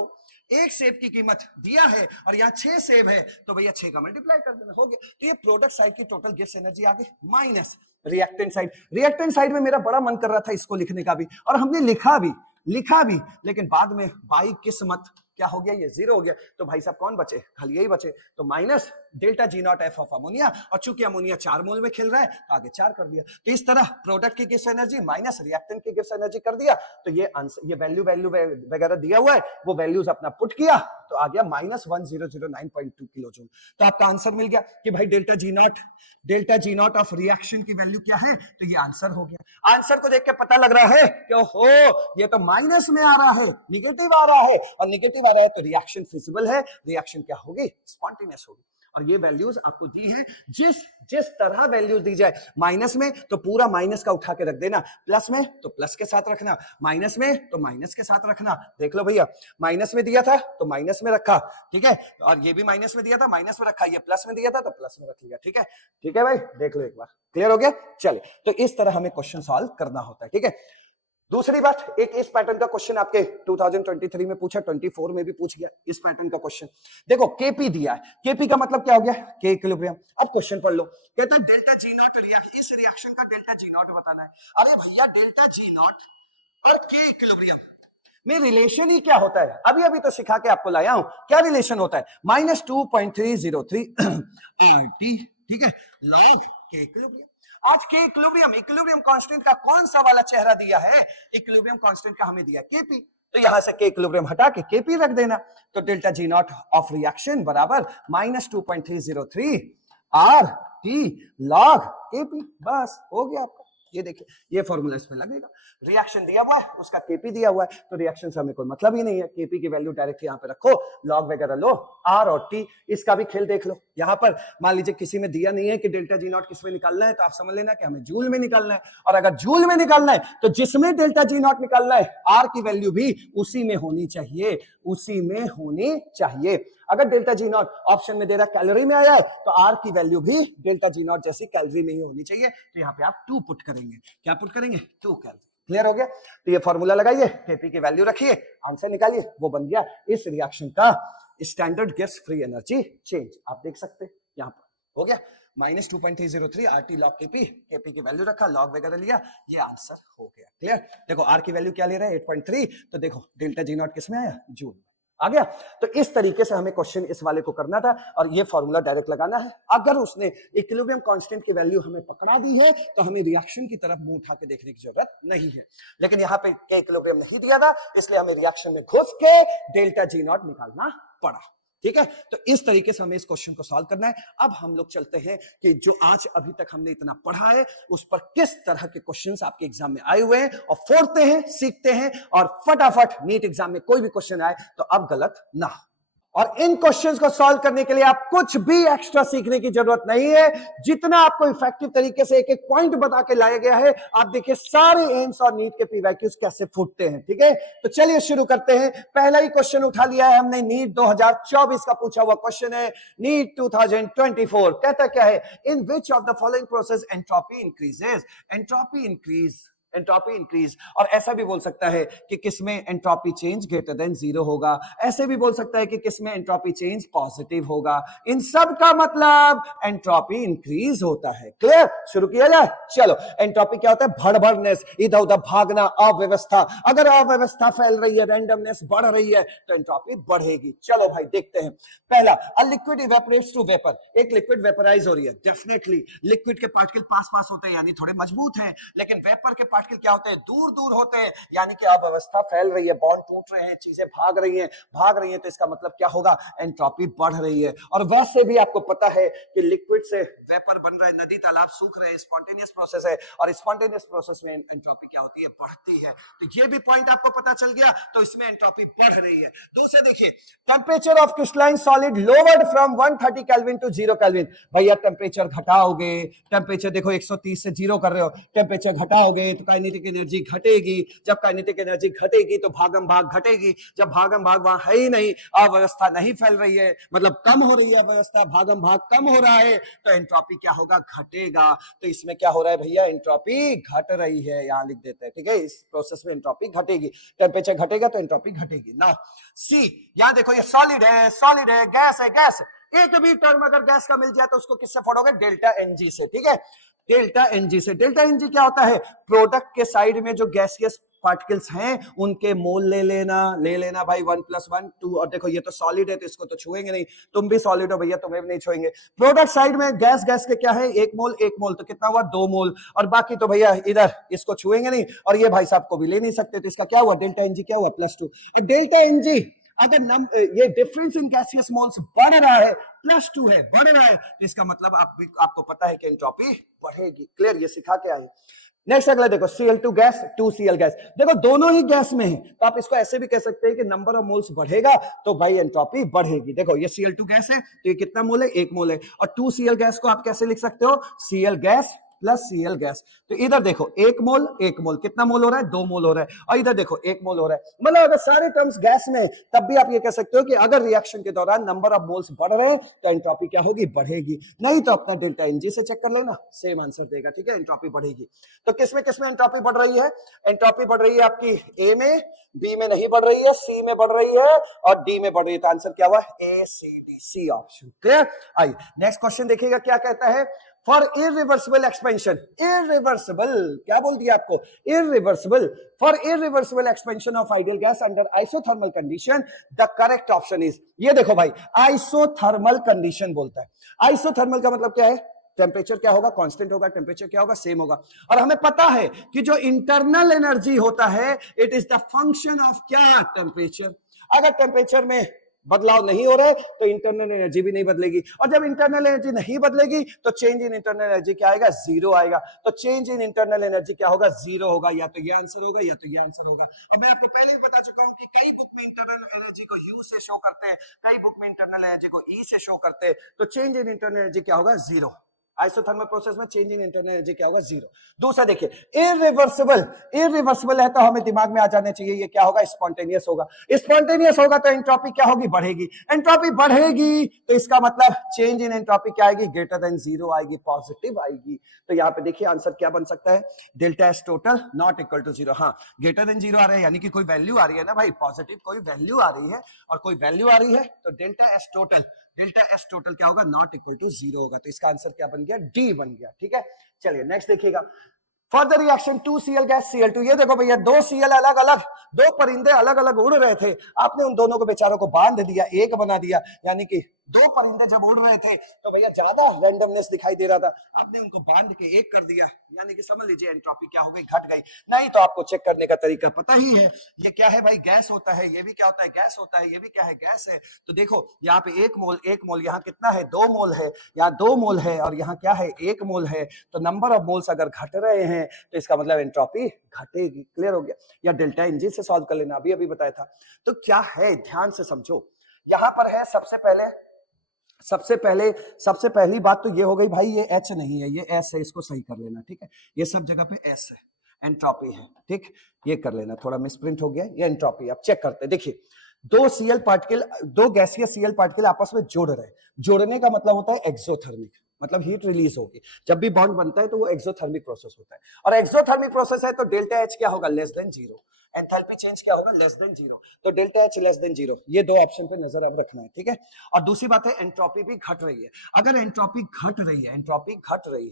एक सेब की कीमत दिया है और यहाँ 6 सेब है, तो भैया 6 का मल्टीप्लाई कर देना, हो गया। तो ये प्रोडक्ट साइड की टोटल गिव्स एनर्जी आ गई, माइनस रिएक्टेंट साइड में मेरा बड़ा मन कर रहा था इसको लिखने का भी, और हमने लिखा भी, लेकिन बाद में बाई किस्मत क्या हो गया, ये 0 हो गया। तो भाई साहब कौन बचे, खाली यही बचे, तो minus delta G not F of ammonia, और चूंकि अमोनिया 4 मोल में खेल रहा है तो आगे 4 कर दिया। तो इस तरह प्रोडक्ट की गिव्स एनर्जी माइनस रिएक्टेंट की गिव्स एनर्जी कर दिया, तो ये आंसर, ये वैल्यू वगैरह दिया हुआ है, वो वैल्यूज अपना पुट किया तो आ गया माइनस 1009.2 किलो जूल। तो आपका आंसर मिल गया कि भाई delta G not of reaction की वैल्यू क्या है, तो ये आंसर हो गया। आंसर को देख के पता लग रहा है कि ओहो ये तो माइनस में आ रहा है, निगेटिव आ रहा है, और निगेटिव आ रहा है तो रिएक्शन फिजिबल है, रिएक्शन क्या होगी, स्पॉन्टेनियस होगी। और ये वैल्यूज आपको दी है, जिस तरह वैल्यूज दी जाए, माइनस में तो पूरा माइनस का उठा के रख देना, प्लस में तो प्लस के साथ रखना, माइनस में तो माइनस के साथ रखना। देख लो भैया, माइनस में दिया था तो माइनस में रखा, ठीक है, और ये भी माइनस में दिया था, माइनस में रखा, ये प्लस में दिया था तो प्लस में रख लिया, ठीक है भाई, देख लो एक बार, क्लियर हो गया। चलिए, तो इस तरह हमें क्वेश्चन सॉल्व करना होता है, ठीक है। दूसरी बात, एक इस पैटर्न का क्वेश्चन आपके 2023 में पूछा, 24 में भी पूछ गया इस पैटर्न का क्वेश्चन। देखो केपी दिया है, केपी का मतलब क्या हो गया, के इक्विलिब्रियम। अब क्वेश्चन पढ़ लो, कहता है डेल्टा जी नॉट इस रिएक्शन का डेल्टा जी नॉट बताना है। अरे भैया डेल्टा जी नॉट और के इक्विलिब्रियम में रिलेशन ही क्या होता है, अभी अभी तो सिखा के आपको लाया हूं। क्या रिलेशन होता है, -2.303 RT, ठीक है, लॉग के इक्विलिब्रियम। आज के इक्विलिब्रियम कांस्टेंट का कौन सा वाला चेहरा दिया है, इक्विलिब्रियम कांस्टेंट का हमें दिया केपी, तो यहां से के इक्विलिब्रियम हटा के केपी रख देना। तो delta G not of reaction बराबर -2.303 आर टी लॉग केपी, बस हो गया आपका। ये देखिए ये फॉर्मूला इसमें लगेगा, रिएक्शन दिया हुआ है उसका केपी दिया हुआ है, तो रिएक्शन से हमें कोई मतलब ही नहीं है, केपी की वैल्यू डायरेक्ट यहां पे रखो, लॉग वगैरह लो, आर और टी, इसका भी खेल देख लो। यहां पर मान लीजिए किसी में दिया नहीं है कि डेल्टा जी नॉट किसमें निकालना है, तो आप समझ लेना कि हमें जूल में निकालना है, और अगर जूल में निकालना है तो जिसमें डेल्टा जी नॉट निकालना है आर की वैल्यू भी उसी में होनी चाहिए, उसी में होनी चाहिए। अगर डेल्टा जी नॉट ऑप्शन में दे रहा कैलोरी में आया है तो आर की वैल्यू भी डेल्टा जी नॉट जैसी कैलोरी में ही होनी चाहिए, तो यहाँ पे आप 2 पुट करेंगे, क्या पुट करेंगे, 2 कैलोरी। क्लियर हो गया, तो ये फॉर्मूला लगाइए, केपी की वैल्यू रखिए, आंसर निकालिए, वो बन गया इस रिएक्शन का standard gas free energy change. आप देख सकते हैं यहाँ पर हो गया -2.303 RT log केपी, केपी की वैल्यू रखा, लॉग वगैरह लिया, ये आंसर हो गया। क्लियर, देखो आर की वैल्यू क्या ले रहा है 8.3, तो देखो डेल्टा जी नॉट किसमें आया, जूल आ गया। तो इस तरीके से हमें क्वेश्चन इस वाले को करना था, और ये फॉर्मूला डायरेक्ट लगाना है। अगर उसने इक्विलिब्रियम कांस्टेंट की वैल्यू हमें पकड़ा दी है तो हमें रिएक्शन की तरफ मुंह उठा के देखने की जरूरत नहीं है, लेकिन यहाँ पे के इक्विलिब्रियम नहीं दिया था, इसलिए हमें रिएक्शन में घुस के डेल्टा जी नॉट निकालना पड़ा। ठीक है, तो इस तरीके से हमें इस क्वेश्चन को सॉल्व करना है। अब हम लोग चलते हैं कि जो आज अभी तक हमने इतना पढ़ा है उस पर किस तरह के क्वेश्चंस आपके एग्जाम में आए हुए हैं, और फोड़ते हैं, सीखते हैं, और फटाफट नीट एग्जाम में कोई भी क्वेश्चन आए तो अब गलत ना हो। और इन क्वेश्चंस को सॉल्व करने के लिए आप कुछ भी एक्स्ट्रा सीखने की जरूरत नहीं है, जितना आपको इफेक्टिव तरीके से एक एक पॉइंट बता के लाया गया है। आप देखिए सारे एम्स और नीट के पीवाईक्यूज कैसे फूटते हैं। ठीक है, तो चलिए शुरू करते हैं। पहला ही क्वेश्चन उठा लिया है हमने, नीट 2024 का पूछा हुआ क्वेश्चन है, नीट 2024। कहता क्या है, in which of the following process entropy increases, entropy increase, और ऐसा भी बोल सकता है कि किसमें एंट्रोपी चेंज ग्रेटर देन 0 होगा, ऐसे भी बोल सकता है कि किसमें एंट्रोपी चेंज पॉजिटिव होगा। इन सब का मतलब एंट्रोपी इंक्रीज होता है। क्लियर, शुरू किया जाए। चलो, एंट्रोपी क्या होता है, भड़बड़नेस, इधर उधर भागना, अव्यवस्था। अगर अव्यवस्था फैल रही है, रैंडमनेस बढ़ रही है, तो एंट्रोपी बढ़ेगी। चलो भाई देखते हैं। पहला, a liquid evaporates to vapour, एक लिक्विड वेपराइज हो रही है। डेफिनेटली लिक्विड के पार्टिकल पास पास होते हैं, यानी थोड़े मजबूत हैं, लेकिन वेपर के पार्टिकल क्या होते हैं, दूर दूर होते हैं, यानी कि अव्यवस्था फैल रही है, बॉन्ड टूट रहे हैं, चीजें भाग रही हैं, तो इसका मतलब क्या होगा, एंट्रोपी बढ़ रही है। और वैसे भी आपको पता है कि लिक्विड से वेपर बन रहा है, नदी तालाब सूख रहे हैं, स्पॉन्टेनियस प्रोसेस है, और स्पॉन्टेनियस प्रोसेस में एंट्रोपी क्या होती है, बढ़ती है। तो ये भी पॉइंट आपको पता चल गया, तो इसमें एंट्रोपी बढ़ रही है। दूसरे देखिए, temperature of crystalline solid lowered from 130 kelvin to 0 kelvin. भैया टेम्परेचर घटाओगे, टेम्परेचर देखो 130 से 0 कर रहे हो, टेम्परेचर घटाओगे तो काइनेटिक एनर्जी घटेगी, जब काइनेटिक एनर्जी घटेगी तो भागम भाग घटेगी, जब भागम भाग वहां है ही नहीं, अव्यवस्था नहीं फैल रही है, मतलब कम हो रही है अव्यवस्था, भागम भाग कम हो रहा है, तो एंट्रोपी क्या होगा, घटेगा। तो इसमें क्या हो रहा है भैया, एंट्रोपी घट रही है, यहां लिख देते हैं। ठीक है, इस प्रोसेस में एंट्रोपी घटेगी, टेम्परेचर घटेगा तो एंट्रोपी घटेगी ना। सी, यहां देखो ये सॉलिड है, गैस है, गैस, एक भी टर्म अगर गैस का मिल जाए तो उसको किससे फोड़ोगे, डेल्टा एनजी से। ठीक है, डेल्टा एनजी से। डेल्टा एनजी क्या होता है, प्रोडक्ट के साइड में जो गैसियस पार्टिकल्स हैं उनके मोल ले लेना भाई, 1 + 1 2। और देखो ये तो सॉलिड है तो इसको तो छुएंगे नहीं, तुम भी सॉलिड हो भैया, तुम्हें भी नहीं छुएंगे। प्रोडक्ट साइड में गैस के क्या है, 1 मोल 1 मोल, तो कितना हुआ, 2 मोल, और बाकी तो भैया इधर इसको छुएंगे नहीं, और ये भाई साहब को भी ले नहीं सकते, तो इसका क्या हुआ, डेल्टा एनजी क्या हुआ, +2। डेल्टा एनजी अगर ये डिफरेंस इन गैसियस मोल्स बढ़ रहा है, +2 है, बढ़ रहा है, तो इसका मतलब आपको पता है कि एंट्रोपी बढ़ेगी। क्लियर, ये सिखा के आए। नेक्स्ट अगला देखो, Cl2 गैस, 2Cl गैस। देखो दोनों ही गैस में है, तो आप इसको ऐसे भी कह सकते हैं कि नंबर ऑफ मोल्स बढ़ेगा तो भाई एंट्रोपी बढ़ेगी। देखो ये Cl2 गैस है तो ये कितना मोल है, 1 मोल है, और 2Cl गैस को आप कैसे लिख सकते हो, Cl gas plus Cl gas. तो इधर देखो 1 मोल 1 मोल, कितना मोल हो रहा है, 2 मोल हो रहा है, और इधर देखो 1 मोल हो रहा है। मतलब अगर सारे टर्म्स गैस में तब भी आप ये कह सकते हो कि अगर रिएक्शन के दौरान नंबर ऑफ मोल्स बढ़ रहे हैं तो एंट्रोपी क्या होगी, बढ़ेगी। नहीं तो अपना डेल्टा एनजी से चेक कर लो ना, सेम आंसर देगा। ठीक है, एंट्रोपी बढ़ेगी। तो किसमें एंट्रोपी बढ़ रही है, एंट्रोपी बढ़ रही है आपकी ए में, बी में नहीं बढ़ रही है, सी में बढ़ रही है, और डी में बढ़ रही है। तो आंसर क्या हुआ, A C D, C option. Clear. आइए नेक्स्ट क्वेश्चन देखिएगा क्या कहता है, फॉर इरिवर्सिबल एक्सपेंशन, इरिवर्सिबल क्या बोल दिया आपको, irreversible, for irreversible expansion of ideal gas under isothermal condition the correct option is, ये देखो भाई आइसोथर्मल कंडीशन बोलता है। आइसोथर्मल का मतलब क्या है, टेम्परेचर क्या होगा, कांस्टेंट होगा, टेम्परेचर क्या होगा, सेम होगा। और हमें पता है कि जो इंटरनल एनर्जी होता है it is the function of क्या, टेम्परेचर। अगर टेम्परेचर में बदलाव नहीं हो रहा है तो इंटरनल एनर्जी भी नहीं बदलेगी, और जब इंटरनल एनर्जी नहीं बदलेगी तो चेंज इन इंटरनल एनर्जी क्या आएगा, जीरो आएगा। तो चेंज इन इंटरनल एनर्जी क्या होगा, जीरो होगा। या तो ये आंसर होगा या तो ये आंसर होगा। अब मैं आपको पहले ही बता चुका हूं कि कई बुक में इंटरनल एनर्जी को यू से शो करते हैं, कई बुक में इंटरनल एनर्जी को ई से शो करते हैं। तो चेंज इन इंटरनल एनर्जी क्या होगा, जीरो। आइसोथर्मल प्रोसेस में चेंज इन इंटरनल एनर्जी क्या होगा, जीरो। दूसरा देखिए इरिवर्सिबल, इरिवर्सिबल है तो हमें दिमाग में आ जाना चाहिए ये क्या होगा, स्पॉन्टेनियस होगा। स्पॉन्टेनियस होगा तो एंट्रोपी क्या होगी, बढ़ेगी। एंट्रोपी बढ़ेगी तो इसका मतलब चेंज इन एंट्रोपी क्या आएगी, ग्रेटर देन जीरो आएगी, पॉजिटिव आएगी। तो यहाँ पे देखिए आंसर क्या बन सकता है, delta S total not equal to zero. हाँ ग्रेटर देन जीरो आ रहा है यानी कि कोई वैल्यू आ रही है ना भाई, पॉजिटिव कोई वैल्यू आ रही है और कोई वैल्यू आ रही है तो delta S total, delta S total क्या होगा, नॉट इक्वल टू जीरो होगा। तो इसका आंसर क्या बन गया, डी बन गया। ठीक है चलिए नेक्स्ट देखिएगा, further reaction 2Cl gas Cl2। ये देखो भैया दो Cl अलग अलग, दो परिंदे अलग अलग उड़ रहे थे, आपने उन दोनों को बेचारों को बांध दिया, एक बना दिया। यानी कि दो परिंदे जब उड़ रहे थे तो भैया ज्यादा रैंडमनेस दिखाई दे रहा था, आपने उनको बांध के एक कर दिया, यानी कि समझ लीजिए एंट्रोपी क्या हो गई, घट गई। नहीं तो आपको चेक करने का तरीका पता ही है, ये क्या है भाई, गैस होता है, ये भी क्या होता है, गैस होता है, ये भी क्या है, गैस है। तो देखो यहाँ पे एक मोल, यहाँ कितना है, 2 मोल है, यहाँ 2 मोल है और यहाँ क्या है, 1 मोल है। तो नंबर ऑफ मोल्स अगर घट रहे हैं तो इसका मतलब एंट्रोपी घटेगी। क्लियर हो गया। या डेल्टा एनजी से सॉल्व कर लेना, अभी बताया था। तो क्या है, ध्यान से समझो, यहां पर है सबसे पहली बात तो ये हो गई भाई, ये H नहीं है, ये S है, इसको सही कर लेना। ठीक है ये सब जगह पे S है, एंट्रोपी है। ठीक ये कर लेना, थोड़ा मिसप्रिंट हो गया, ये एंट्रोपी। अब चेक करते हैं, देखिए दो Cl पार्टिकल, दो गैसीय Cl पार्टिकल आपस में जुड़ रहे हैं। जोड़ने का मतलब होता है एक्सोथर्मिक, मतलब हीट रिलीज होगी। जब भी बॉन्ड बनता है तो वो एक्सोथर्मिक प्रोसेस होता है, और एक्सोथर्मिक प्रोसेस है तो डेल्टा H क्या होगा, less than zero. Enthalpy change क्या होगा, लेस देन जीरो। तो delta H less than zero, ये दो ऑप्शन पे नजर अब रखना है। ठीक है और दूसरी बात है एंट्रोपी भी घट रही है। अगर एंट्रोपी घट रही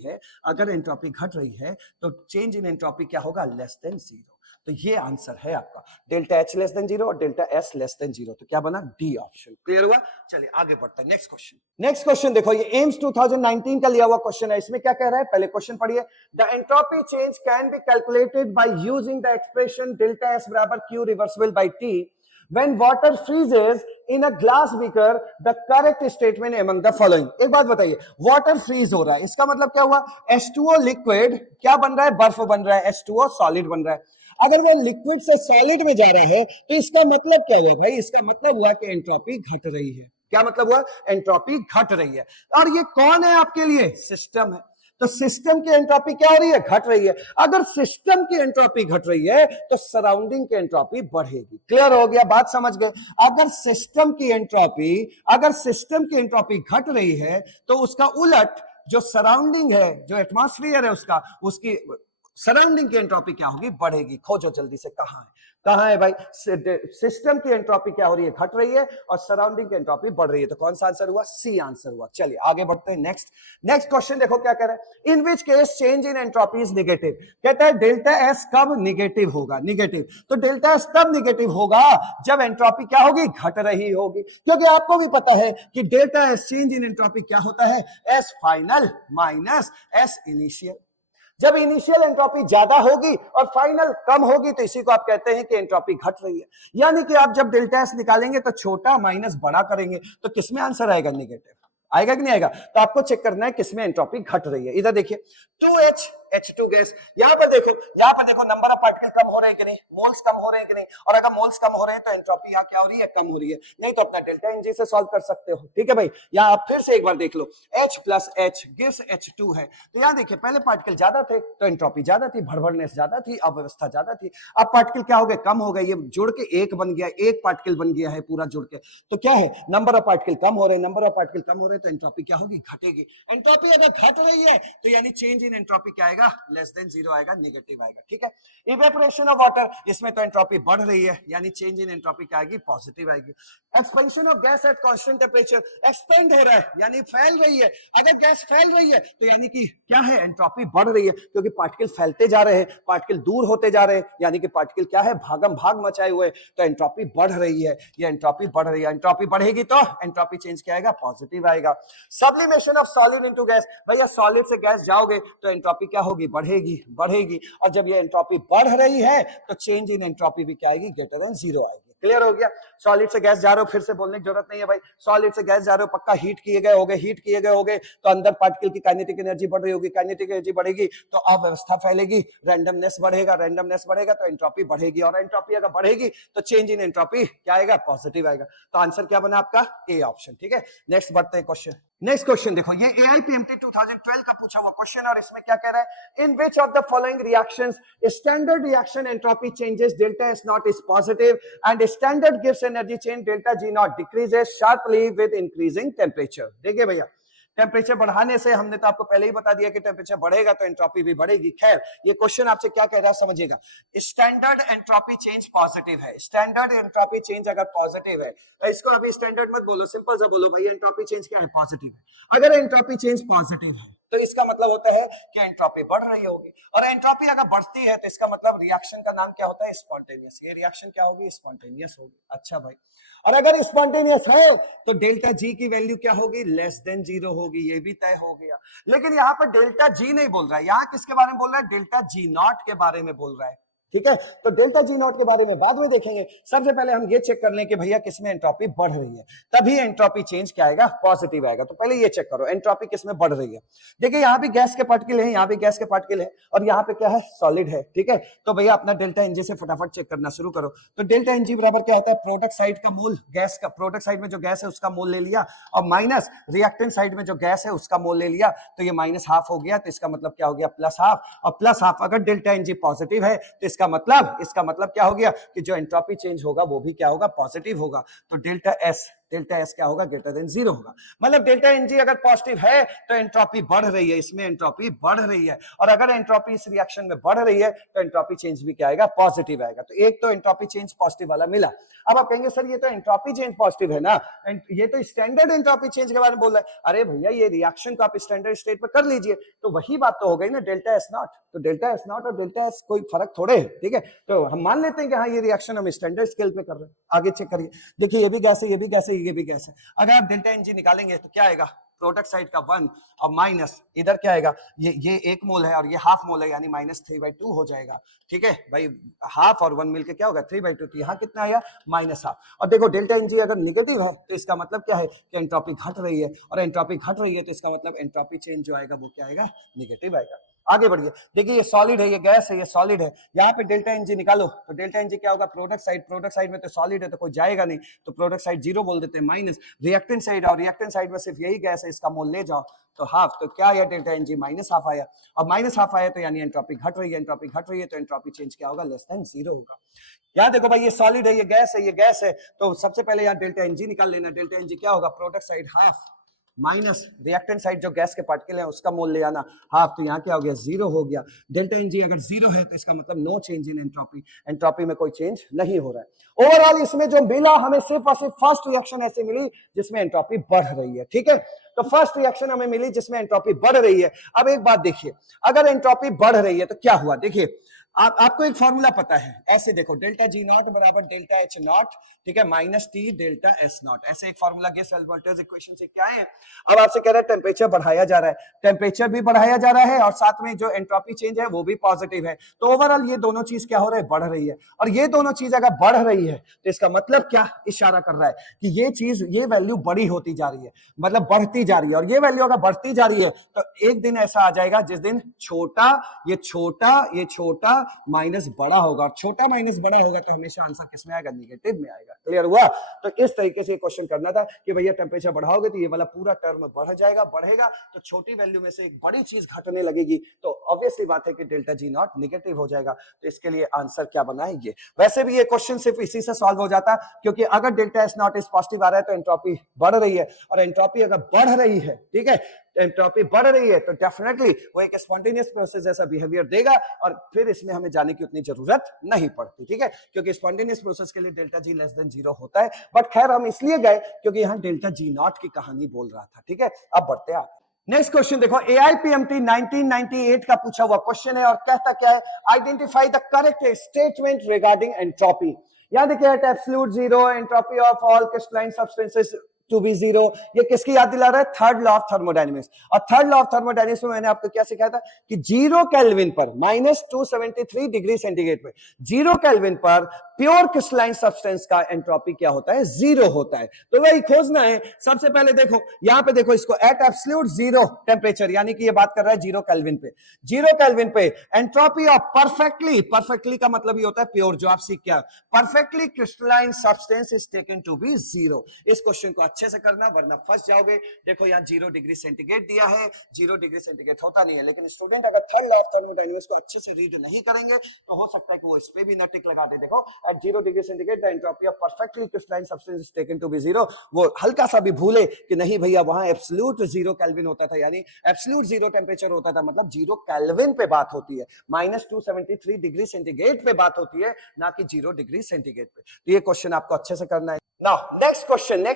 है, अगर एंट्रोपी घट रही है तो चेंज इन एंट्रोपी क्या होगा, लेस देन जीरो। तो ये आंसर है आपका, delta H less than zero और delta S less than zero. तो क्या बना, डी ऑप्शन। क्लियर हुआ। चलिए आगे बढ़ते हैं, नेक्स्ट क्वेश्चन देखो, ये एम्स 2019 का लिया हुआ क्वेश्चन है। इसमें क्या कह रहा है, पहले क्वेश्चन पढ़िए। The entropy change can be calculated by using the expression delta S बराबर Q reversible by T when water freezes in a glass beaker, the correct statement among the following। एक बात बताइए, वाटर फ्रीज हो रहा है, इसका मतलब क्या हुआ, H2O लिक्विड क्या बन रहा है, बर्फ बन रहा है, H2O सॉलिड बन रहा है। अगर वो लिक्विड से सॉलिड में जा रहा है तो इसका मतलब क्या हुआ भाई, इसका मतलब हुआ कि एंट्रोपी घट रही है। क्या मतलब हुआ, एंट्रोपी घट रही है। और ये कौन है आपके लिए, सिस्टम है। तो सिस्टम की एंट्रोपी क्या हो रही है, घट रही है। अगर सिस्टम की एंट्रोपी घट रही है तो सराउंडिंग की एंट्रोपी बढ़ेगी। क्लियर हो गया, बात समझ गए। अगर सिस्टम की एंट्रोपी घट रही है तो उसका उलट जो सराउंडिंग है, जो एटमॉस्फेयर है उसकी सराउंडिंग की एंट्रोपी क्या होगी, बढ़ेगी। खोजो जल्दी से, कहां है भाई, सिस्टम की एंट्रोपी क्या हो रही है, घट रही है, और सराउंडिंग की एंट्रोपी बढ़ रही है। तो कौन सा आंसर हुआ, सी आंसर हुआ। चलिए आगे बढ़ते हैं, नेक्स्ट क्वेश्चन देखो क्या कह रहा है। In which case change in entropy is negative. कहता है डेल्टा एस कब निगेटिव होगा, नेगेटिव। तो डेल्टा एस तब निगेटिव होगा जब एंट्रोपी क्या होगी, घट रही होगी। क्योंकि आपको भी पता है कि delta S change in entropy क्या होता है, S final minus S initial. जब इनिशियल एंट्रोपी ज्यादा होगी और फाइनल कम होगी तो इसी को आप कहते हैं कि एंट्रोपी घट रही है। यानी कि आप जब डेल्टा एस निकालेंगे तो छोटा माइनस बड़ा करेंगे तो किसमें आंसर आएगा, नेगेटिव आएगा कि नहीं आएगा। तो आपको चेक करना है किसमें एंट्रोपी घट रही है। इधर देखिए 2H H2 गैस, यहां पर देखो नंबर ऑफ पार्टिकल कम हो रहे हैं कि नहीं, मोल्स कम हो रहे हैं कि नहीं। और अगर मोल्स कम हो रहे हैं तो एंट्रोपी यहाँ क्या हो रही है, कम हो रही है। नहीं तो अपना डेल्टा एनजी से सॉल्व कर सकते हो। ठीक है भाई, यहाँ आप फिर से एक बार देख लो, H plus H gives H2 है। तो यहाँ देखिए पहले पार्टिकल ज्यादा थे तो एंट्रोपी ज्यादा थी, भड़बड़नेस ज्यादा थी, अव्यवस्था ज्यादा थी। अब पार्टिकल क्या हो गए, कम हो गए, ये जुड़ के एक बन गया, एक पार्टिकल बन गया है पूरा जुड़ के। तो क्या है, नंबर ऑफ पार्टिकल कम हो रहे हैं, नंबर ऑफ पार्टिकल कम हो रहे हैं तो एंट्रोपी क्या होगी, घटेगी। एंट्रोपी अगर घट रही है तो यानी चेंज इन एंट्रोपी क्या आएगा, आएगा? लेस देन जीरो आएगा, नेगेटिव आएगा। ठीक है, इवेपोरेशन ऑफ वाटर, इसमें तो एंट्रोपी बढ़ रही है, यानी चेंज इन एंट्रोपी क्या आएगी? पॉजिटिव आएगी। Expansion of gas at constant temperature, expand हो रहा है यानी फैल रही है। अगर गैस फैल रही है तो यानी कि क्या है? एंट्रोपी बढ़ रही है, क्योंकि पार्टिकल फैलते जा रहे हैं, पार्टिकल दूर होते जा रहे हैं, यानी कि पार्टिकल क्या है? भागम भाग मचाए हुए, तो एंट्रोपी बढ़ रही है, ये एंट्रोपी बढ़ रही है। एंट्रोपी बढ़ेगी तो एंट्रोपी चेंज क्या आएगा? पॉजिटिव आएगा। Sublimation of solid into gas, भैया सॉलिड से गैस जाओगे तो एंट्रोपी क्या होगी? बढ़ेगी, बढ़ेगी। और जब ये एंट्रोपी बढ़ रही है तो चेंज इन एंट्रोपी भी क्या आएगी? ग्रेटर देन जीरो आएगी। क्लियर हो गया? सॉलिड से गैस जा रहे हो, फिर से बोलने की जरूरत नहीं है भाई, सॉलिड से गैस जा रहे हो, पक्का हीट किए गए होगे, हीट किए गए होगे तो अंदर पार्टिकल की काइनेटिक एनर्जी बढ़ रही होगी, काइनेटिक एनर्जी बढ़ेगी तो अव्यवस्था फैलेगी, रैंडमनेस बढ़ेगा, रैंडमनेस बढ़ेगा तो एंट्रोपी बढ़ेगी, और एंट्रोपी अगर बढ़ेगी तो चेंज इन एंट्रोपी क्या आएगा? पॉजिटिव आएगा। तो आंसर क्या बना आपका? A option. ठीक है, नेक्स्ट बढ़ते हैं क्वेश्चन। नेक्स्ट क्वेश्चन देखो, ये AIPMT 2012 का पूछा हुआ क्वेश्चन, और इसमें क्या कह रहा है? In which of the following reactions standard reaction entropy changes delta S not is positive and standard gives energy change delta G not decreases sharply with increasing temperature. देखिए भैया, टेम्परेचर बढ़ाने से, हमने तो आपको पहले ही बता दिया कि टेम्परेचर बढ़ेगा तो एंट्रोपी भी बढ़ेगी। खैर, ये क्वेश्चन आपसे क्या कह रहा है समझिएगा। स्टैंडर्ड एंट्रोपी चेंज पॉजिटिव है, स्टैंडर्ड एंट्रोपी चेंज अगर पॉजिटिव है तो इसको अभी स्टैंडर्ड मत बोलो, सिंपल सा बोलो भाई एंट्रोपी चेंज क्या है? पॉजिटिव है। अगर एंट्रोपी चेंज पॉजिटिव है तो इसका मतलब होता है कि एंट्रोपी बढ़ रही होगी, और एंट्रोपी अगर बढ़ती है तो इसका मतलब रिएक्शन का नाम क्या होता है? स्पॉन्टेनियस। ये रिएक्शन क्या होगी? स्पॉन्टेनियस होगी। अच्छा भाई, और अगर स्पॉन्टेनियस है तो डेल्टा G की वैल्यू क्या होगी? लेस देन जीरो होगी, ये भी तय हो गया। लेकिन यहाँ पर डेल्टा G नहीं बोल रहा है, यहाँ किसके बारे में बोल रहा है? डेल्टा G नॉट के बारे में बोल रहा है। ठीक है, तो डेल्टा G नॉट के बारे में बाद में देखेंगे, सबसे पहले हम ये चेक कर लें कि भैया किसमें एंट्रोपी बढ़ रही है, तभी एंट्रोपी चेंज क्या आएगा? पॉजिटिव आएगा। तो पहले ये चेक करो एंट्रोपी किसमें बढ़ रही है। देखिए यहाँ भी गैस के पार्टिकल है, यहाँ भी गैस के पार्टिकल है, और यहाँ पे क्या है? सॉलिड है। ठीक है, तो भैया अपना डेल्टा NG से फटाफट चेक करना शुरू करो। तो डेल्टा NG बराबर क्या होता है? प्रोडक्ट साइड का मोल गैस का, प्रोडक्ट साइड में जो गैस है उसका मोल ले लिया, और माइनस रिएक्टेंट साइड में जो गैस है उसका मोल ले लिया, तो ये माइनस हाफ हो गया, तो इसका मतलब क्या हो गया? Plus half. और प्लस हाफ अगर डेल्टा NG पॉजिटिव है तो इसका मतलब क्या हो गया? कि जो एंट्रोपी चेंज होगा वो भी क्या होगा? पॉजिटिव होगा। तो डेल्टा S क्या होगा? ग्रेटर देन जीरो होगा। मतलब डेल्टा NG अगर पॉजिटिव है तो एंट्रोपी बढ़ रही है, इसमें एंट्रोपी बढ़ रही है, और अगर एंट्रोपी इस रिएक्शन में बढ़ रही है तो एंट्रोपी चेंज भी क्या आएगा? पॉजिटिव आएगा। तो एक तो एंट्रोपी चेंज पॉजिटिव वाला मिला। अब आप कहेंगे सर ये तो एंट्रोपी चेंज पॉजिटिव है ना, ये तो स्टैंडर्ड एंट्रोपी चेंज के बारे में बोल रहा है। अरे भैया ये रिएक्शन को आप स्टैंडर्ड स्टेट पे कर लीजिए, तो वही बात तो हो गई ना, डेल्टा S नॉट। तो डेल्टा S नॉट और डेल्टा S कोई फर्क थोड़े है। ठीक है, तो हम मान लेते हैं कि हाँ ये रिएक्शन हम स्टैंडर्ड स्केल पे कर रहे हैं। आगे चेक करिए, देखिए ये भी गैस है, ये भी गैस है, ये भी गैस है। अगर आप डेल्टा NG निकालेंगे तो क्या आएगा? प्रोडक्ट साइड का 1 और माइनस इधर क्या आएगा? ये 1 मोल है और ये हाफ मोल है, यानी -3/2 हो जाएगा। ठीक है भाई, हाफ और 1 मिलके क्या होगा? 3/2। तो यहाँ कितना आया? -हाफ। और देखो डेल्टा NG अगर नेगेटिव है तो इसका मतलब क्या है? कि एंट्रोपी घट रही है, और एंट्रोपी घट रही है तो इसका मतलब एंट्रोपी चेंज जो आएगा वो क्या आएगा? नेगेटिव आएगा। आगे बढ़िए, देखिए ये सॉलिड है, ये गैस है, ये सॉलिड है। यहाँ पे डेल्टा NG निकालो तो डेल्टा NG क्या होगा? प्रोडक्ट साइड में तो सॉलिड है तो कोई जाएगा नहीं, तो प्रोडक्ट साइड 0 बोल देते हैं, माइनस रिएक्टेंट साइड, और रिएक्टेंट साइड में सिर्फ यही गैस है, इसका मोल ले जाओ तो हाफ। तो क्या आया? डेल्टा NG -हाफ आया, और -हाफ आया तो यानी एंट्रोपी घट रही है, एंट्रोपी घट रही है तो एंट्रोपी चेंज क्या होगा? लेस देन जीरो होगा। यहाँ देखो भाई ये सॉलिड है, ये गैस है, ये गैस है, तो सबसे पहले यहाँ डेल्टा NG निकाल लेना। डेल्टा NG क्या होगा? Product side half minus reactant side जो गैस के पार्टिकल है उसका मोल ले आना हाफ, तो यहाँ क्या हो गया? 0 हो गया। डेल्टा NG अगर 0 है तो इसका मतलब no change in entropy, entropy में कोई चेंज नहीं हो रहा है। ओवरऑल इसमें जो मिला हमें सिर्फ और सिर्फ फर्स्ट रिएक्शन ऐसे मिली जिसमें एंट्रोपी बढ़ रही है। ठीक है, तो फर्स्ट रिएक्शन हमें मिली जिसमें एंट्रोपी बढ़ रही है। अब एक बात देखिए, अगर एंट्रोपी बढ़ रही है तो क्या हुआ? देखिए आपको एक फॉर्मूला पता है, ऐसे देखो डेल्टा G नॉट बराबर डेल्टा H नॉट, ठीक है, -T डेल्टा S नॉट, ऐसे एक फॉर्मूला गैस-एल्बर्टस इक्वेशन से क्या है? अब आपसे कह रहा है टेम्परेचर बढ़ाया जा रहा है, टेम्परेचर भी बढ़ाया जा रहा है और साथ में जो एंट्रोपी चेंज है वो भी पॉजिटिव है, तो ओवरऑल ये दोनों चीज क्या हो रहा है? बढ़ रही है। और ये दोनों चीज अगर बढ़ रही है तो इसका मतलब क्या इशारा कर रहा है? कि ये चीज, ये वैल्यू बड़ी होती जा रही है, मतलब बढ़ती जा रही है। और ये वैल्यू अगर बढ़ती जा रही है तो एक दिन ऐसा आ जाएगा जिस दिन ये छोटा माइनस बड़ा होगा, और छोटा माइनस बड़ा होगा तो हमेशा आंसर किस में आएगा? नेगेटिव में आएगा। क्लियर हुआ? तो इस तरीके से क्वेश्चन करना था कि भैया टेम्परेचर बढ़ाओगे तो ये वाला पूरा टर्म बढ़ जाएगा, बढ़ेगा तो छोटी वैल्यू में से एक बड़ी चीज घटने लगेगी, तो ऑब्वियसली बात है कि डेल्टा G नॉट नेगेटिव हो जाएगा। तो इसके लिए आंसर क्या बना है? ये। वैसे भी ये क्वेश्चन सिर्फ इसी से सॉल्व हो जाता, क्योंकि अगर delta S not is positive आ रहा है तो एंट्रोपी बढ़ रही है, और एंट्रोपी अगर बढ़ रही है, ठीक है, एंट्रोपी बढ़ रही है, तो डेफिनेटली वो एक स्पॉन्टेनियस प्रोसेस जैसा बिहेवियर देगा और फिर इसमें हमें जाने की उतनी जरूरत नहीं पड़ती, ठीक है, क्योंकि स्पॉन्टेनियस प्रोसेस के लिए डेल्टा जी लेस देन 0 होता है। बट खैर हम इसलिए गए क्योंकि यहाँ डेल्टा जी नॉट की कहानी बोल रहा था, ठीक है। अब बढ़ते हैं नेक्स्ट क्वेश्चन, देखो AIPMT 1998 का पूछा हुआ क्वेश्चन है और कहता क्या है, identify the correct statement regarding entropy. यहां देखिए at absolute zero entropy of all crystalline substances to be zero, ये किसकी याद दिला रहा है, थर्ड लॉ ऑफ थर्मोडायनेमिक्स। और थर्ड लॉ ऑफ थर्मोडायनेमिक्स में मैंने आपको क्या सिखाया था कि 0 केल्विन पर -273 डिग्री सेंटीग्रेड पे 0 केल्विन पर प्योर क्रिस्टलाइन सब्सटेंस का एंट्रोपी क्या होता है, 0 होता है। तो वही खोजना है। सबसे पहले देखो यहां पे, देखो इसको एट एब्सोल्यूट जीरो टेम्परेचर, यानी कि ये बात कर रहा है 0 केल्विन पे, 0 केल्विन पे एंट्रोपी ऑफ परफेक्टली, परफेक्टली का मतलब ये होता है प्योर, जो आप सीख के perfectly crystalline substance is taken to be 0। इस क्वेश्चन को अच्छे से करना वरना फंस जाओगे। देखो यहाँ 0 डिग्री सेंटीग्रेड दिया है, 0 डिग्री सेंटीग्रेड होता नहीं है, लेकिन स्टूडेंट अगर थर्ड लॉ ऑफ थर्मोडायनेमिक्स को अच्छे से रीड नहीं करेंगे तो हो सकता है कि वो इस पे भी न टिक लगा दे। देखो at 0 degree centigrade the entropy of perfectly crystalline substance is taken to be 0। वो हल्का सा भी भूले कि नहीं भैया वहां एब्सोल्यूट 0 केल्विन होता था, यानी एब्सोल्यूट 0 टेंपरेचर होता था, मतलब 0 केल्विन पे बात होती है, -273 डिग्री सेंटीग्रेड पे बात होती है, ना कि 0 डिग्री सेंटीग्रेड पे। तो ये क्वेश्चन आपको अच्छे से करना है। नाउ नेक्स्ट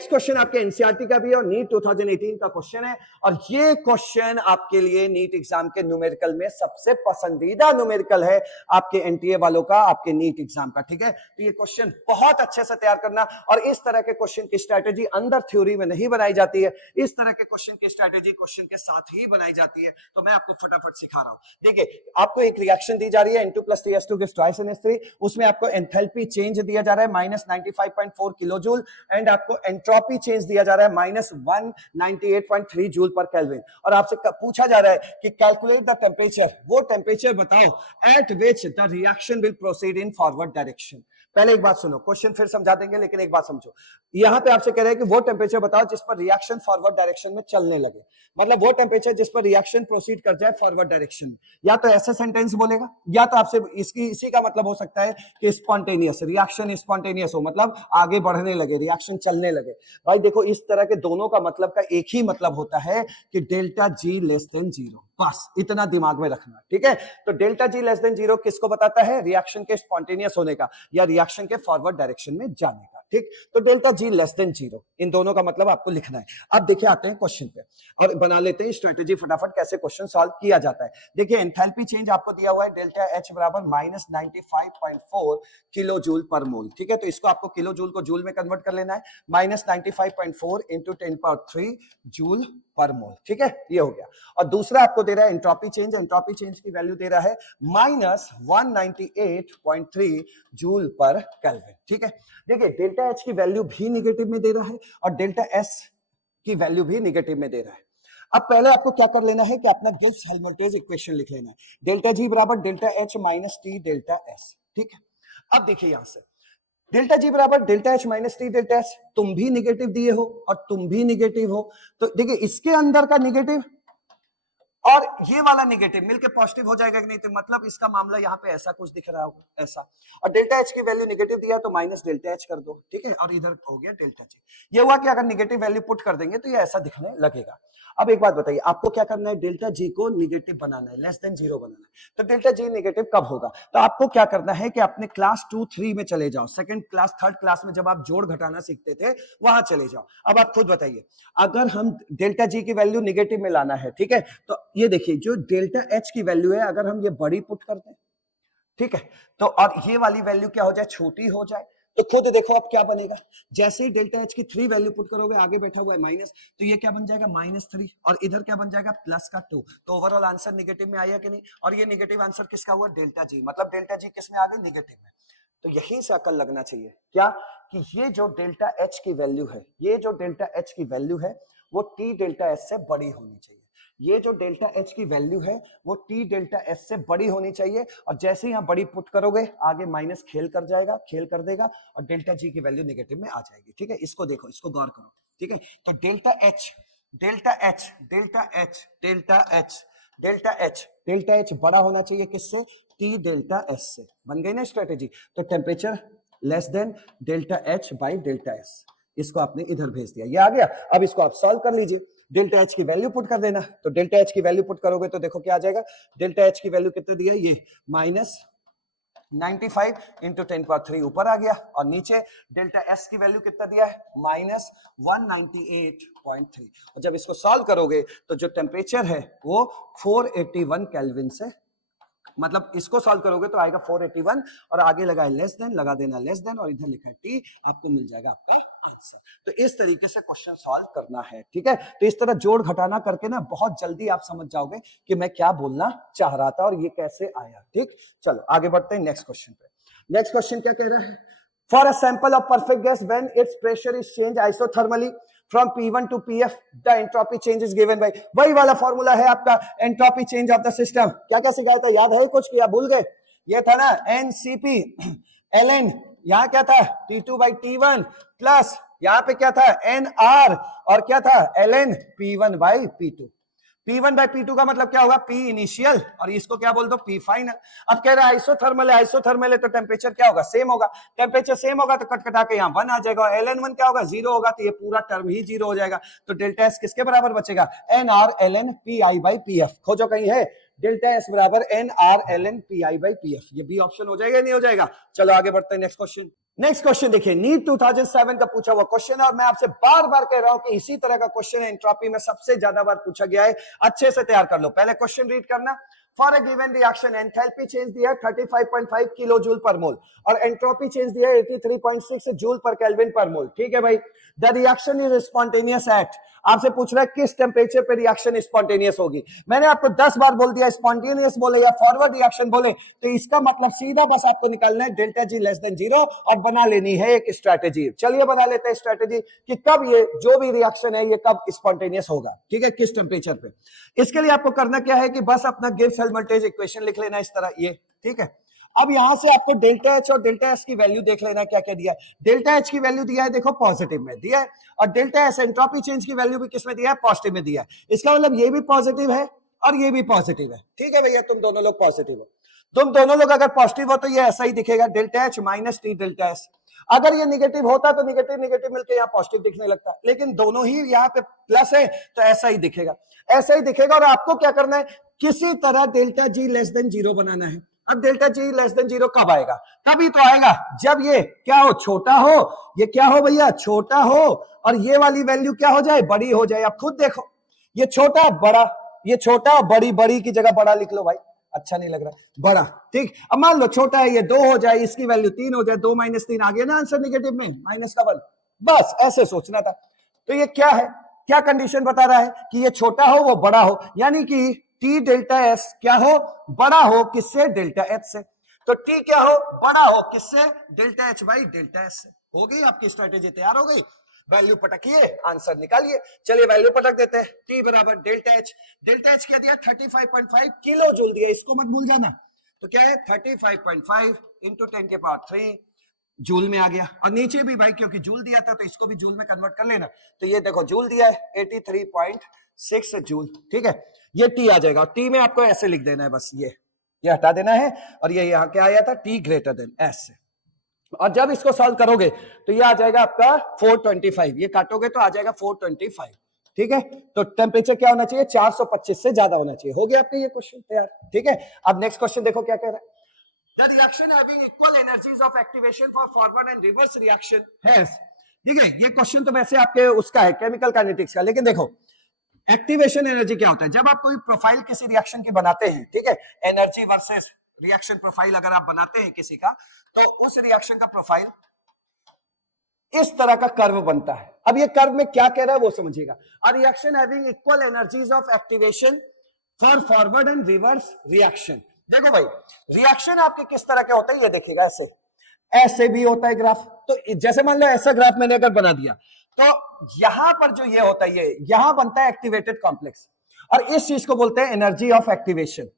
क्वेश्चन आपके एनसीईआरटी का भी है और नीट 2018 का क्वेश्चन है, और ये क्वेश्चन आपके लिए नीट एग्जाम के न्यूमेरिकल में सबसे पसंदीदा न्यूमेरिकल है आपके एनटीए वालों का, आपके नीट एग्जाम का, ठीक है। तो ये क्वेश्चन बहुत अच्छे से तैयार करना, और इस तरह के क्वेश्चन की स्ट्रेटेजी अंदर थ्योरी में नहीं बनाई जाती है, इस तरह के क्वेश्चन की स्ट्रेटेजी क्वेश्चन के साथ ही बनाई जाती है। तो मैं आपको फटाफट सिखा रहा हूं। देखिए आपको एक रिएक्शन दी जा रही है N2+3S2 gives twice NH3, उसमें आपको एंथैल्पी चेंज दिया जा रहा है -95.4 किलो जूल, एंड आपको एंट्रोपी चेंज दिया जा रहा है -198.3 जूल पर केल्विन, और आपसे पूछा जा रहा है कि कैलकुलेट द टेम्परेचर, वो टेम्परेचर बताओ eight which the reaction will proceed in forward direction. पहले एक बात सुनो, क्वेश्चन फिर समझा देंगे, लेकिन एक बात समझो, यहां पे आपसे कह रहे हैं कि वो टेम्परेचर बताओ जिस पर रिएक्शन फॉरवर्ड डायरेक्शन में चलने लगे, मतलब वो टेम्परेचर जिस पर रिएक्शन प्रोसीड कर जाए फॉरवर्ड डायरेक्शन में। या तो ऐसा सेंटेंस बोलेगा, या तो आपसे इसी का मतलब हो सकता है कि स्पॉन्टेनियस, रिएक्शन स्पॉन्टेनियस हो, मतलब आगे बढ़ने लगे, रिएक्शन चलने लगे। भाई देखो इस तरह के दोनों का मतलब का एक ही मतलब होता है कि डेल्टा जी लेस देन 0, बस इतना दिमाग में रखना, ठीक है। तो डेल्टा जी लेस देन 0 किसको बताता है, रिएक्शन के स्पॉन्टेनियस होने का या रिएक्शन के फॉरवर्ड डायरेक्शन में जाने का, ठीक। तो डेल्टा जी लेस देन 0, इन दोनों का मतलब आपको लिखना है। अब देखिए आते हैं क्वेश्चन पे और बना लेते हैं स्ट्रेटेजी फटाफट कैसे क्वेश्चन सॉल्व किया जाता है। देखिए एंथैल्पी चेंज आपको दिया हुआ है डेल्टा एच बराबर -95.4 किलो जूल पर मोल, ठीक है। तो इसको आपको किलो जूल को जूल में कन्वर्ट कर लेना है, -95.4 इंटू 10³ जूल पर मोल, ठीक है, ये हो गया। और दूसरा आपको दे रहा है एंट्रोपी चेंज, एंट्रोपी चेंज की वैल्यू दे रहा है -198.3 जूल पर केल्विन, ठीक है। देखिए डेल्टा एच की वैल्यू भी निगेटिव में दे रहा है और डेल्टा एस की वैल्यू भी निगेटिव में दे रहा है। अब पहले आपको क्या कर लेना है कि अपना गिब्स हेल्महोल्ट्ज इक्वेशन लिख लेना है, डेल्टा जी बराबर delta H minus T delta S, ठीक है। अब देखिए यहां से डेल्टा जी बराबर delta H minus T delta S, तुम भी निगेटिव दिए हो और तुम भी निगेटिव हो, तो देखिए इसके अंदर का निगेटिव और ये वाला निगेटिव मिलके पॉजिटिव हो जाएगा कि नहीं, तो मतलब इसका मामला यहाँ पे ऐसा कुछ दिख रहा होगा, ऐसा। और डेल्टा एच की वैल्यू निगेटिव दिया तो माइनस डेल्टा एच कर दो, ठीक है, और इधर हो गया डेल्टा जी। ये हुआ कि अगर निगेटिव वैल्यू पुट कर देंगे तो ये ऐसा दिखने लगेगा। अब एक बात बताइए, आपको क्या करना है, डेल्टा जी को निगेटिव बनाना है, लेस देन 0 बनाना है। तो डेल्टा जी निगेटिव कब होगा, तो आपको क्या करना है कि अपने क्लास 2-3 में चले जाओ, सेकंड क्लास थर्ड क्लास में जब आप जोड़ घटाना सीखते थे वहां चले जाओ। अब आप खुद बताइए, अगर हम डेल्टा जी की वैल्यू निगेटिव में लाना है, ठीक है, तो ये देखिए जो डेल्टा एच की वैल्यू है अगर हम ये बड़ी पुट करते हैं, ठीक है, तो और ये वाली वैल्यू क्या हो जाए, छोटी हो जाए, तो खुद देखो अब क्या बनेगा, जैसे ही डेल्टा एच की 3 वैल्यू पुट करोगे, आगे बैठा हुआ है माइनस, तो ये क्या बन जाएगा -3 और इधर क्या बन जाएगा +2। तो ओवरऑल आंसर निगेटिव में आया कि नहीं, और ये निगेटिव आंसर किसका हुआ, डेल्टा जी, मतलब डेल्टा जी किस में आ गए, निगेटिव में। तो यहीं से अकल लगना चाहिए क्या, कि ये जो डेल्टा एच की वैल्यू है, ये जो डेल्टा एच की वैल्यू है वो टी डेल्टा एच से बड़ी होनी चाहिए। ये जो डेल्टा एच की वैल्यू है वो टी डेल्टा एस से बड़ी होनी चाहिए, और जैसे ही यहां बड़ी पुट करोगे आगे माइनस खेल कर जाएगा, खेल कर देगा, और डेल्टा जी की वैल्यू नेगेटिव में आ जाएगी, ठीक है। इसको देखो, इसको गौर करो, ठीक है। तो delta H delta H delta H delta H delta H delta H बड़ा होना चाहिए किससे, टी डेल्टा एस से। बन गई ना स्ट्रेटेजी। तो temperature less than delta H by delta S, इसको आपने इधर भेज दिया, ये आ गया। अब इसको आप सॉल्व कर लीजिए, डेल्टा एच की वैल्यू पुट कर देना। तो डेल्टा एच की वैल्यू पुट करोगे तो देखो क्या आ जाएगा, डेल्टा एच की वैल्यू कितने दी है, ये -95 इंटू 10⁻³ ऊपर आ गया, और नीचे डेल्टा एस की वैल्यू कितना दिया है, -198.3। और जब इसको सॉल्व करोगे तो जो टेम्परेचर है वो 481 केल्विन से, मतलब इसको सॉल्व करोगे तो आएगा 481, और आगे लगा है लेस देन, लगा देना लेस देन, और इधर लिखा है टी, आपको मिल जाएगा आपका आंसर। तो इस तरीके से क्वेश्चन सॉल्व करना है, ठीक है। तो इस तरह जोड़ घटाना करके ना बहुत जल्दी आप समझ जाओगे कि मैं क्या बोलना चाह रहा था और ये कैसे आया, ठीक। चलो आगे बढ़ते हैं नेक्स्ट क्वेश्चन पे। नेक्स्ट क्वेश्चन क्या कह रहा है, for a sample of perfect gas when it's pressure is change isothermally from P1 to PF, the entropy change is given by, वही वाला फॉर्मूला है आपका entropy change of the system. क्या क्या सिखाया था, याद है कुछ, क्या भूल गए, ये था ना NCP ln, यहाँ क्या था T2/T1 प्लस यहाँ पे क्या था NR, और क्या था ln P1/P2। P1/P2 का मतलब क्या होगा, P इनिशियल, और इसको क्या बोल दो, P फाइनल। अब कह रहा है आइसोथर्मल है, आइसोथर्मल है तो टेम्परेचर क्या होगा, सेम होगा। टेम्परेचर सेम होगा तो कट कटा के यहाँ 1 आ जाएगा, ln1 क्या होगा, 0 होगा, तो ये पूरा टर्म ही 0 हो जाएगा। तो डेल्टा एस किसके बराबर बचेगा, NR ln PI/PF। खोजो कहीं है, डेल्टा एस बराबर NR ln PI/PF। ये बी ऑप्शन हो जाएगा, नहीं हो जाएगा। चलो आगे बढ़ते हैं नेक्स्ट क्वेश्चन। नेक्स्ट क्वेश्चन देखिए, नीट 2007 का पूछा हुआ क्वेश्चन है, और मैं आपसे बार बार कह रहा हूं कि इसी तरह का क्वेश्चन एंट्रोपी में सबसे ज्यादा बार पूछा गया है। अच्छे से तैयार कर लो, पहले क्वेश्चन रीड करना। For a given reaction enthalpy change दिया है 35.5 किलो जूल पर मोल, और एंट्रोपी चेंज दिया है 83.6 जूल पर केल्विन पर मोल, ठीक है भाई। The reaction is spontaneous at, आपसे पूछ रहा है किस टेम्परेचर पे रिएक्शन स्पॉन्टेनियस होगी। मैंने आपको 10 बार बोल दिया, स्पॉन्टेनियस बोले या फॉरवर्ड रिएक्शन बोले तो इसका मतलब सीधा बस आपको निकालना है डेल्टा जी लेस देन 0, और बना लेनी है एक स्ट्रैटेजी। चलिए बना लेते हैं स्ट्रैटेजी कि कब ये जो भी रिएक्शन है ये कब स्पॉन्टेनियस होगा, ठीक है, किस टेम्परेचर पे। इसके लिए आपको करना क्या है कि बस अपना गिब्स हेल्महोल्ट्ज इक्वेशन लिख लेना इस तरह, ये ठीक है। अब यहां से आपको डेल्टा एच और डेल्टा एस की वैल्यू देख लेना, क्या क्या दिया है। डेल्टा एच की वैल्यू दिया है, देखो पॉजिटिव में दिया है, और डेल्टा एस एंट्रोपी चेंज की वैल्यू भी किसमें दिया है, पॉजिटिव में दिया है। इसका मतलब ये भी पॉजिटिव है और ये भी पॉजिटिव है, ठीक है भैया। तुम दोनों लोग पॉजिटिव हो, तुम दोनों लोग अगर पॉजिटिव हो तो ये ऐसा ही दिखेगा, delta H minus T delta S. अगर ये निगेटिव होता तो निगेटिव निगेटिव मिलकर यहाँ पॉजिटिव दिखने लगता, लेकिन दोनों ही यहाँ पे प्लस है तो ऐसा ही दिखेगा, ऐसा ही दिखेगा। और आपको क्या करना है, किसी तरह डेल्टा जी लेस देन 0 बनाना है। अब डेल्टा जी लेस देन 0 कब आएगा, तभी तो आएगा जब ये क्या हो, छोटा हो, ये क्या हो भैया, छोटा हो, और ये वाली वैल्यू क्या हो जाए, बड़ी हो जाए। अब खुद देखो, ये छोटा बड़ा, ये छोटा बड़ी, बड़ी की जगह बड़ा लिख लो भाई, अच्छा नहीं लग रहा, बड़ा, ठीक। अब मान लो छोटा है, ये 2 हो जाए, इसकी वैल्यू 3 हो जाए, 2 - 3 आ गया ना आंसर निगेटिव में, माइनस का 1, बस ऐसे सोचना था। तो ये क्या है, क्या कंडीशन बता रहा है कि ये छोटा हो वो बड़ा हो, यानी कि टी डेल्टा एस क्या हो, बड़ा हो किससे, डेल्टा एच से। तो टी क्या हो, बड़ा हो किससे, delta H by delta S से। हो गई आपकी स्ट्रेटेजी तैयार हो गई, वैल्यू पटकिए, आंसर निकालिए। चलिए वैल्यू पटक देते हैं, टी बराबर डेल्टा एच। डेल्टा एच क्या दिया, 35.5 किलो जूल दिया, इसको मत भूल जाना। तो क्या है 35.5 इंटू 10⁻³ जूल में आ गया, और नीचे भी भाई क्योंकि जूल दिया था तो इसको भी जूल में कन्वर्ट कर लेना। तो ये देखो जूल दिया है 83.6 जूल, ठीक है। ये टी आ जाएगा, और टी में आपको ऐसे लिख देना है, बस ये हटा देना है, और ये यहाँ क्या आया था, टी ग्रेटर देन एस से। और जब इसको सॉल्व करोगे तो ये आ जाएगा आपका 425, ये काटोगे तो आ जाएगा 425, ठीक है। तो टेम्परेचर क्या होना चाहिए, 425 से ज्यादा होना चाहिए। हो गया आपका ये क्वेश्चन तैयार, ठीक है। अब नेक्स्ट क्वेश्चन देखो क्या कह रहा है, The reaction having equal energies of activation for forward and reverse reaction has, ठीक है। ये क्वेश्चन तो वैसे आपके उसका है केमिकल काइनेटिक्स का, लेकिन देखो एक्टिवेशन एनर्जी क्या होता है, जब आप कोई प्रोफाइल किसी रिएक्शन की बनाते हैं, ठीक है, एनर्जी वर्सेस रिएक्शन प्रोफाइल अगर आप बनाते हैं किसी का, तो उस रिएक्शन का प्रोफाइल इस तरह का कर्व बनता है। अब ये कर्व में क्या कह रहा है वो समझिएगा, a reaction having equal energies of activation for forward and reverse reaction. देखो भाई रिएक्शन आपके किस तरह के होते हैं, ये देखिएगा, ऐसे ऐसे भी होता है ग्राफ। तो जैसे मान लो ऐसा ग्राफ मैंने अगर बना दिया, तो यहां पर जो ये होता है, ये यहां बनता है एक्टिवेटेड कॉम्प्लेक्स, और इस चीज को बोलते हैं एनर्जी ऑफ एक्टिवेशन।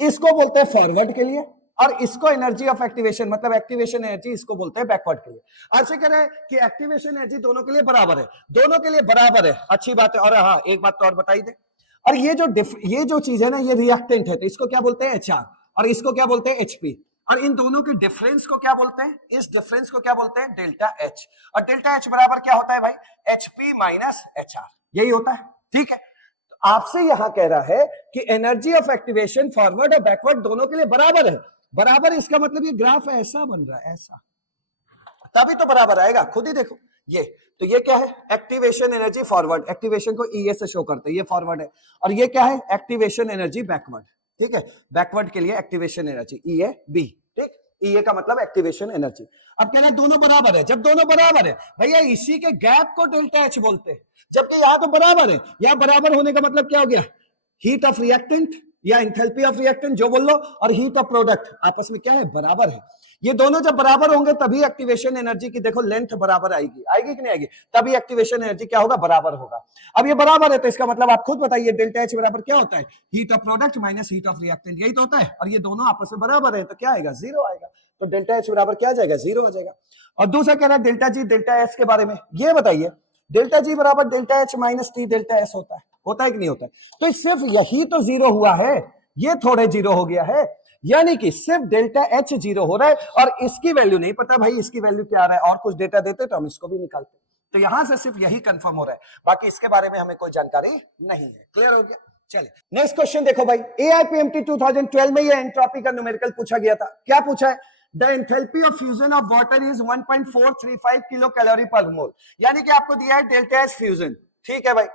इसको बोलते हैं फॉरवर्ड के लिए, और इसको एनर्जी ऑफ एक्टिवेशन मतलब एक्टिवेशन एनर्जी इसको बोलते हैं बैकवर्ड के लिए। ऐसे कह रहे हैं कि एक्टिवेशन एनर्जी दोनों के लिए बराबर है, दोनों के लिए बराबर है, अच्छी बात है। और हाँ एक बात तो और बताई दे, और ये जो चीज है ना, ये रिएक्टेंट है, तो इसको क्या बोलते हैं HR, और इसको क्या बोलते हैं HP। और इन दोनों के डिफरेंस को क्या बोलते हैं? इस डिफरेंस को क्या बोलते हैं? Delta H. और डेल्टा एच बराबर क्या होता है भाई? एचपी माइनस एचआर, यही होता है। ठीक है, तो आपसे यहां कह रहा है कि एनर्जी ऑफ एक्टिवेशन फॉरवर्ड और बैकवर्ड दोनों के लिए बराबर है। बराबर इसका मतलब ये ग्राफ ऐसा बन रहा है, ऐसा, तभी तो बराबर आएगा। खुद ही देखो ये, तो ये क्या है? एक्टिवेशन एनर्जी फॉरवर्ड, एक्टिवेशन को ई से शो करते हैं, ये फॉरवर्ड है। और ये क्या है? Activation energy backward. ठीक है, बैकवर्ड के लिए activation energy E A B. ठीक, ई ए का मतलब एक्टिवेशन एनर्जी। अब कहना है दोनों बराबर है। जब दोनों बराबर है भैया, इसी के गैप को डेल्टा एच बोलते हैं। जबकि यहां तो बराबर है, यहां बराबर होने का मतलब क्या हो गया? हीट ऑफ रिएक्टेंट या एंथैल्पी ऑफ रिएक्टेंट जो बोल लो, और हीट ऑफ प्रोडक्ट आपस में क्या है? बराबर है। ये दोनों जब बराबर होंगे तभी एक्टिवेशन एनर्जी की देखो लेंथ बराबर आएगी। आएगी कि नहीं आएगी? तभी एक्टिवेशन एनर्जी क्या होगा? बराबर होगा। अब ये बराबर है तो इसका मतलब आप खुद बताइए, डेल्टा एच बराबर क्या होता है? Heat of product minus heat of reactant, यही तो होता है। और ये दोनों आपस में बराबर है तो क्या आएगा? जीरो आएगा। तो डेल्टा एच बराबर क्या आ जाएगा? जीरो आ जाएगा। और दूसरा कह रहा है डेल्टा जी डेल्टा एस के बारे में, ये बताइए डेल्टा जी बराबर delta H minus T delta S होता है। होता है कि नहीं होता है? तो सिर्फ यही तो जीरो हुआ है, ये थोड़े जीरो हो गया है, यानी कि सिर्फ डेल्टा एच जीरो हो रहा है। और इसकी वैल्यू नहीं पता भाई, इसकी वैल्यू क्या आ रहा है, और कुछ डेटा देते तो हम इसको भी निकालते। तो यहां से सिर्फ यही कंफर्म हो रहा है, बाकी इसके बारे में हमें कोई जानकारी नहीं है। क्लियर हो गया? चलिए नेक्स्ट क्वेश्चन देखो भाई, एआईपीएमटी 2012 में ये एंट्रोपी का न्यूमेरिकल पूछा गया था। क्या पूछा है? The enthalpy of fusion of water is 1.435 kilo calorie पर मोल, यानी कि आपको दिया है डेल्टा एच फ्यूजन। ठीक है भाई,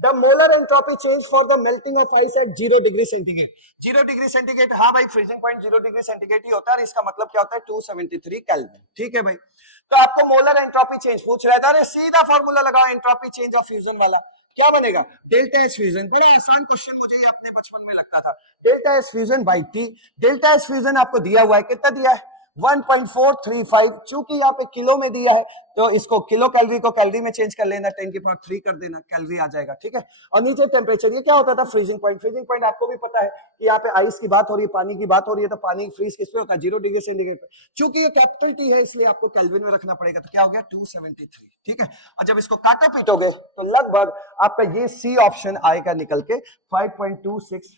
The molar entropy change for the melting of ice at 0 degree centigrade. 0 degree centigrade, हाँ भाई, फ्रीजिंग पॉइंट 0 डिग्री सेंटीग्रेड ही होता है। और इसका मतलब क्या होता है? 273 केल्विन। ठीक है भाई, तो आपको मोलर एंट्रोपी चेंज पूछ रहा था। अरे सीधा फॉर्मूला लगाओ एंट्रोपी चेंज ऑफ फ्यूजन वाला, क्या बनेगा? Delta H fusion. बड़ा आसान क्वेश्चन, मुझे अपने बचपन में लगता था। Delta H fusion by T. Delta H fusion आपको दिया हुआ है, कितना दिया है? 1.435। चूंकि यहाँ पे किलो में दिया है तो इसको किलो कैलोरी को कैलोरी में चेंज कर लेना, 10 की पावर 3 कर देना, कैलोरी आ जाएगा। ठीक है, और नीचे टेम्परेचर, ये क्या होता था? Freezing point. फ्रीजिंग पॉइंट आपको भी पता है कि यहाँ पे आइस की बात हो रही है, पानी की बात हो रही है, तो पानी फ्रीज किस पे होता है? 0 डिग्री सेंटीग्रेड पे। चूंकि ये कैपिटल टी है इसलिए आपको केल्विन में रखना पड़ेगा, तो क्या हो गया? 273। ठीक है, और जब इसको काटो पीटोगे तो लगभग आपका ये सी ऑप्शन आएगा निकल के 5.26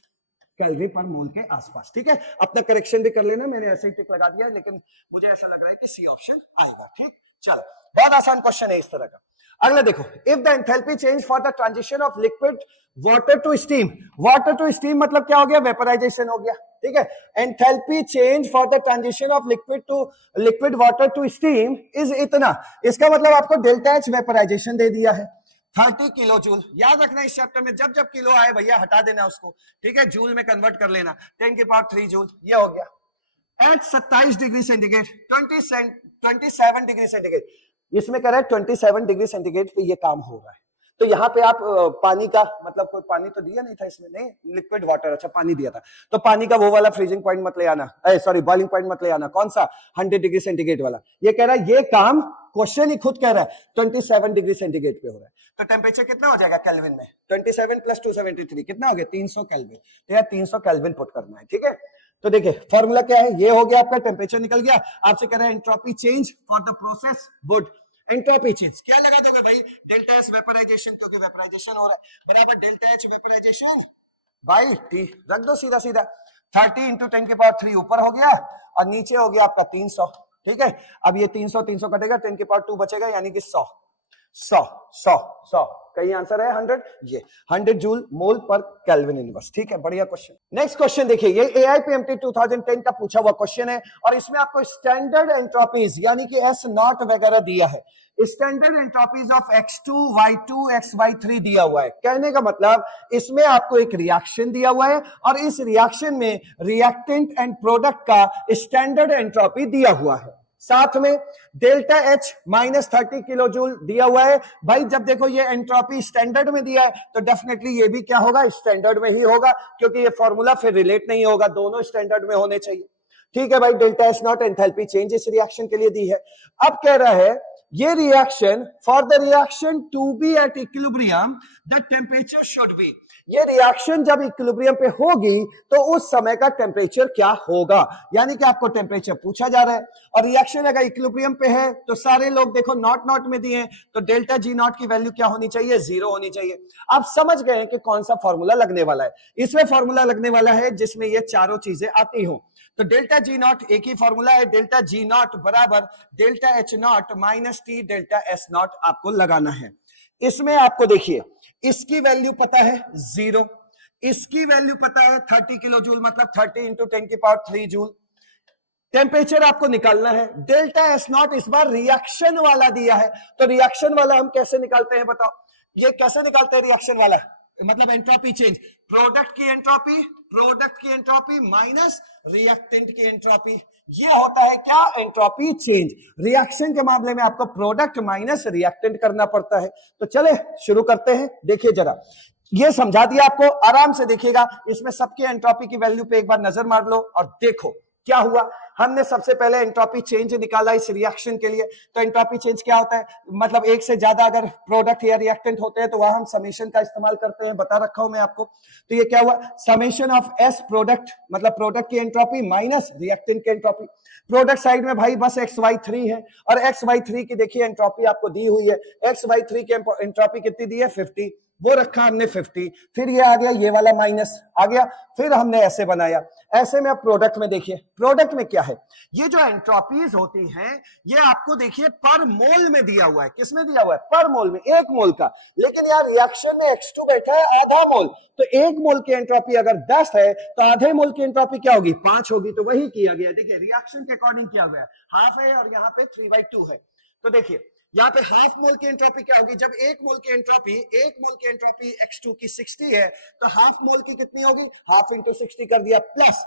कैलोरी पर मोल के आसपास। ठीक है, अपना करेक्शन भी कर लेना, मैंने ऐसे ही टिक लगा दिया, लेकिन मुझे ऐसा लग रहा है कि सी ऑप्शन आएगा। ठीक, चलो बहुत आसान क्वेश्चन है इस तरह का। अगला देखो, if the enthalpy change for the transition of liquid water to steam. Water to steam मतलब क्या हो गया? वेपराइजेशन हो गया। ठीक है, enthalpy change for the transition of liquid water to steam is इतना। इसका मतलब आपको डेल्टा एच वेपराइजेशन दे दिया है 30 किलो जूल। याद रखना इस चैप्टर में जब जब किलो आए भैया हटा देना उसको। ठीक है, जूल में कन्वर्ट कर लेना, 10 की पावर 3 जूल, ये हो गया। At 27 degree centigrade, 27 degree centigrade, इसमें कह रहा है 27 डिग्री सेंटीग्रेड पे ये काम हो रहा है। तो यहाँ पे आप पानी का मतलब, कोई पानी तो दिया नहीं था इसमें, नहीं, लिक्विड वाटर, अच्छा पानी दिया था, तो पानी का वो वाला फ्रीजिंग पॉइंट मत ले आना, सॉरी बॉइलिंग पॉइंट मत ले आना। कौन सा? 100 डिग्री सेंटीग्रेड वाला। ये कह रहा है ये काम, क्वेश्चन ही खुद कह रहा है 27 डिग्री सेंटीग्रेड पे हो रहा है। तो टेम्परेचर कितना हो जाएगा केल्विन में? 27 प्लस 273 कितना हो गया? 300 केल्विन। तो यार 300 केल्विन पुट करना है। ठीक है, तो देखिए फॉर्मूला क्या है, ये हो गया आपका, टेम्परेचर निकल गया। आपसे कह रहा है entropy change for the process would. Entropy change क्या लगा दोगे भाई? डेल्टा एच वेपराइजेशन, क्योंकि वेपराइजेशन हो रहा है, बराबर delta H vaporization by T. रख दो सीधा सीधा, 30 इंटू 10 की पावर 3 ऊपर हो गया और नीचे हो गया आपका 300। ठीक है, अब ये 300 कटेगा, 10 की पावर 2 बचेगा, यानी कि 100 कहीं आंसर है 100। ये 100 जूल मोल पर केल्विन इनवर्स। ठीक है, बढ़िया क्वेश्चन। नेक्स्ट क्वेश्चन देखिए, ये एआईपीएमटी 2010 का पूछा हुआ क्वेश्चन है और इसमें आपको स्टैंडर्ड एंट्रोपीज यानी कि एस नॉट वगैरह दिया है। Standard entropies of x2 y2 xy3 दिया हुआ है। कहने का मतलब इसमें आपको एक रिएक्शन दिया हुआ है और इस रिएक्शन में रिएक्टेंट एंड प्रोडक्ट का स्टैंडर्ड एंट्रोपी दिया हुआ है, साथ में delta H minus 30 kilo joule दिया हुआ है। भाई जब देखो ये एंट्रोपी स्टैंडर्ड में दिया है तो डेफिनेटली ये भी क्या होगा? स्टैंडर्ड में ही होगा, क्योंकि ये फॉर्मूला फिर रिलेट नहीं होगा, दोनों स्टैंडर्ड में होने चाहिए। ठीक है भाई, delta H not enthalpy change इस रिएक्शन के लिए दी है। अब कह रहा है ये reaction, for the reaction to be at equilibrium the temperature should be, ये रिएक्शन जब इक्विलिब्रियम पे होगी तो उस समय का टेम्परेचर क्या होगा, यानी कि आपको टेम्परेचर पूछा जा रहा है और रिएक्शन अगर इक्विलिब्रियम पे है तो सारे लोग देखो नॉट नॉट में दिए हैं, तो डेल्टा जी नॉट की वैल्यू क्या होनी चाहिए, 0 होनी चाहिए। आप समझ गए हैं कि कौन सा फॉर्मूला लगने वाला है, इसमें फॉर्मूला लगने वाला है जिसमें ये चारों चीजें आती हो। तो डेल्टा जी नॉट एक ही फॉर्मूला है, डेल्टा जी नॉट बराबर delta H not minus T delta S not आपको लगाना है। इसमें आपको देखिए इसकी वैल्यू पता है 0, इसकी वैल्यू पता है 30 किलो जूल, मतलब 30 इंटू 10 की पावर 3 जूल। टेम्परेचर आपको निकालना है, डेल्टा एस नॉट इस बार रिएक्शन वाला दिया है, तो रिएक्शन वाला हम कैसे निकालते हैं बताओ, ये कैसे निकालते हैं रिएक्शन वाला, मतलब एंट्रोपी चेंज, प्रोडक्ट की एंट्रोपी माइनस रिएक्टेंट की एंट्रोपी, ये होता है क्या, एंट्रोपी चेंज। रिएक्शन के मामले में आपको प्रोडक्ट माइनस रिएक्टेंट करना पड़ता है। तो चले शुरू करते हैं, देखिए जरा ये समझा दिया आपको, आराम से देखिएगा, इसमें सबके एंट्रोपी की वैल्यू पे एक बार नजर मार लो और देखो क्या हुआ। हमने सबसे पहले एंट्रोपी चेंज निकाला इस रिएक्शन के लिए, तो एंट्रोपी चेंज क्या होता है, मतलब एक से ज्यादा अगर प्रोडक्ट या रिएक्टेंट होते हैं तो वहां हम समेशन का इस्तेमाल करते हैं, बता रखा हूं मैं आपको। तो ये क्या हुआ, समेशन ऑफ एस प्रोडक्ट, मतलब प्रोडक्ट की एंट्रोपी माइनस रिएक्टेंट की एंट्रोपी। प्रोडक्ट साइड में भाई बस XY3 है और XY3 की देखिए एंट्रोपी आपको दी हुई है, XY3 की एंट्रोपी कितनी दी है 50, वो रखा हमने 50, फिर ये आ गया, ये वाला माइनस आ गया, फिर हमने ऐसे बनाया। ऐसे में अब प्रोडक्ट में देखिए, प्रोडक्ट में क्या है, ये जो एंट्रोपीज होती हैं ये आपको देखिए पर मोल में दिया हुआ है, किसमें दिया हुआ है, पर मोल में, 1 मोल का। लेकिन यार रिएक्शन में X2 बैठा है आधा मोल, तो 1 मोल की एंट्रोपी अगर 10 है तो आधे मोल की एंट्रोपी क्या होगी, 5 होगी। तो वही किया गया, देखिए रिएक्शन के अकॉर्डिंग किया गया, हाफ है और यहाँ पे 3/2 है। तो देखिए यहाँ पे हाफ मोल की एंट्रोपी क्या होगी, जब 1 मोल की एंट्रोपी X2 की 60 है तो हाफ मोल की कितनी होगी, हाफ इंटू 60 कर दिया, प्लस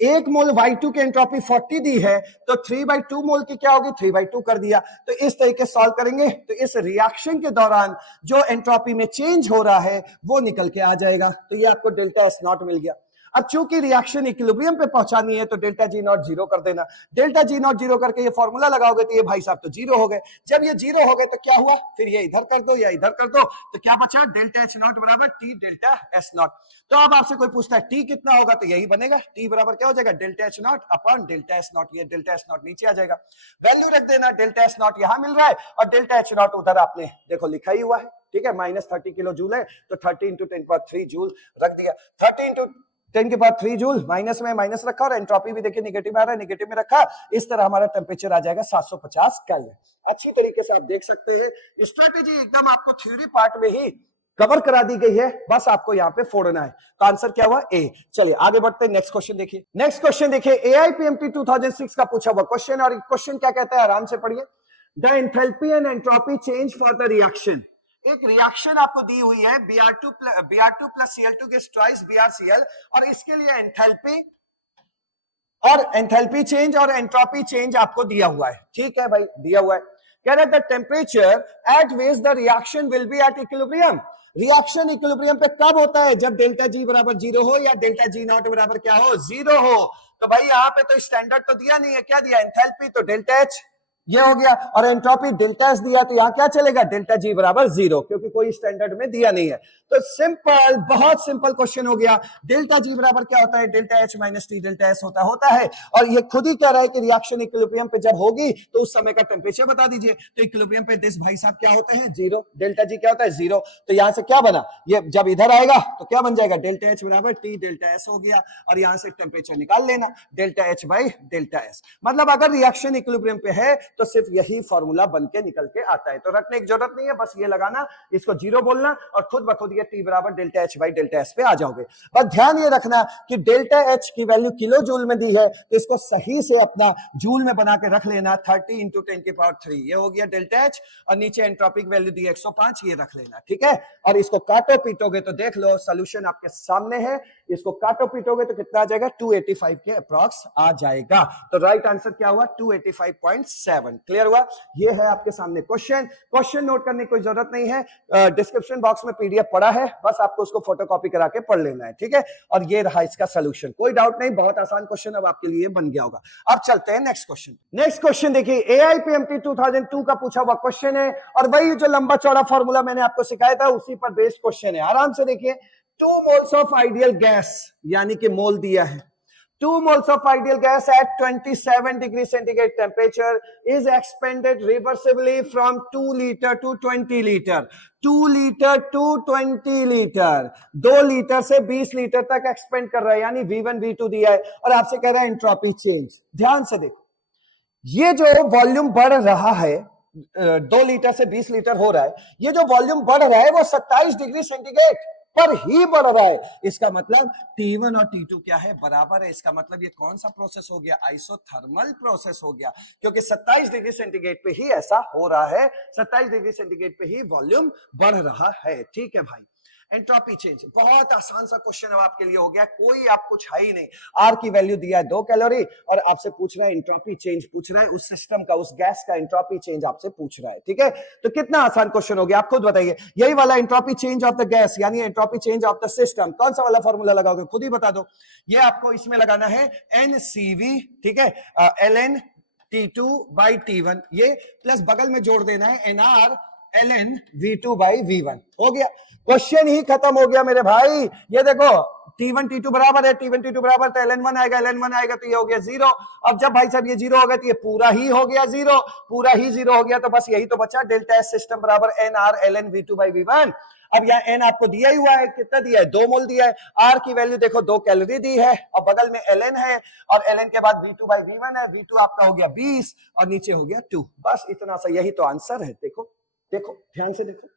1 मोल Y2 की एंट्रोपी 40 दी है तो 3/2 मोल की क्या होगी, 3/2 कर दिया। तो इस तरीके सॉल्व करेंगे तो इस रिएक्शन के दौरान जो एंट्रोपी में चेंज हो रहा है वो निकल के आ जाएगा। तो ये आपको डेल्टा एस नॉट मिल गया। अब चूंकि रिएक्शन इक्विलिब्रियम पे पहुंचानी है तो डेल्टा जी नॉट 0 कर देना, डेल्टा जी नॉट 0 करके ये फॉर्मूला लगाओगे तो ये भाई साहब तो 0 हो गए। जब ये 0 हो गए तो क्या हुआ, फिर ये इधर कर दो या इधर कर दो, तो क्या बचा, डेल्टा एच नॉट बराबर टी डेल्टा एस नॉट। तो अब आपसे कोई पूछता है टी कितना होगा, तो यही बनेगा, टी बराबर क्या हो जाएगा, delta H not upon delta S not. ये डेल्टा एस नॉट नीचे आ जाएगा, वैल्यू रख देना, डेल्टा एस नॉट यहां मिल रहा है और डेल्टा एच नॉट उधर आपने देखो लिखा ही हुआ है, ठीक है, माइनस 30 किलो जूल है तो 30 इंटू 10⁻³ जूल रख दिया, 30 इंटू 10⁻³ जूल, माइनस में माइनस रखा और एंट्रोपी भी देखिए निगेटिव आ रहा है, निगेटिव में रखा, इस तरह हमारा टेम्परेचर आ जाएगा 750 केल्विन। अच्छी तरीके से आप देख सकते हैं, स्ट्रेटेजी एकदम आपको थ्योरी पार्ट में ही कवर करा दी गई है, बस आपको यहाँ पे फोड़ना है। तो आंसर क्या हुआ, ए। चलिए आगे बढ़ते हैं, नेक्स्ट क्वेश्चन देखिए। नेक्स्ट क्वेश्चन देखिए, AIPMT 2006 का पूछा हुआ क्वेश्चन, और क्वेश्चन क्या कहता है, आराम से पढ़िए। The enthalpy and entropy change for the reaction, एक रिएक्शन आपको दी हुई है Br2 plus Cl2 gives twice BrCl, और इसके लिए एंथैल्पी चेंज और एंट्रोपी चेंज आपको दिया हुआ है, ठीक है भाई, दिया हुआ है। कह रहे the temperature at which the reaction will be at equilibrium, reaction equilibrium पे कब होता है, जब डेल्टा जी बराबर 0 हो या डेल्टा जी नॉट बराबर क्या हो, 0 हो। तो भाई यहाँ पे तो स्टैंडर्ड तो दिया नहीं है, क्या दिया, एंथैल्पी तो डेल्टा एच ये हो गया, और एंट्रोपी डेल्टा एस दिया, तो यहां क्या चलेगा, डेल्टा जी बराबर 0, क्योंकि कोई स्टैंडर्ड में दिया नहीं है। तो सिंपल, बहुत सिंपल क्वेश्चन हो गया। डेल्टा जी बराबर क्या होता है, delta H minus T delta S होता है, और ये खुद ही कह रहा है कि रिएक्शन इक्विलिब्रियम पे जब होगी तो उस समय का टेम्परेचर बता दीजिए। तो इक्विलिब्रियम पे दिस भाई साहब क्या होते हैं, 0, डेल्टा जी क्या होता है 0। तो यहां से क्या बना, ये जब इधर आएगा तो क्या बन जाएगा, डेल्टा एच बराबर टी डेल्टा एस हो गया, और यहां से टेम्परेचर निकाल लेना, delta H by delta S. मतलब अगर रिएक्शन इक्विलिब्रियम पे है तो सिर्फ यही फॉर्मूला बन के निकल के आता है, तो रखने की जरूरत नहीं है, बस ये लगाना, इसको 0 बोलना और खुद ब खुद ये टी बराबर delta H by delta S पे आ जाओगे। बस ध्यान ये रखना कि डेल्टा एच की वैल्यू किलो जूल में दी है, तो इसको सही से अपना जूल में बना के रख लेना, 30 इंटू 10⁻³ ये हो गया डेल्टा एच, और नीचे एंट्रोपिक वैल्यू दी 105, ये रख लेना, ठीक है। और इसको काटो पीटोगे तो देख लो सोल्यूशन आपके सामने है, इसको काटो पीटोगे तो कितना आ जाएगा, 285 के अप्रॉक्स आ जाएगा। तो राइट आंसर क्या हुआ, 285.7। 27। क्लियर हुआ? ये है आपके सामने क्वेश्चन। क्वेश्चन नोट करने की कोई जरूरत नहीं है, डिस्क्रिप्शन बॉक्स में पीडीएफ पड़ा है, बस आपको उसको फोटोकॉपी करा के पढ़ लेना है, ठीक है? और ये रहा इसका सोल्यूशन, कोई डाउट नहीं, बहुत आसान क्वेश्चन अब आपके लिए बन गया होगा। अब चलते हैं नेक्स्ट क्वेश्चन। नेक्स्ट क्वेश्चन देखिए, एआईपीएमटी 2002 का पूछा हुआ क्वेश्चन है और वही जो लंबा चौड़ा फॉर्मूला मैंने आपको सिखाया था उसी पर बेस्ड क्वेश्चन है। आराम से देखिए, 2 moles ऑफ आइडियल गैस, यानी कि मोल दिया है, 2 moles of ideal gas at 27 degree centigrade temperature is expanded reversibly from 2 liter to 20 liter. 2 liter to 20 liter, 2 litre से 20 लीटर तक एक्सपेंड कर रहा है, यानी V1 V2 दिया है और आपसे कह रहा है एंट्रोपी चेंज। ध्यान से देखो, ये जो वॉल्यूम बढ़ रहा है, 2 लीटर से 20 लीटर हो रहा है, ये जो वॉल्यूम बढ़ रहा है वो 27 डिग्री सेंटीग्रेड पर ही बढ़ रहा है। इसका मतलब T1 और T2 क्या है? बराबर है। इसका मतलब ये कौन सा प्रोसेस हो गया? आइसोथर्मल प्रोसेस हो गया, क्योंकि 27 डिग्री सेंटीग्रेड पे ही ऐसा हो रहा है, 27 डिग्री सेंटीग्रेड पे ही वॉल्यूम बढ़ रहा है। ठीक है भाई, एंट्रोपी चेंज बहुत आसान सा क्वेश्चन अब आपके लिए हो गया, कोई आप कुछ है ही नहीं। आर की वैल्यू दिया है 2 कैलोरी और आपसे पूछ रहा है एंट्रोपी चेंज, पूछ रहा है उस सिस्टम का, उस गैस का एंट्रोपी चेंज आपसे पूछ रहा है। ठीक है, तो कितना आसान क्वेश्चन हो गया, आप खुद बताइए। यही वाला entropy change of the gas यानी entropy change of the system, कौन सा वाला फॉर्मूला लगाओगे? खुद ही बता दो। ये आपको इसमें लगाना है NCV, ठीक है, ln T2 by T1, ये प्लस बगल में जोड़ देना है NR ln V2 by V1। हो गया, क्वेश्चन ही खत्म हो गया मेरे भाई। ये देखो T1 T2 बराबर है, T1 T2 बराबर, तो ln1 आएगा, ln1 आएगा तो ये हो गया 0। अब जब भाई साहब ये 0 हो गया तो ये पूरा ही हो गया 0, पूरा ही 0 हो गया, तो बस यही तो बचा, डेल्टा एस सिस्टम बराबर NR ln V2 by V1। अब यहाँ n आपको दिया ही हुआ है, कितना दिया है? 2 मोल दिया है। R की वैल्यू देखो 2 कैलोरी दी है और बगल में ln है और ln के बाद V2 by V1 है, V2 आपका हो गया 20 और नीचे हो गया 2। बस इतना सा, यही तो आंसर है। देखो देखो ध्यान से देखो,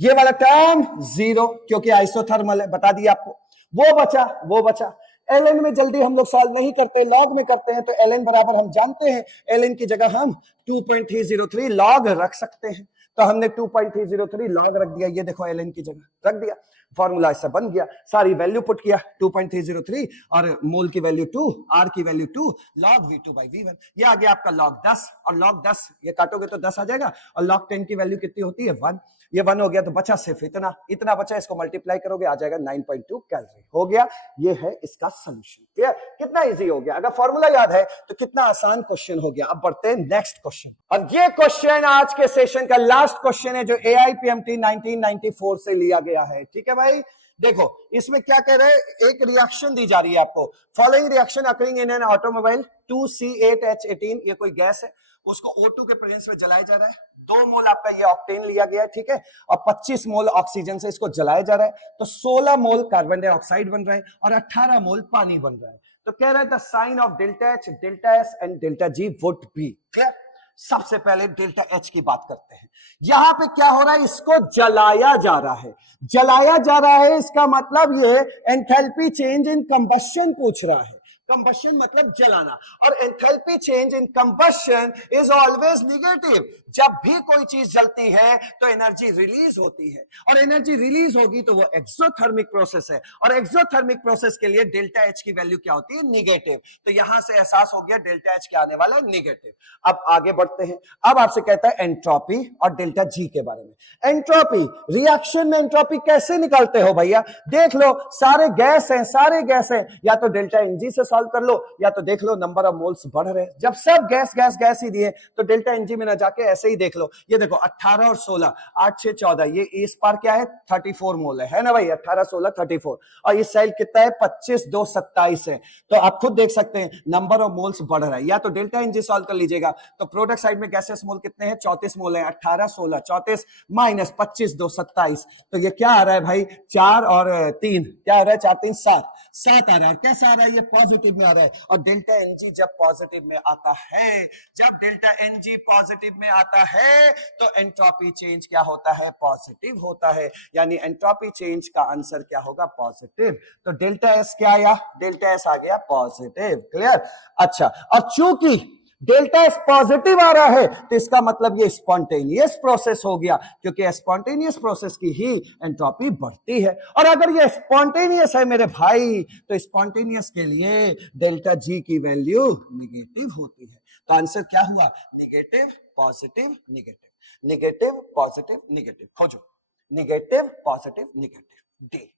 ये वाला टर्म 0 क्योंकि आइसोथर्मल है, बता दिया आपको। वो बचा ln में जल्दी हम लोग सॉल्व नहीं करते, लॉग में करते हैं, तो ln बराबर हम जानते हैं, ln की जगह हम 2.303 लॉग रख सकते हैं, तो हमने 2.303 लॉग रख दिया। ये देखो ln की जगह रख दिया, फॉर्मूला ऐसा बन गया, सारी वैल्यू पुट किया 2.303 और मोल की वैल्यू 2, आर की value 2, log V2 by V1। ये आ गया आपका लॉग 10 और लॉग 10 ये काटोगे तो 10 आ जाएगा और लॉग 10 की वैल्यू कितनी होती है? 1। ये 1 हो गया तो बचा सिर्फ इतना बचा, इसको मल्टीप्लाई करोगे आ जाएगा 9.2 कैलोरी। हो गया, ये है इसका सॉल्यूशन। क्लियर? कितना इजी हो गया, अगर फॉर्मूला याद है तो कितना आसान क्वेश्चन हो गया। अब बढ़ते हैं नेक्स्ट क्वेश्चन। अब ये क्वेश्चन आज के सेशन का लास्ट क्वेश्चन है जो AIPMT 1994 से लिया गया है। ठीक है भाई, देखो इसमें क्या कह रहे हैं, एक रिएक्शन दी जा रही है आपको, following reaction occurring in an automobile 2C8H18, ये कोई गैस है, उसको O2 के प्रेजेंस में जलाया जा रहा है। 2 मोल आपका ये ऑक्टेन लिया गया है, ठीक है, और 25 मोल ऑक्सीजन से इसको जलाया जा रहा है, तो 16 मोल कार्बन डाइऑक्साइड बन रहा है और 18 मोल पानी बन रहा है। तो कह रहा है the sign of delta H, delta S and delta G would be. Clear? सबसे पहले डेल्टा H की बात करते हैं। यहां पे क्या हो रहा है, इसको जलाया जा रहा है, इसका मतलब ये एंथैल्पी चेंज इन कंबशन पूछ रहा है। कंबशन मतलब जलाना, और enthalpy change in combustion is always negative. जब भी कोई चीज जलती है तो एनर्जी रिलीज होती है, और एनर्जी रिलीज होगी तो वो एक्सोथर्मिक प्रोसेस है, और एक्सोथर्मिक प्रोसेस के लिए डेल्टा H की वैल्यू क्या होती है? नेगेटिव। तो यहां से एहसास हो गया डेल्टा H क्या आने वाला है? नेगेटिव। अब आगे बढ़ते हैं, अब आपसे कहता है एंट्रोपी और डेल्टा G के बारे में। एंट्रोपी, रिएक्शन में एंट्रोपी कैसे निकालते हो भैया? देख लो, सारे गैस हैं, या तो डेल्टा Ng से सॉल्व कर लो, या तो देख लो नंबर ऑफ मोल्स बढ़ रहे हैं। जब सब गैस ही दिए तो डेल्टा Ng में ना जाके ऐसे ही देख लो, ये देखो 18 और 16, 8 6 14, ये इस पार क्या है? 34 मोल है ना भाई, 18 16 34, और इस साइड कितना है? 25 2 27 है। तो आप खुद देख सकते हैं नंबर ऑफ मोल्स बढ़ रहा है। या तो डेल्टा Ng सॉल्व कर लीजिएगा, तो प्रोडक्ट साइड में गैसेस मोल कितने हैं? 34 मोल है, 18 16 34 माइनस 25 2 27, तो ये क्या आ रहा है भाई? 4 और 3 क्या आ रहा है? 4 3 7 आ रहा है। कैसा आ रहा है? ये पॉजिटिव में आ रहा है। और डेल्टा Ng जब पॉजिटिव में आता है, जब डेल्टा Ng पॉजिटिव में आता है तो एंट्रोपी चेंज क्या होता है? पॉजिटिव होता है। यानी एंट्रोपी चेंज का आंसर क्या होगा? पॉजिटिव। तो डेल्टा S क्या आया? डेल्टा S आ गया पॉजिटिव। क्लियर? अच्छा, और चूंकि डेल्टा S पॉजिटिव आ रहा है तो इसका मतलब ये स्पॉन्टेनियस प्रोसेस हो गया, क्योंकि स्पॉन्टेनियस प्रोसेस की ही एंट्रोपी बढ़ती है। और अगर ये स्पॉन्टेनियस है मेरे भाई, तो स्पॉन्टेनियस के लिए डेल्टा G की वैल्यू नेगेटिव होती है। तो आंसर क्या हुआ? Negative positive negative, negative positive negative. खोजो निगेटिव पॉजिटिव निगेटिव, डी।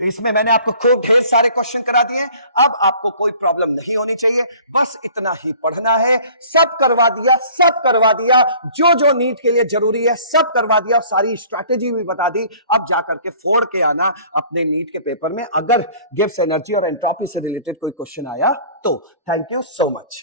तो इसमें मैंने आपको खूब ढेर सारे क्वेश्चन करा दिए। अब आपको कोई प्रॉब्लम नहीं होनी चाहिए, बस इतना ही पढ़ना है। सब करवा दिया, सब करवा दिया, जो जो नीट के लिए जरूरी है सब करवा दिया, सारी स्ट्रैटेजी भी बता दी। अब जाकर के फोड़ के आना अपने नीट के पेपर में, अगर गिब्स एनर्जी और एंट्रोपी से रिलेटेड कोई क्वेश्चन आया तो। Thank you so much.